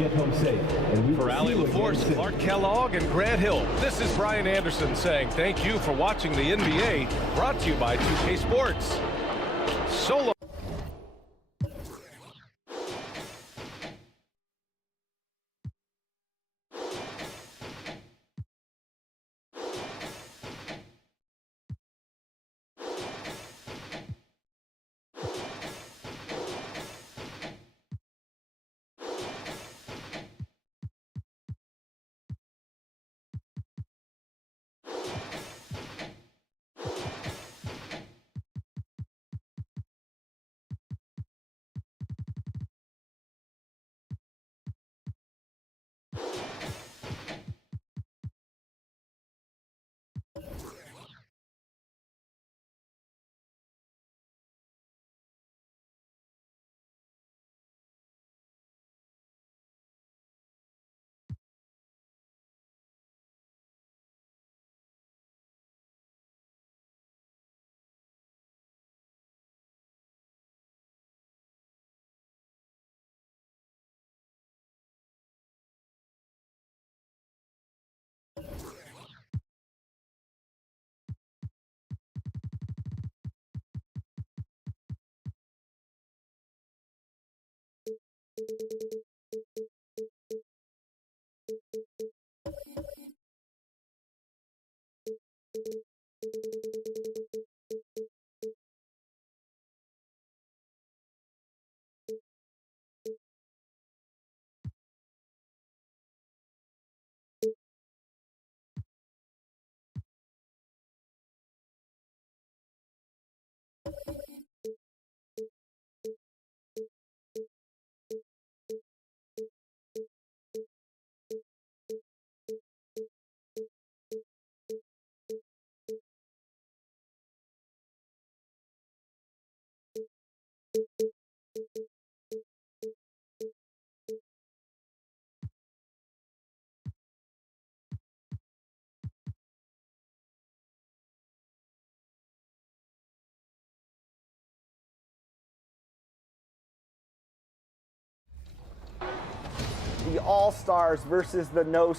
For Ali LaForce, Clark Kellogg, and Grant Hill, this is Brian Anderson saying thank you for watching the NBA, brought to you by 2K Sports. So long. The All-Stars versus the No.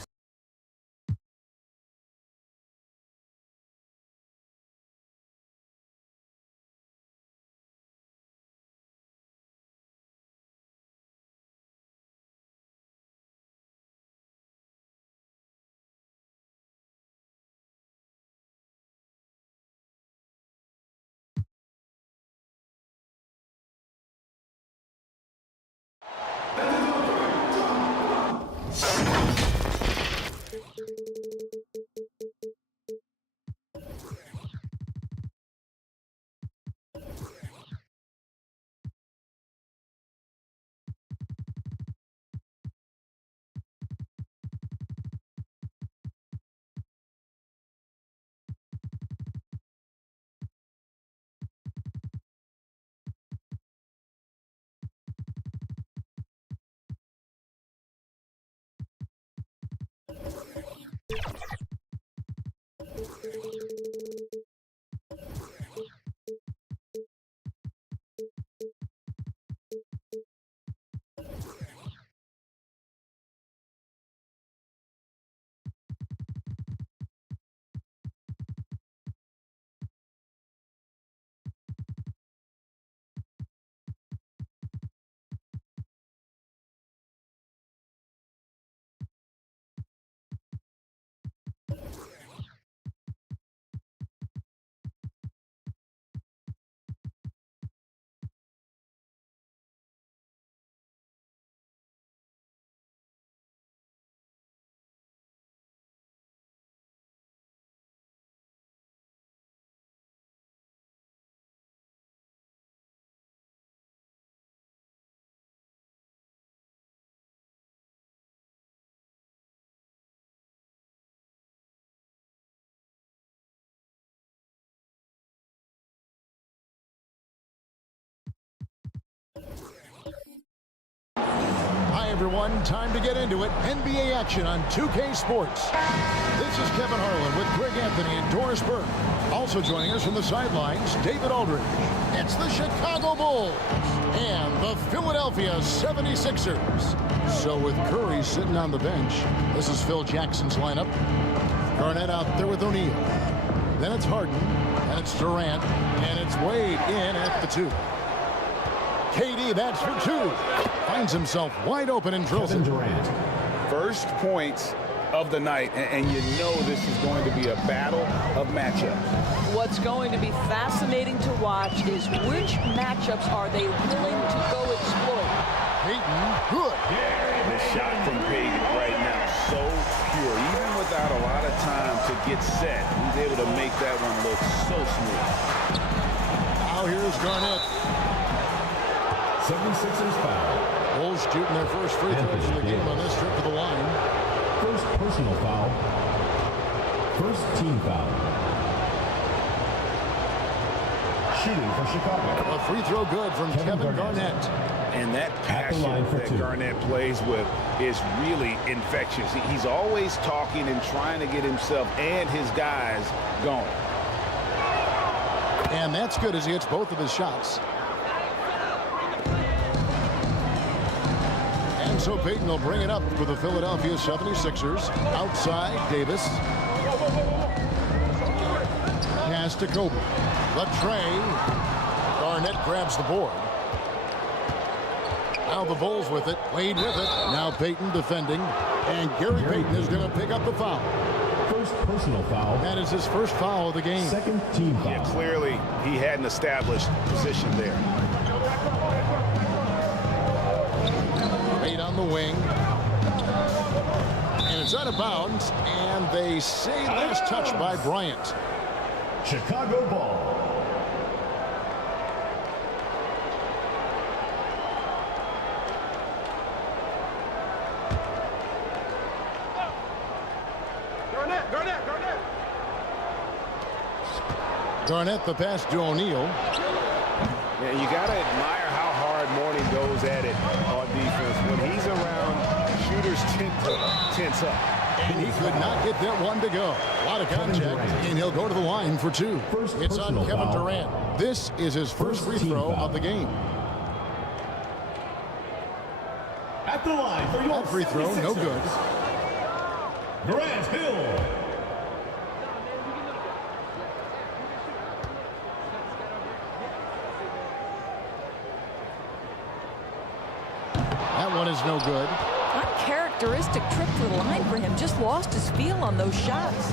Hi, everyone. Time to get into it. NBA action on 2K Sports. This is Kevin Harlan with Greg Anthony and Doris Burke. Also joining us from the sidelines, David Aldridge. It's the Chicago Bulls and the Philadelphia 76ers. So with Curry sitting on the bench, this is Phil Jackson's lineup. Garnett out there with O'Neal. Then it's Harden, and it's Durant, and it's Wade in at the 2. KD, that's for 2. Finds himself wide open and drills it. First points of the night, and you know this is going to be a battle of matchup. What's going to be fascinating to watch is which matchups are they willing to go exploit. Payton, good. The shot from Payton right now, so pure. Even without a lot of time to get set, he's able to make that one look so smooth. Now here's Garnett. 76ers foul. Bulls shooting their first free throws of the game on this trip to the line. First personal foul. First team foul. Shooting for Chicago. A free throw good from Kevin Garnett. And that passion that Garnett plays with is really infectious. He's always talking and trying to get himself and his guys going. And that's good as he hits both of his shots. And so Payton will bring it up for the Philadelphia 76ers. Outside, Davis. Pass to Kobe. The tray. Garnett grabs the board. Now the Bulls with it. Wade with it. Now Payton defending. And Gary Payton is going to pick up the foul. First personal foul. That is his first foul of the game. Second team foul. Yeah, clearly he had an established position there. Wade on the wing. And it's out of bounds. And they say last touch by Bryant. Chicago ball. Garnett the pass to O'Neal. Yeah, you got to admire how hard Mourning goes at it on defense. When he's around, shooters tense up. And he could not get that one to go. A lot of contact, and he'll go to the line for two. It's on Kevin Durant. This is his first free throw of the game. At the line for your that free throw, no good. Grant Hill. That one is no good. Uncharacteristic trip to the line for him. Just lost his feel on those shots.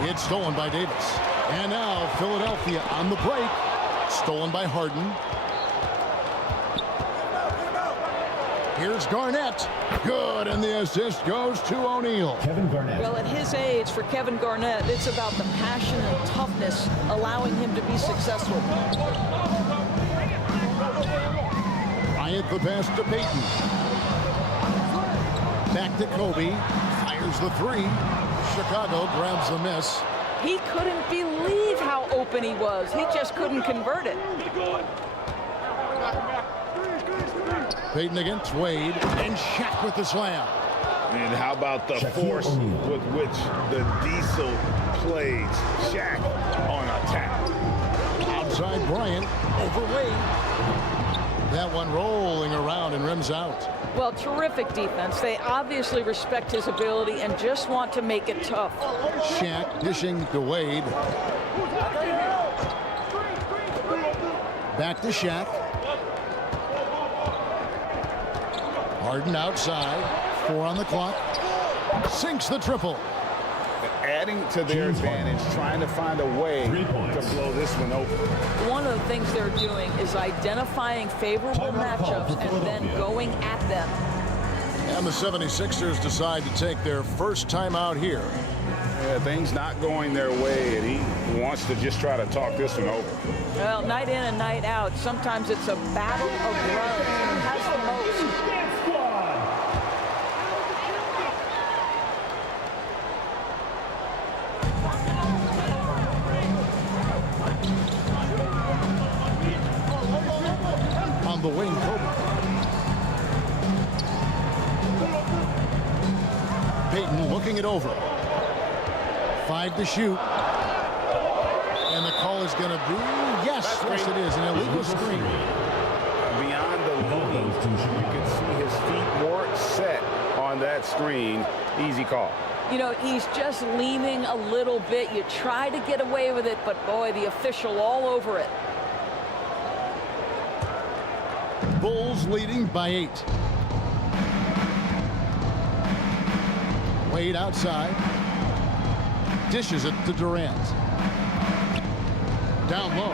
It's stolen by Davis. And now Philadelphia on the break. Stolen by Harden. Here's Garnett. Good, and the assist goes to O'Neal. Kevin Garnett. Well, at his age, for Kevin Garnett, it's about the passion and toughness allowing him to be successful. Bryant the pass to Payton. Back to Kobe. Fires the three. Chicago grabs the miss. He couldn't believe how open he was. He just couldn't convert it. Payton against Wade. And Shaq with the slam. And how about the force with which the Diesel plays Shaq on attack. Outside Bryant. Over Wade. That one rolling around and rims out. Well, terrific defense. They obviously respect his ability and just want to make it tough. Shaq dishing to Wade. Back to Shaq. Harden outside. 4 on the clock. Sinks the triple. Adding to their advantage, trying to find a way to blow this one open. One of the things they're doing is identifying favorable matchups and then going at them. And the 76ers decide to take their first time out here. Yeah, things not going their way, and he wants to just try to talk this one over. Well, night in and night out, sometimes it's a battle of runs. Who has the most? On the wing, Kobe. Payton looking it over. 5 to shoot. And the call is going to be, yes, it is, an illegal screen. Beyond the lead, you can see his feet more set on that screen. Easy call. You know, he's just leaning a little bit. You try to get away with it, but boy, the official all over it. Bulls leading by 8. Wade outside. Dishes it to Durant. Down low.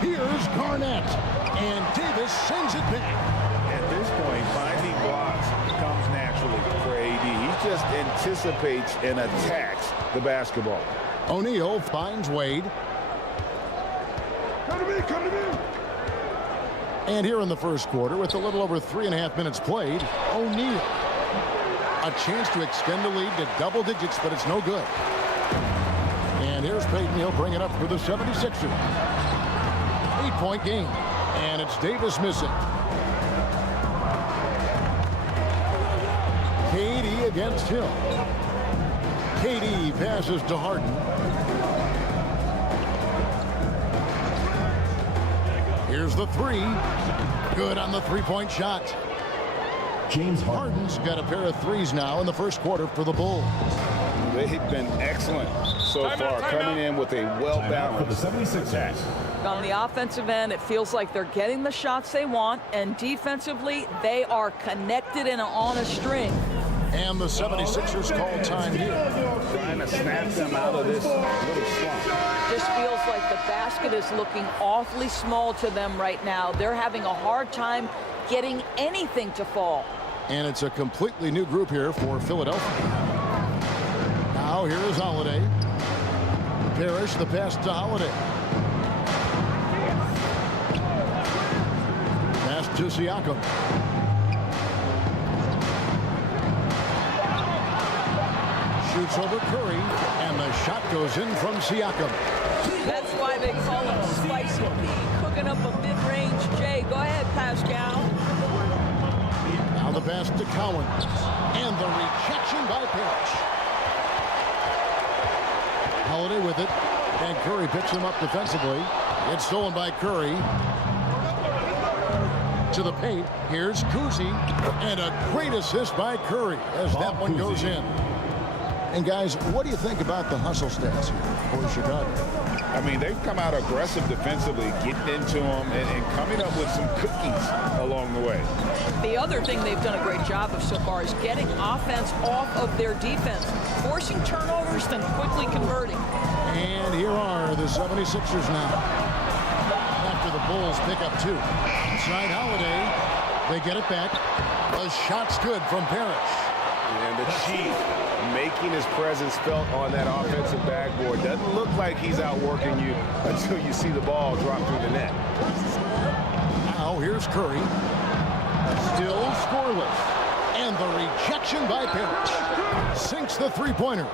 Here's Garnett. And Davis sends it back. At this point, finding blocks comes naturally for AD. He just anticipates and attacks the basketball. O'Neal finds Wade. Come to me, come to me. And here in the first quarter, with a little over 3.5 minutes played, O'Neal. A chance to extend the lead to double digits, but it's no good. And here's Payton. He'll bring it up for the 76ers. 8-point game. And it's Davis missing. KD against Hill. KD passes to Harden. Here's the three. Good on the three-point shot. James Harden's got a pair of threes now in the first quarter for the Bulls. They've been excellent so far, coming in with a well-balanced attack. On the offensive end, it feels like they're getting the shots they want, and defensively, they are connected and on a string. And the 76ers call time here. Trying to snap them out of this little slump. Just feels like the basket is looking awfully small to them right now. They're having a hard time getting anything to fall. And it's a completely new group here for Philadelphia. Now here is Holiday. Parrish, the pass to Holiday. Pass to Siakam. Shoots over Curry, and the shot goes in from Siakam. That's why they call him Spicy P, cooking up a mid-range J. Go ahead, Pascal. Now the pass to Collins, and the rejection by Parrish. Holiday with it, and Curry picks him up defensively. It's stolen by Curry. To the paint, here's Kuzi, and a great assist by Curry as that one goes in. And guys, what do you think about the hustle stats here for Chicago? I mean, they've come out aggressive defensively, getting into them and coming up with some cookies along the way. The other thing they've done a great job of so far is getting offense off of their defense, forcing turnovers, then quickly converting. And here are the 76ers now. After the Bulls pick up two. Inside Holiday, they get it back. The shot's good from Parrish. And the Chief making his presence felt on that offensive backboard. Doesn't look like he's outworking you until you see the ball drop through the net. Now here's Curry. Still scoreless. And the rejection by Parrish. Sinks the three-pointer.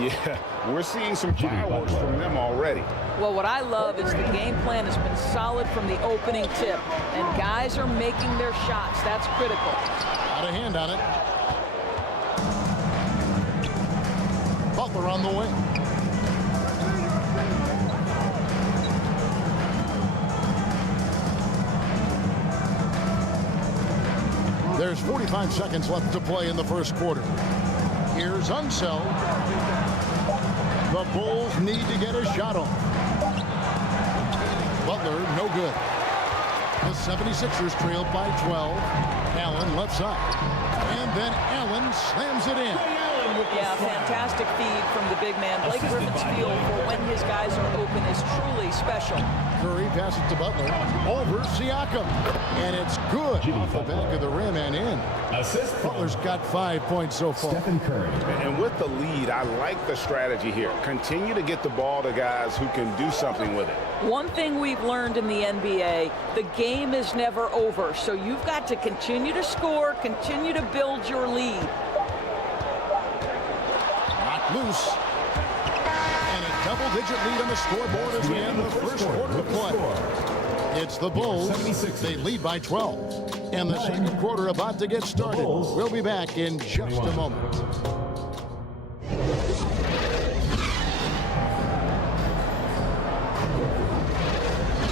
Yeah, we're seeing some fireworks from them already. Well, what I love is the game plan has been solid from the opening tip, and guys are making their shots. That's critical. Got a hand on it. Butler on the wing. There's 45 seconds left to play in the first quarter. Here's Unseld. The Bulls need to get a shot off. Butler, no good. The 76ers trailed by 12. Allen left side. And then Allen slams it in. Yeah, fantastic feed from the big man. Blake Griffin's feel for when his guys are open is truly special. Curry passes to Butler. Over Siakam. And it's good off the back of the rim and in. Butler's got 5 points so far. Stephen Curry. And with the lead, I like the strategy here. Continue to get the ball to guys who can do something with it. One thing we've learned in the NBA, the game is never over. So you've got to continue to score, continue to build your lead. Loose. And a double-digit lead on the scoreboard as we end the first quarter of play. It's the Bulls. They lead by 12. And the second quarter about to get started. We'll be back in just a moment.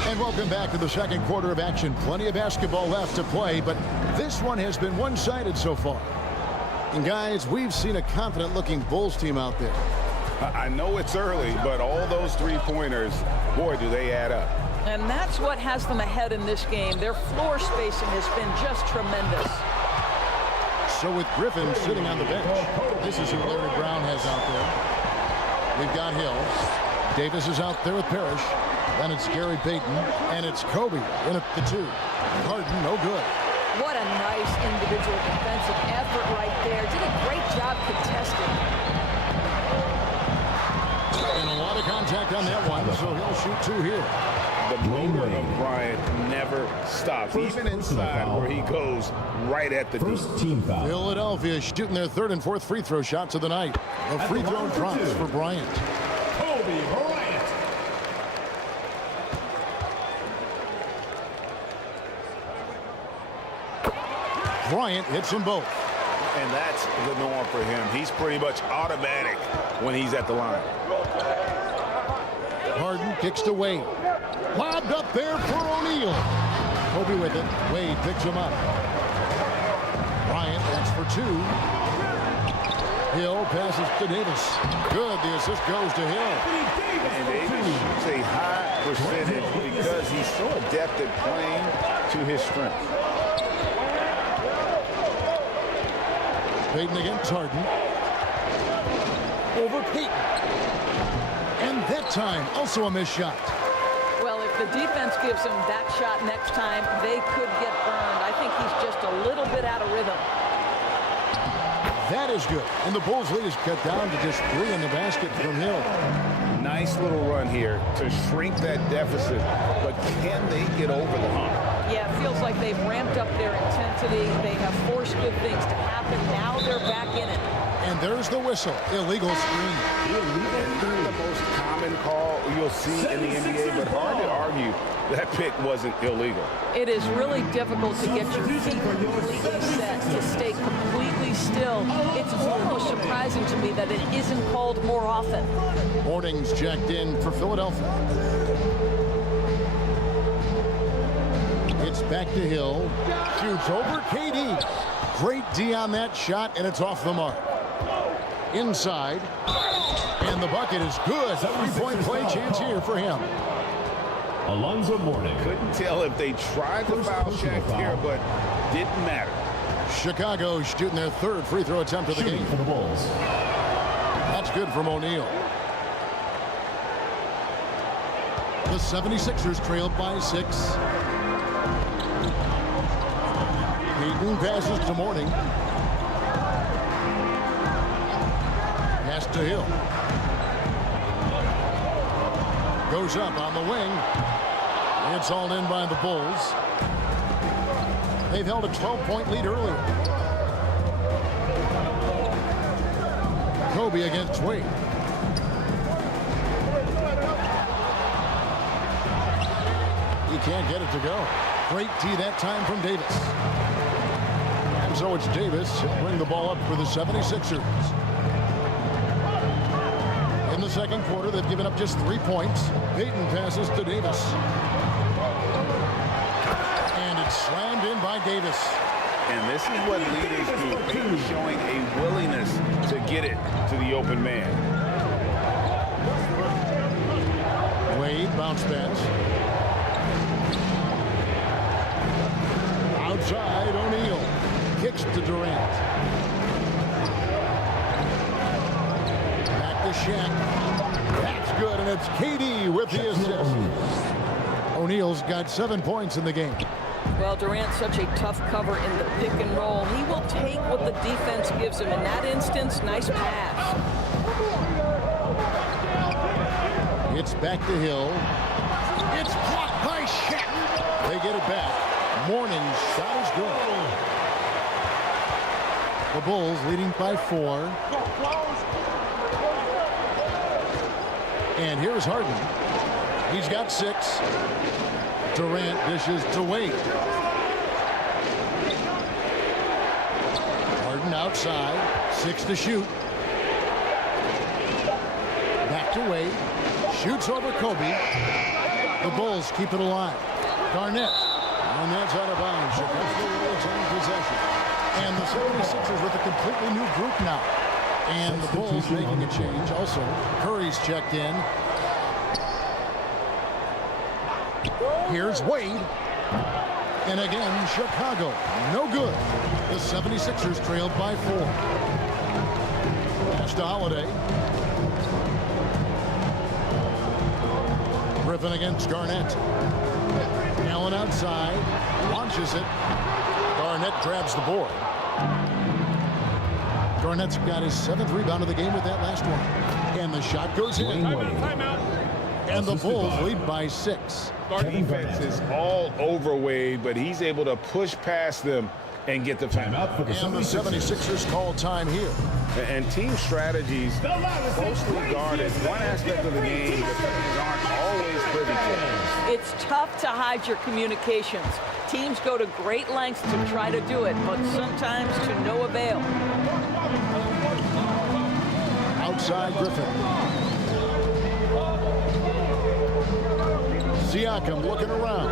And welcome back to the second quarter of action. Plenty of basketball left to play, but this one has been one-sided so far. And guys, we've seen a confident-looking Bulls team out there. I know it's early, but all those three-pointers, boy, do they add up. And that's what has them ahead in this game. Their floor spacing has been just tremendous. So with Griffin sitting on the bench, this is who Larry Brown has out there. We've got Hill. Davis is out there with Parrish. Then it's Gary Payton, and it's Kobe in at the two. Harden, no good. What a nice individual defensive effort right there. Did a great job contesting. And a lot of contact on that one, so he'll shoot two here. The motor of Bryant never stops, even inside where he goes right at the deep. Philadelphia shooting their third and fourth free throw shots of the night. A free throw drops for Bryant. Kobe Bryant. Bryant hits them both. And that's the norm for him. He's pretty much automatic when he's at the line. Harden kicks to Wade. Lobbed up there for O'Neal. Kobe with it. Wade picks him up. Bryant, that's for two. Hill passes to Davis. Good. The assist goes to Hill. And Davis shoots a high percentage because he's so adept at playing to his strength. Payton against Harden. Over Payton. And that time, also a missed shot. Well, if the defense gives him that shot next time, they could get burned. I think he's just a little bit out of rhythm. That is good. And the Bulls lead is cut down to just 3 in the basket from Hill. Nice little run here to shrink that deficit, but can they get over the hump? Yeah, it feels like they've ramped up their intensity. They have forced good things to happen. Now they're back in it. And there's the whistle. Illegal screen. Not the most common call you'll see in the NBA, but hard to argue that pick wasn't illegal. It is really difficult to get your feet completely set, to stay completely still. It's almost surprising to me that it isn't called more often. Mourning's checked in for Philadelphia. It's back to Hill. Shoots over KD. Great D on that shot, and it's off the mark. Inside. And the bucket is good. Three-point play chance here for him. Alonzo Mourning. Couldn't tell if they tried to foul check here, but didn't matter. Chicago shooting their third free throw attempt of the game. For the Bulls. That's good from O'Neal. The 76ers trailed by 6. Payton passes to Mourning. Pass to Hill. Goes up on the wing. It's hauled in by the Bulls. They've held a 12-point lead earlier. Kobe against Wade. He can't get it to go. Great tee that time from Davis. And so it's Davis. He'll bring the ball up for the 76ers. In the second quarter, they've given up just 3 points. Payton passes to Davis. And it's slammed in by Davis. And this is what leaders do. Payton showing a willingness to get it to the open man. Wade bounce pass. Outside, O'Neal. Kicks to Durant. Back to Shaq. That's good, and it's KD with the assist. O'Neal's got 7 points in the game. Well, Durant's such a tough cover in the pick and roll. He will take what the defense gives him. In that instance, nice pass. It's back to Hill. It's blocked by Shaq. They get it back. Mourning's shot is good. The Bulls leading by 4. And here's Harden. He's got 6. Durant dishes to Wade. Harden outside. 6 to shoot. Back to Wade. Shoots over Kobe. The Bulls keep it alive. Garnett. And that's out of bounds. Chicago retain possession. And the 76ers with a completely new group now. And the Bulls making a change. Also, Curry's checked in. Here's Wade. And again, Chicago. No good. The 76ers trailed by 4. Pass to Holiday. Griffin against Garnett. Allen outside. Launches it. Garnett grabs the board. Garnett's got his 7th rebound of the game with that last one. And the shot goes in. And the Bulls lead by 6. Our defense is all over Wade, but he's able to push past them and get the timeout. And the 76ers call time here. And team strategies closely guarded. One aspect of the game defenders aren't always privy to. It's tough to hide your communications. Teams go to great lengths to try to do it, but sometimes to no avail. Outside Griffin. Siakam looking around.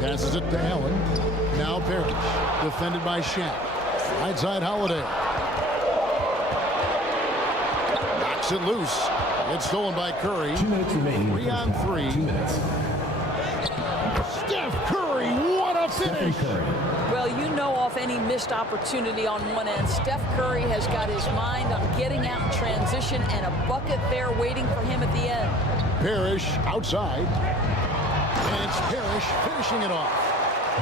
Passes it to Allen. Now Parrish. Defended by Shaq. Right side Holiday. kicks it loose. It's stolen by Curry. 2 minutes remaining. 3 on 3. 2 minutes. Steph Curry, what a finish! Well, you know, off any missed opportunity on one end, Steph Curry has got his mind on getting out in transition and a bucket there waiting for him at the end. Parrish outside. And it's Parrish finishing it off.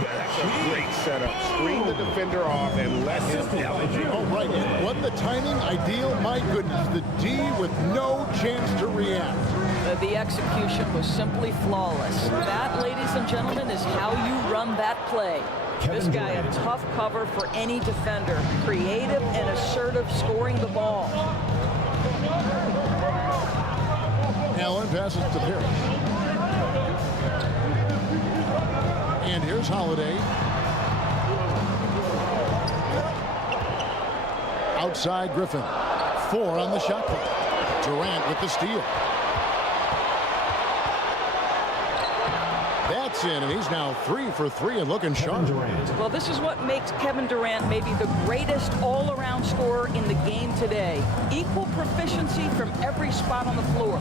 That's a great setup. Screen the defender off and let him elevate. Oh, right. Wasn't the timing ideal? My goodness. The D with no chance to react. The execution was simply flawless. That, ladies and gentlemen, is how you run that play. This guy, a tough cover for any defender. Creative and assertive scoring the ball. Allen passes to Parrish. And here's Holiday. Outside Griffin. 4 on the shot clock. Durant with the steal. That's in, and he's now 3 for 3 and looking sharp. Well, this is what makes Kevin Durant maybe the greatest all-around scorer in the game today. Equal proficiency from every spot on the floor.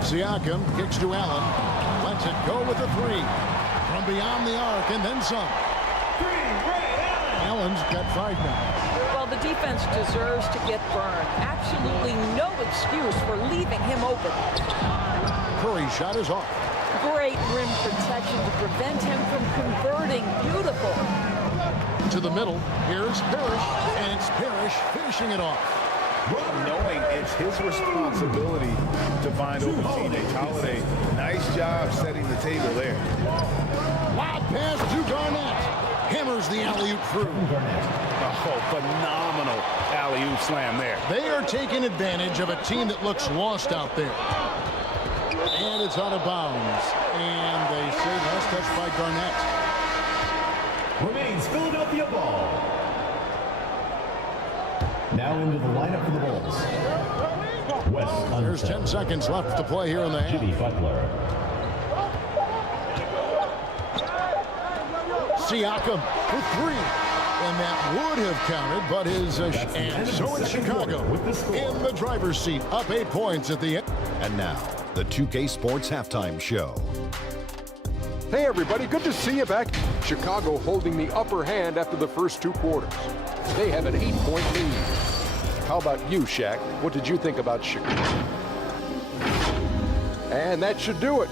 Siakam kicks to Allen. Lets it go with a 3. From beyond the arc and then some. Allen's got 5 now. Well, the defense deserves to get burned. Absolutely no excuse for leaving him open. Curry shot is off. Great rim protection to prevent him from converting. Beautiful. To the middle. Here's Parrish. And it's Parrish finishing it off. Knowing it's his responsibility to find open teammates. Holiday, nice job setting the table there. Lob pass to Garnett. Hammers the alley-oop through. Oh, phenomenal alley-oop slam there. They are taking advantage of a team that looks lost out there. And it's out of bounds. And they say last touch by Garnett. Remains Philadelphia ball. Now into the lineup for the Bulls. There's 10 seconds left to play here in the half. Jimmy Butler. Siakam for 3. And that would have counted, but his... and so it's Chicago in the driver's seat, up 8 points at the end. And now, the 2K Sports Halftime Show. Hey everybody, good to see you back. Chicago holding the upper hand after the first 2 quarters. They have an 8-point lead. How about you, Shaq? What did you think about Chicago? And that should do it.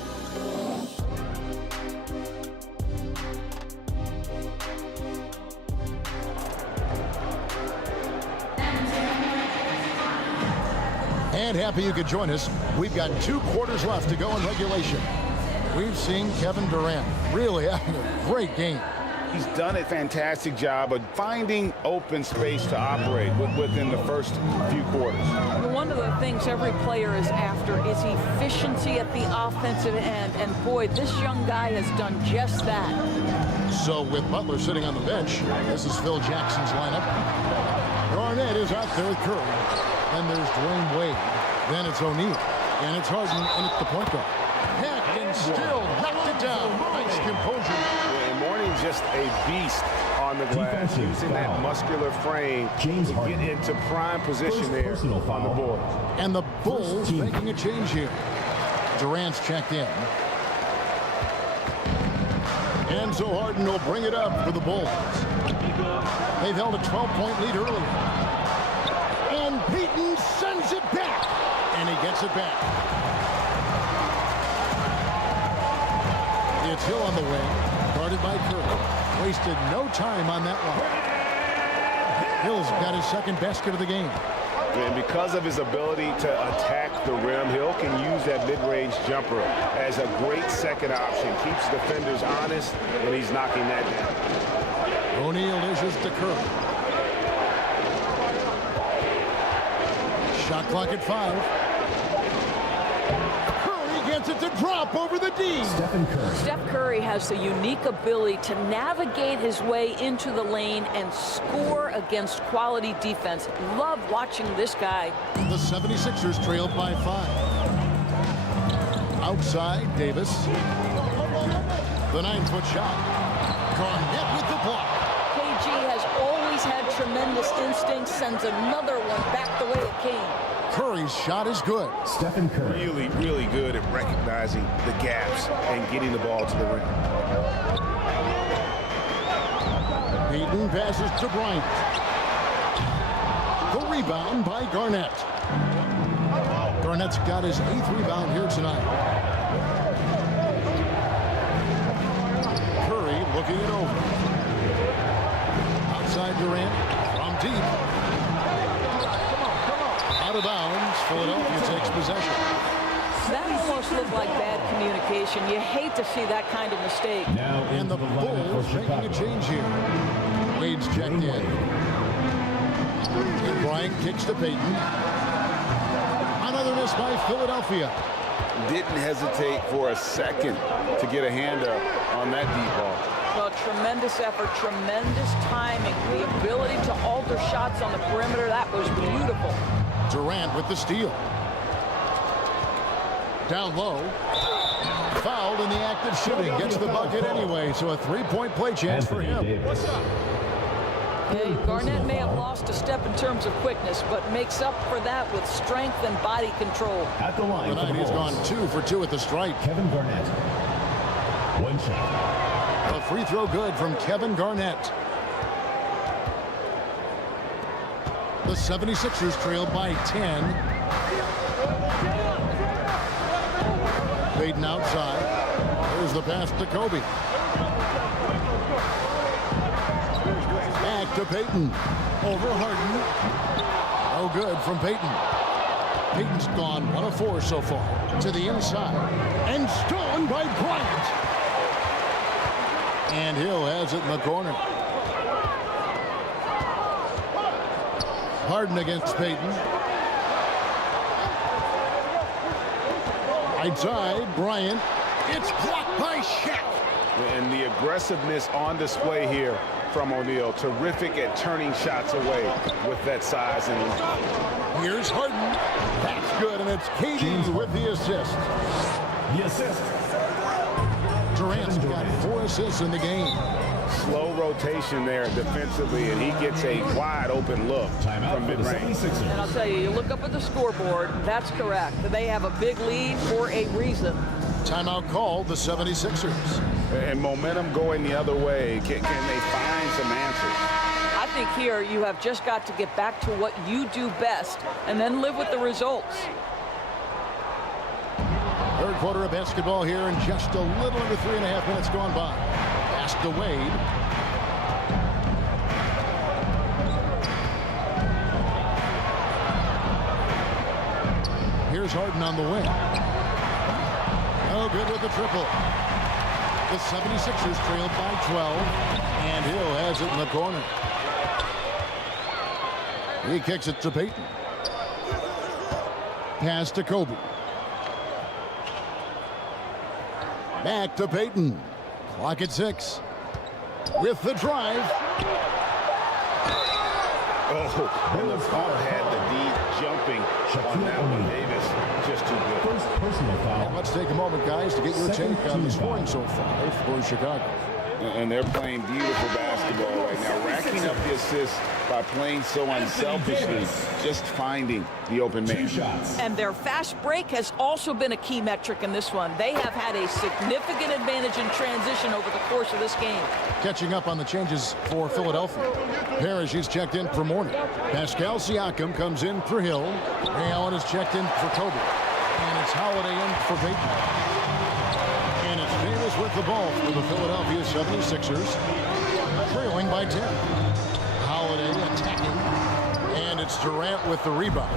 And happy you could join us. We've got 2 quarters left to go in regulation. We've seen Kevin Durant really having a great game. He's done a fantastic job of finding open space to operate within the first few quarters. One of the things every player is after is efficiency at the offensive end. And boy, this young guy has done just that. So with Butler sitting on the bench, this is Phil Jackson's lineup. Garnett is out there with Curry. Then there's Dwayne Wade. Then it's O'Neal. And it's Harden, and it's the point guard. Heck, and still knocked it down. Nice composure. Mourning just a beast on the glass, using that muscular frame to get into prime position there on the board. And the Bulls making a change here. Durant's checked in. And so Harden will bring it up for the Bulls. They've held a 12-point lead earlier. And Payton sends it back. And he gets it back. It's Hill on the wing. Guarded by Curry. Wasted no time on that one. Hill's got his second basket of the game. And because of his ability to attack the rim, Hill can use that mid-range jumper as a great second option. Keeps defenders honest, and he's knocking that down. O'Neal dishes to Curry. Shot clock at 5. Gets it to drop over the D. Steph Curry has the unique ability to navigate his way into the lane and score against quality defense. Love watching this guy. The 76ers trailed by 5. Outside, Davis. The 9-foot shot. Garnett with the block. KG has always had tremendous tremendous instinct, sends another one back the way it came. Curry's shot is good. Stephen Curry. Really, really good at recognizing the gaps and getting the ball to the rim. Payton passes to Bryant. The rebound by Garnett. Garnett's got his 8th rebound here tonight. Curry looking it over. Outside Durant from deep. Out of bounds. Philadelphia takes possession. That almost looked like bad communication. You hate to see that kind of mistake. And the Bulls making a change here. Wade's checked in. And Bryant kicks to Payton. Another miss by Philadelphia. Didn't hesitate for a second to get a hand up on that deep ball. Well, tremendous effort, tremendous timing, the ability to alter shots on the perimeter. That was beautiful. Durant with the steal. Down low. Fouled in the act of shooting. Gets the bucket anyway, so a 3-point play chance for him. What's up? Okay, Garnett may have lost a step in terms of quickness, but makes up for that with strength and body control. At the line, tonight he's gone 2 for 2 at the stripe. Kevin Garnett. One shot. A free throw good from Kevin Garnett. The 76ers trail by 10. Payton outside. There's the pass to Kobe. Back to Payton. Over Harden. Oh, good from Payton. Payton's gone 1 of 4 so far. To the inside. And stolen by Bryant. And Hill has it in the corner. Harden against Payton. Outside, Bryant. It's blocked by Shaq. And the aggressiveness on display here from O'Neal. Terrific at turning shots away with that size and length. Here's Harden. That's good, and it's KD with the assist. The assist. Durant's got 4 assists in the game. Slow rotation there defensively, and he gets a wide open look from mid-range. And I'll tell you, you look up at the scoreboard, that's correct. They have a big lead for a reason. Timeout called, the 76ers. And momentum going the other way. Can they find some answers? I think here you have just got to get back to what you do best and then live with the results. Third quarter of basketball here, and just a little under 3.5 minutes gone by. Pass to Wade. Here's Harden on the wing. No good with the triple. The 76ers trailed by 12, and Hill has it in the corner. He kicks it to Payton. Pass to Kobe. Back to Payton. Clock at 6. With the drive. Oh, and the ball had the D jumping on that one. Davis just too good. First personal foul. Let's take a moment, guys, to get your take on the scoring so far for Chicago. And they're playing beautiful basketball right now, racking up the assists by playing so unselfishly, just finding the open man. And their fast break has also been a key metric in this one. They have had a significant advantage in transition over the course of this game. Catching up on the changes for Philadelphia. Parrish is checked in for Mourning. Pascal Siakam comes in for Hill. Ray Allen is checked in for Kobe. And it's Holiday in for Payton. And it's Davis with the ball for the Philadelphia 76ers. Trailing by 10. Holiday attacking. And it's Durant with the rebound.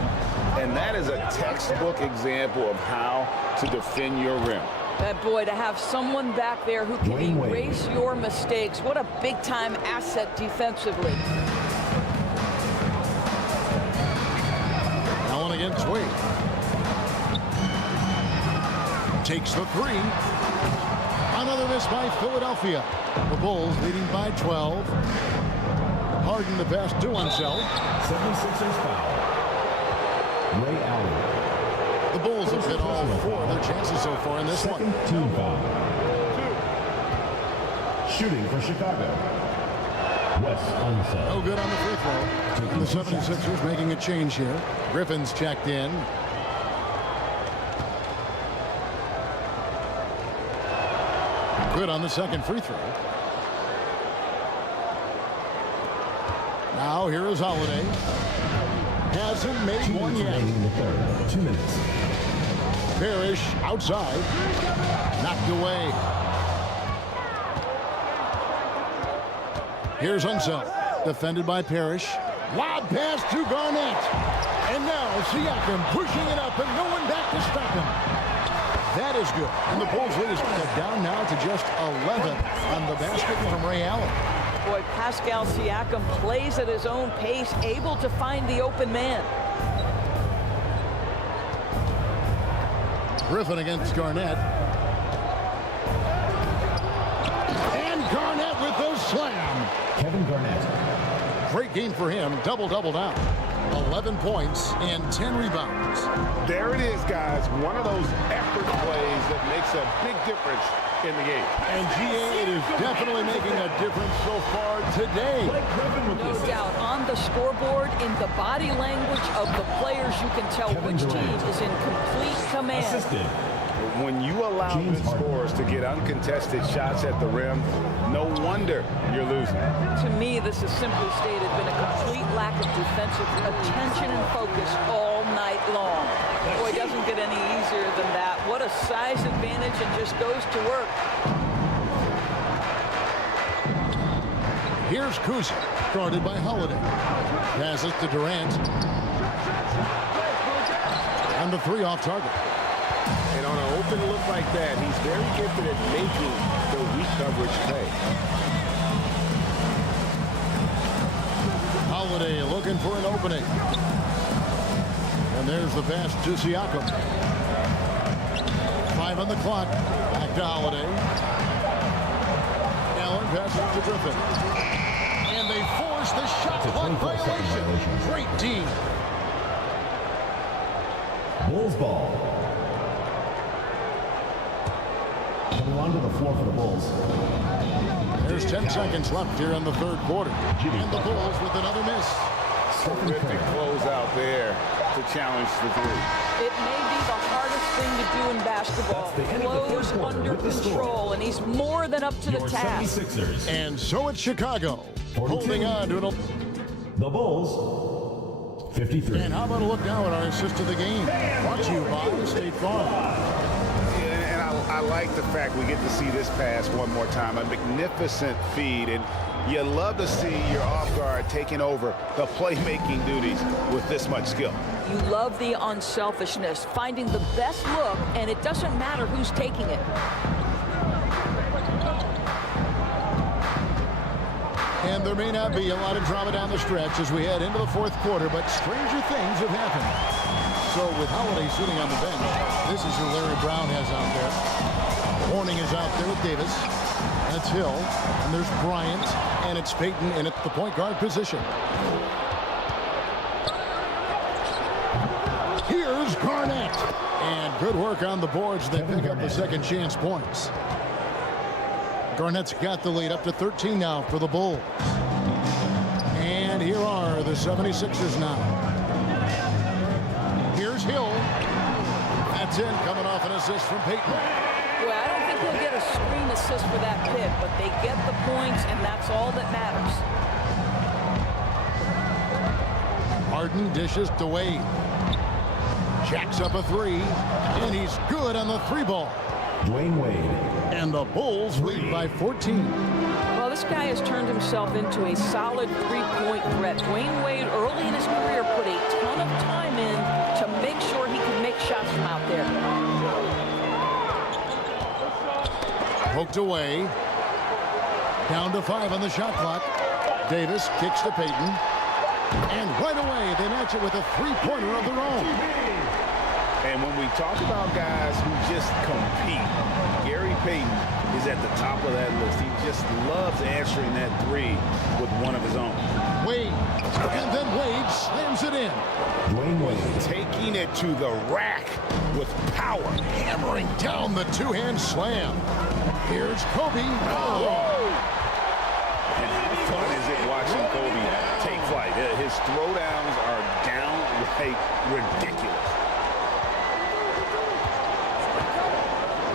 And that is a textbook example of how to defend your rim. That boy, to have someone back there who can erase your mistakes. What a big-time asset defensively. Allen against Wade. Takes the 3. Another miss by Philadelphia. The Bulls leading by 12. Harden the pass to himself. 76ers foul. Ray Allen. The Bulls have hit all 4 of their chances so far in this one. Team foul. Shooting for Chicago. No good on the free throw. And the 76ers making a change here. Griffin's checked in. Good on the second free throw. Now here is Holiday. Hasn't made one yet. 2 minutes. Parrish outside. Knocked away. Here's Unseld. Defended by Parrish. Lob pass to Garnett. And now Siakam pushing it up and no one back to stop him. That is good. And the Bulls lead is down now to just 11 on the basket from Ray Allen. Boy, Pascal Siakam plays at his own pace, able to find the open man. Griffin against Garnett. And Garnett with the slam. Kevin Garnett. Great game for him. Double-double down. 11 points and 10 rebounds. There it is, guys. One of those effort plays that makes a big difference in the game. And GA, it is definitely making a difference so far today. No doubt. On the scoreboard, in the body language of the players, you can tell which team is in complete command. When you allow good scorers to get uncontested shots at the rim, no wonder you're losing. To me, this is simply stated been a complete lack of defensive attention and focus all night long. Boy, it doesn't get any easier than that. What a size advantage, and just goes to work. Here's Kuzma, guarded by Holiday. Passes to Durant. And the three off target. And on an open look like that, he's very gifted at making the weak coverage pay. Holiday looking for an opening. And there's the pass to Siakam. 5 on the clock. Back to Holiday. Allen passes to Griffin. And they force the shot clock violation. Great team. Bulls ball. Coming onto the floor for the Bulls. There's 10 seconds left here in the third quarter. And the Bulls with another miss. Terrific close out there to challenge the three. It may be the hardest thing to do in basketball. Close under control, and he's more than up to the task. And so it's Chicago holding on to the Bulls 53. And how about a look now at our assist of the game? Brought to you by State Farm. And I like the fact we get to see this pass one more time. A magnificent feed, and you love to see your off guard taking over the playmaking duties with this much skill. You love the unselfishness, finding the best look, and it doesn't matter who's taking it. And there may not be a lot of drama down the stretch as we head into the fourth quarter, but stranger things have happened. So with Holiday sitting on the bench, this is who Larry Brown has out there. Mourning is out there with Davis. That's Hill. And there's Bryant. And it's Payton in at the point guard position. Here's Garnett. And good work on the boards. They pick up the second chance points. Garnett's got the lead up to 13 now for the Bulls. And here are the 76ers now. Here's Hill. That's in, coming off an assist from Payton. Well, I don't think they'll get a screen assist for that pick, but they get the points, and that's all that matters. Harden dishes to Wade. Jacks up a three, and he's good on the three ball. Dwayne Wade. And the Bulls lead by 14. Well, this guy has turned himself into a solid three-point threat. Dwayne Wade, early in his career, put a ton of time in to make sure he could make shots from out there. Poked away. Down to 5 on the shot clock. Davis kicks to Payton. And right away, they match it with a three-pointer of their own. And when we talk about guys who just compete, Gary Payton is at the top of that list. He just loves answering that three with one of his own. Wade, and then Wade slams it in. Dwayne Wade taking it to the rack with power, hammering down the two-hand slam. Here's Kobe. Oh. And how fun is it watching Kobe take flight. His throwdowns are downright ridiculous.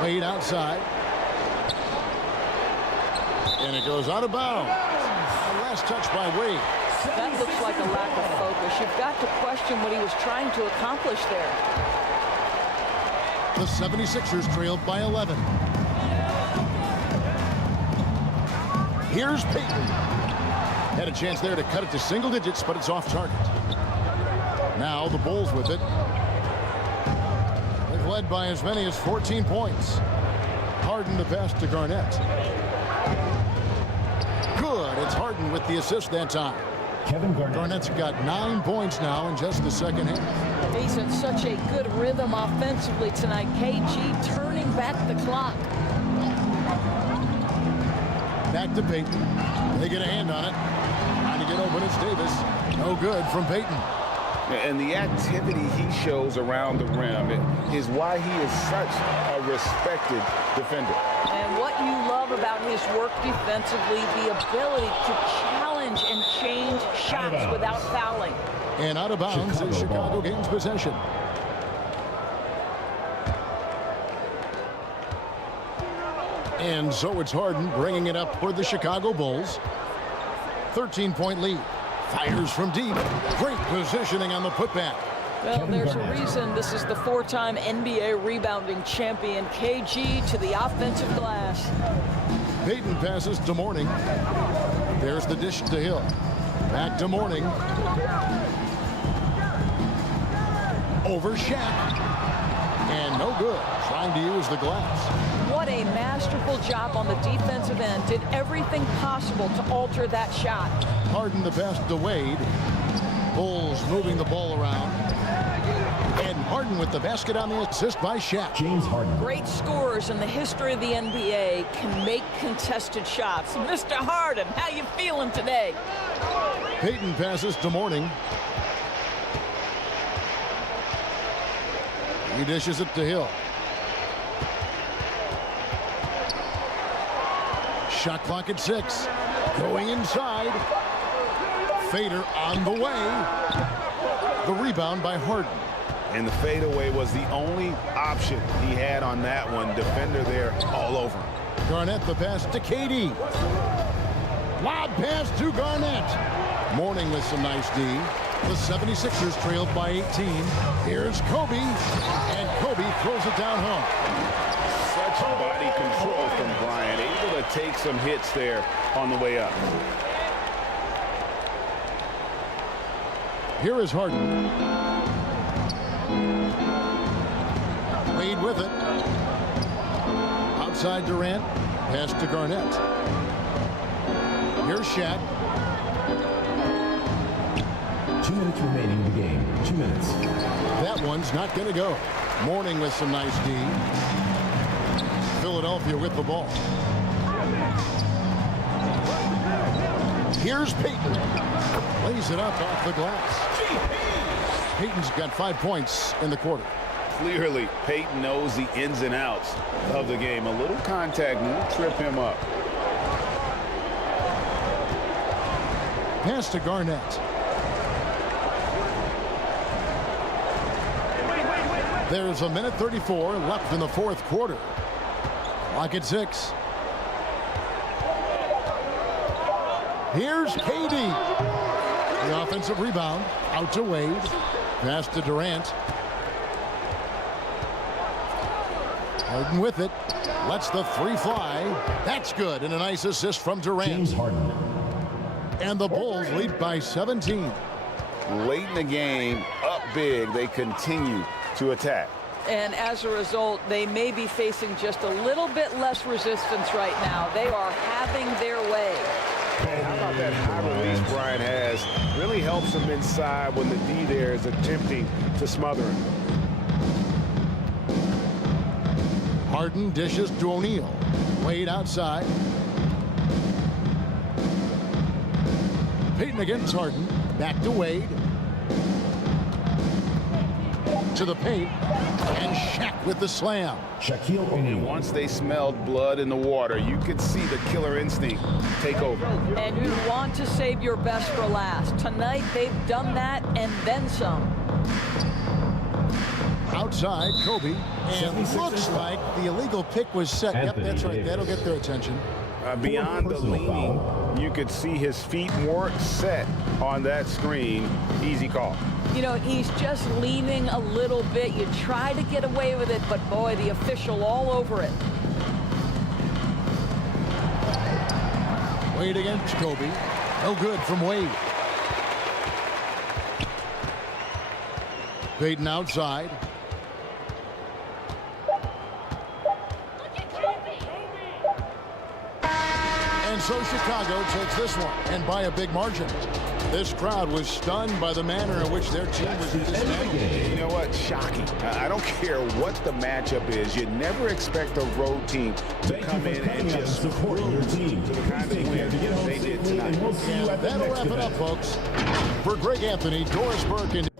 Wade outside. And it goes out of bounds. A last touch by Wade. That looks like a lack of focus. You've got to question what he was trying to accomplish there. The 76ers trailed by 11. Here's Payton. Had a chance there to cut it to single digits, but it's off target. Now the Bulls with it. They've led by as many as 14 points. Harden to pass to Garnett. Good. It's Harden with the assist that time. Kevin Garnett. Garnett's got 9 points now in just the second half. He's in such a good rhythm offensively tonight. KG turning back the clock. Back to Payton. They get a hand on it. Trying to get open. It's Davis. No good from Payton. And the activity he shows around the rim is why he is such a respected defender. And what you love about his work defensively, the ability to challenge and change shots without fouling. And out of bounds as Chicago gains possession. And so it's Harden bringing it up for the Chicago Bulls. 13-point lead. Fires from deep. Great positioning on the putback. Well, there's a reason this is the 4-time NBA rebounding champion. KG to the offensive glass. Payton passes to Mourning. There's the dish to Hill. Back to Mourning. Over Shaq. And no good. Trying to use the glass. What a masterful job on the defensive end. Did everything possible to alter that shot. Harden the pass to Wade. Bulls moving the ball around. And Harden with the basket on the assist by Shaq. James Harden. Great scorers in the history of the NBA can make contested shots. Mr. Harden, how you feeling today? Payton passes to Mourning. He dishes it to Hill. Shot clock at 6. Going inside. Fader on the way. The rebound by Harden. And the fadeaway was the only option he had on that one. Defender there all over him. Garnett the pass to KD. Lob pass to Garnett. Mourning with some nice D. The 76ers trailed by 18. Here's Kobe. And Kobe throws it down home. Such body control from Bryant. Able to take some hits there on the way up. Here is Harden. Wade with it. Outside Durant. Pass to Garnett. Here's Shaq. 2 minutes remaining in the game. 2 minutes. That one's not going to go. Mourning with some nice D. Philadelphia with the ball. Here's Payton. Lays it up off the glass. Payton's got 5 points in the quarter. Clearly, Payton knows the ins and outs of the game. A little contact won't trip him up. Pass to Garnett. There's a minute 34 left in the fourth quarter. Clock at 6. Here's KD. The offensive rebound out to Wade. Pass to Durant. Harden with it. Lets the 3 fly. That's good. And a nice assist from Durant. James Harden. And the Bulls lead by 17. Late in the game, up big, they continue to attack. And as a result, they may be facing just a little bit less resistance right now. They are having their way. How about that high release Bryant has? Really helps him inside when the D there is attempting to smother him. Harden dishes to O'Neal. Wade outside. Payton against Harden. Back to Wade. into the paint. And Shaq with the slam. And once they smelled blood in the water, you could see the killer instinct take over. And you want to save your best for last. Tonight, they've done that and then some. Outside, Kobe. And looks like the illegal pick was set. Yep, that's right. That'll get their attention. Beyond the leaning, you could see his feet weren't set on that screen. Easy call. You know, he's just leaning a little bit. You try to get away with it, but boy, the official all over it. Wade against Kobe. No good from Wade. Payton outside. And so Chicago takes this one, and by a big margin. This crowd was stunned by the manner in which their team was dismantled. You know what? Shocking. I don't care what the matchup is. You never expect a road team to come in and just support your team to the kind of win they did tonight. And that'll wrap it up, folks. For Greg Anthony, Doris Burke, and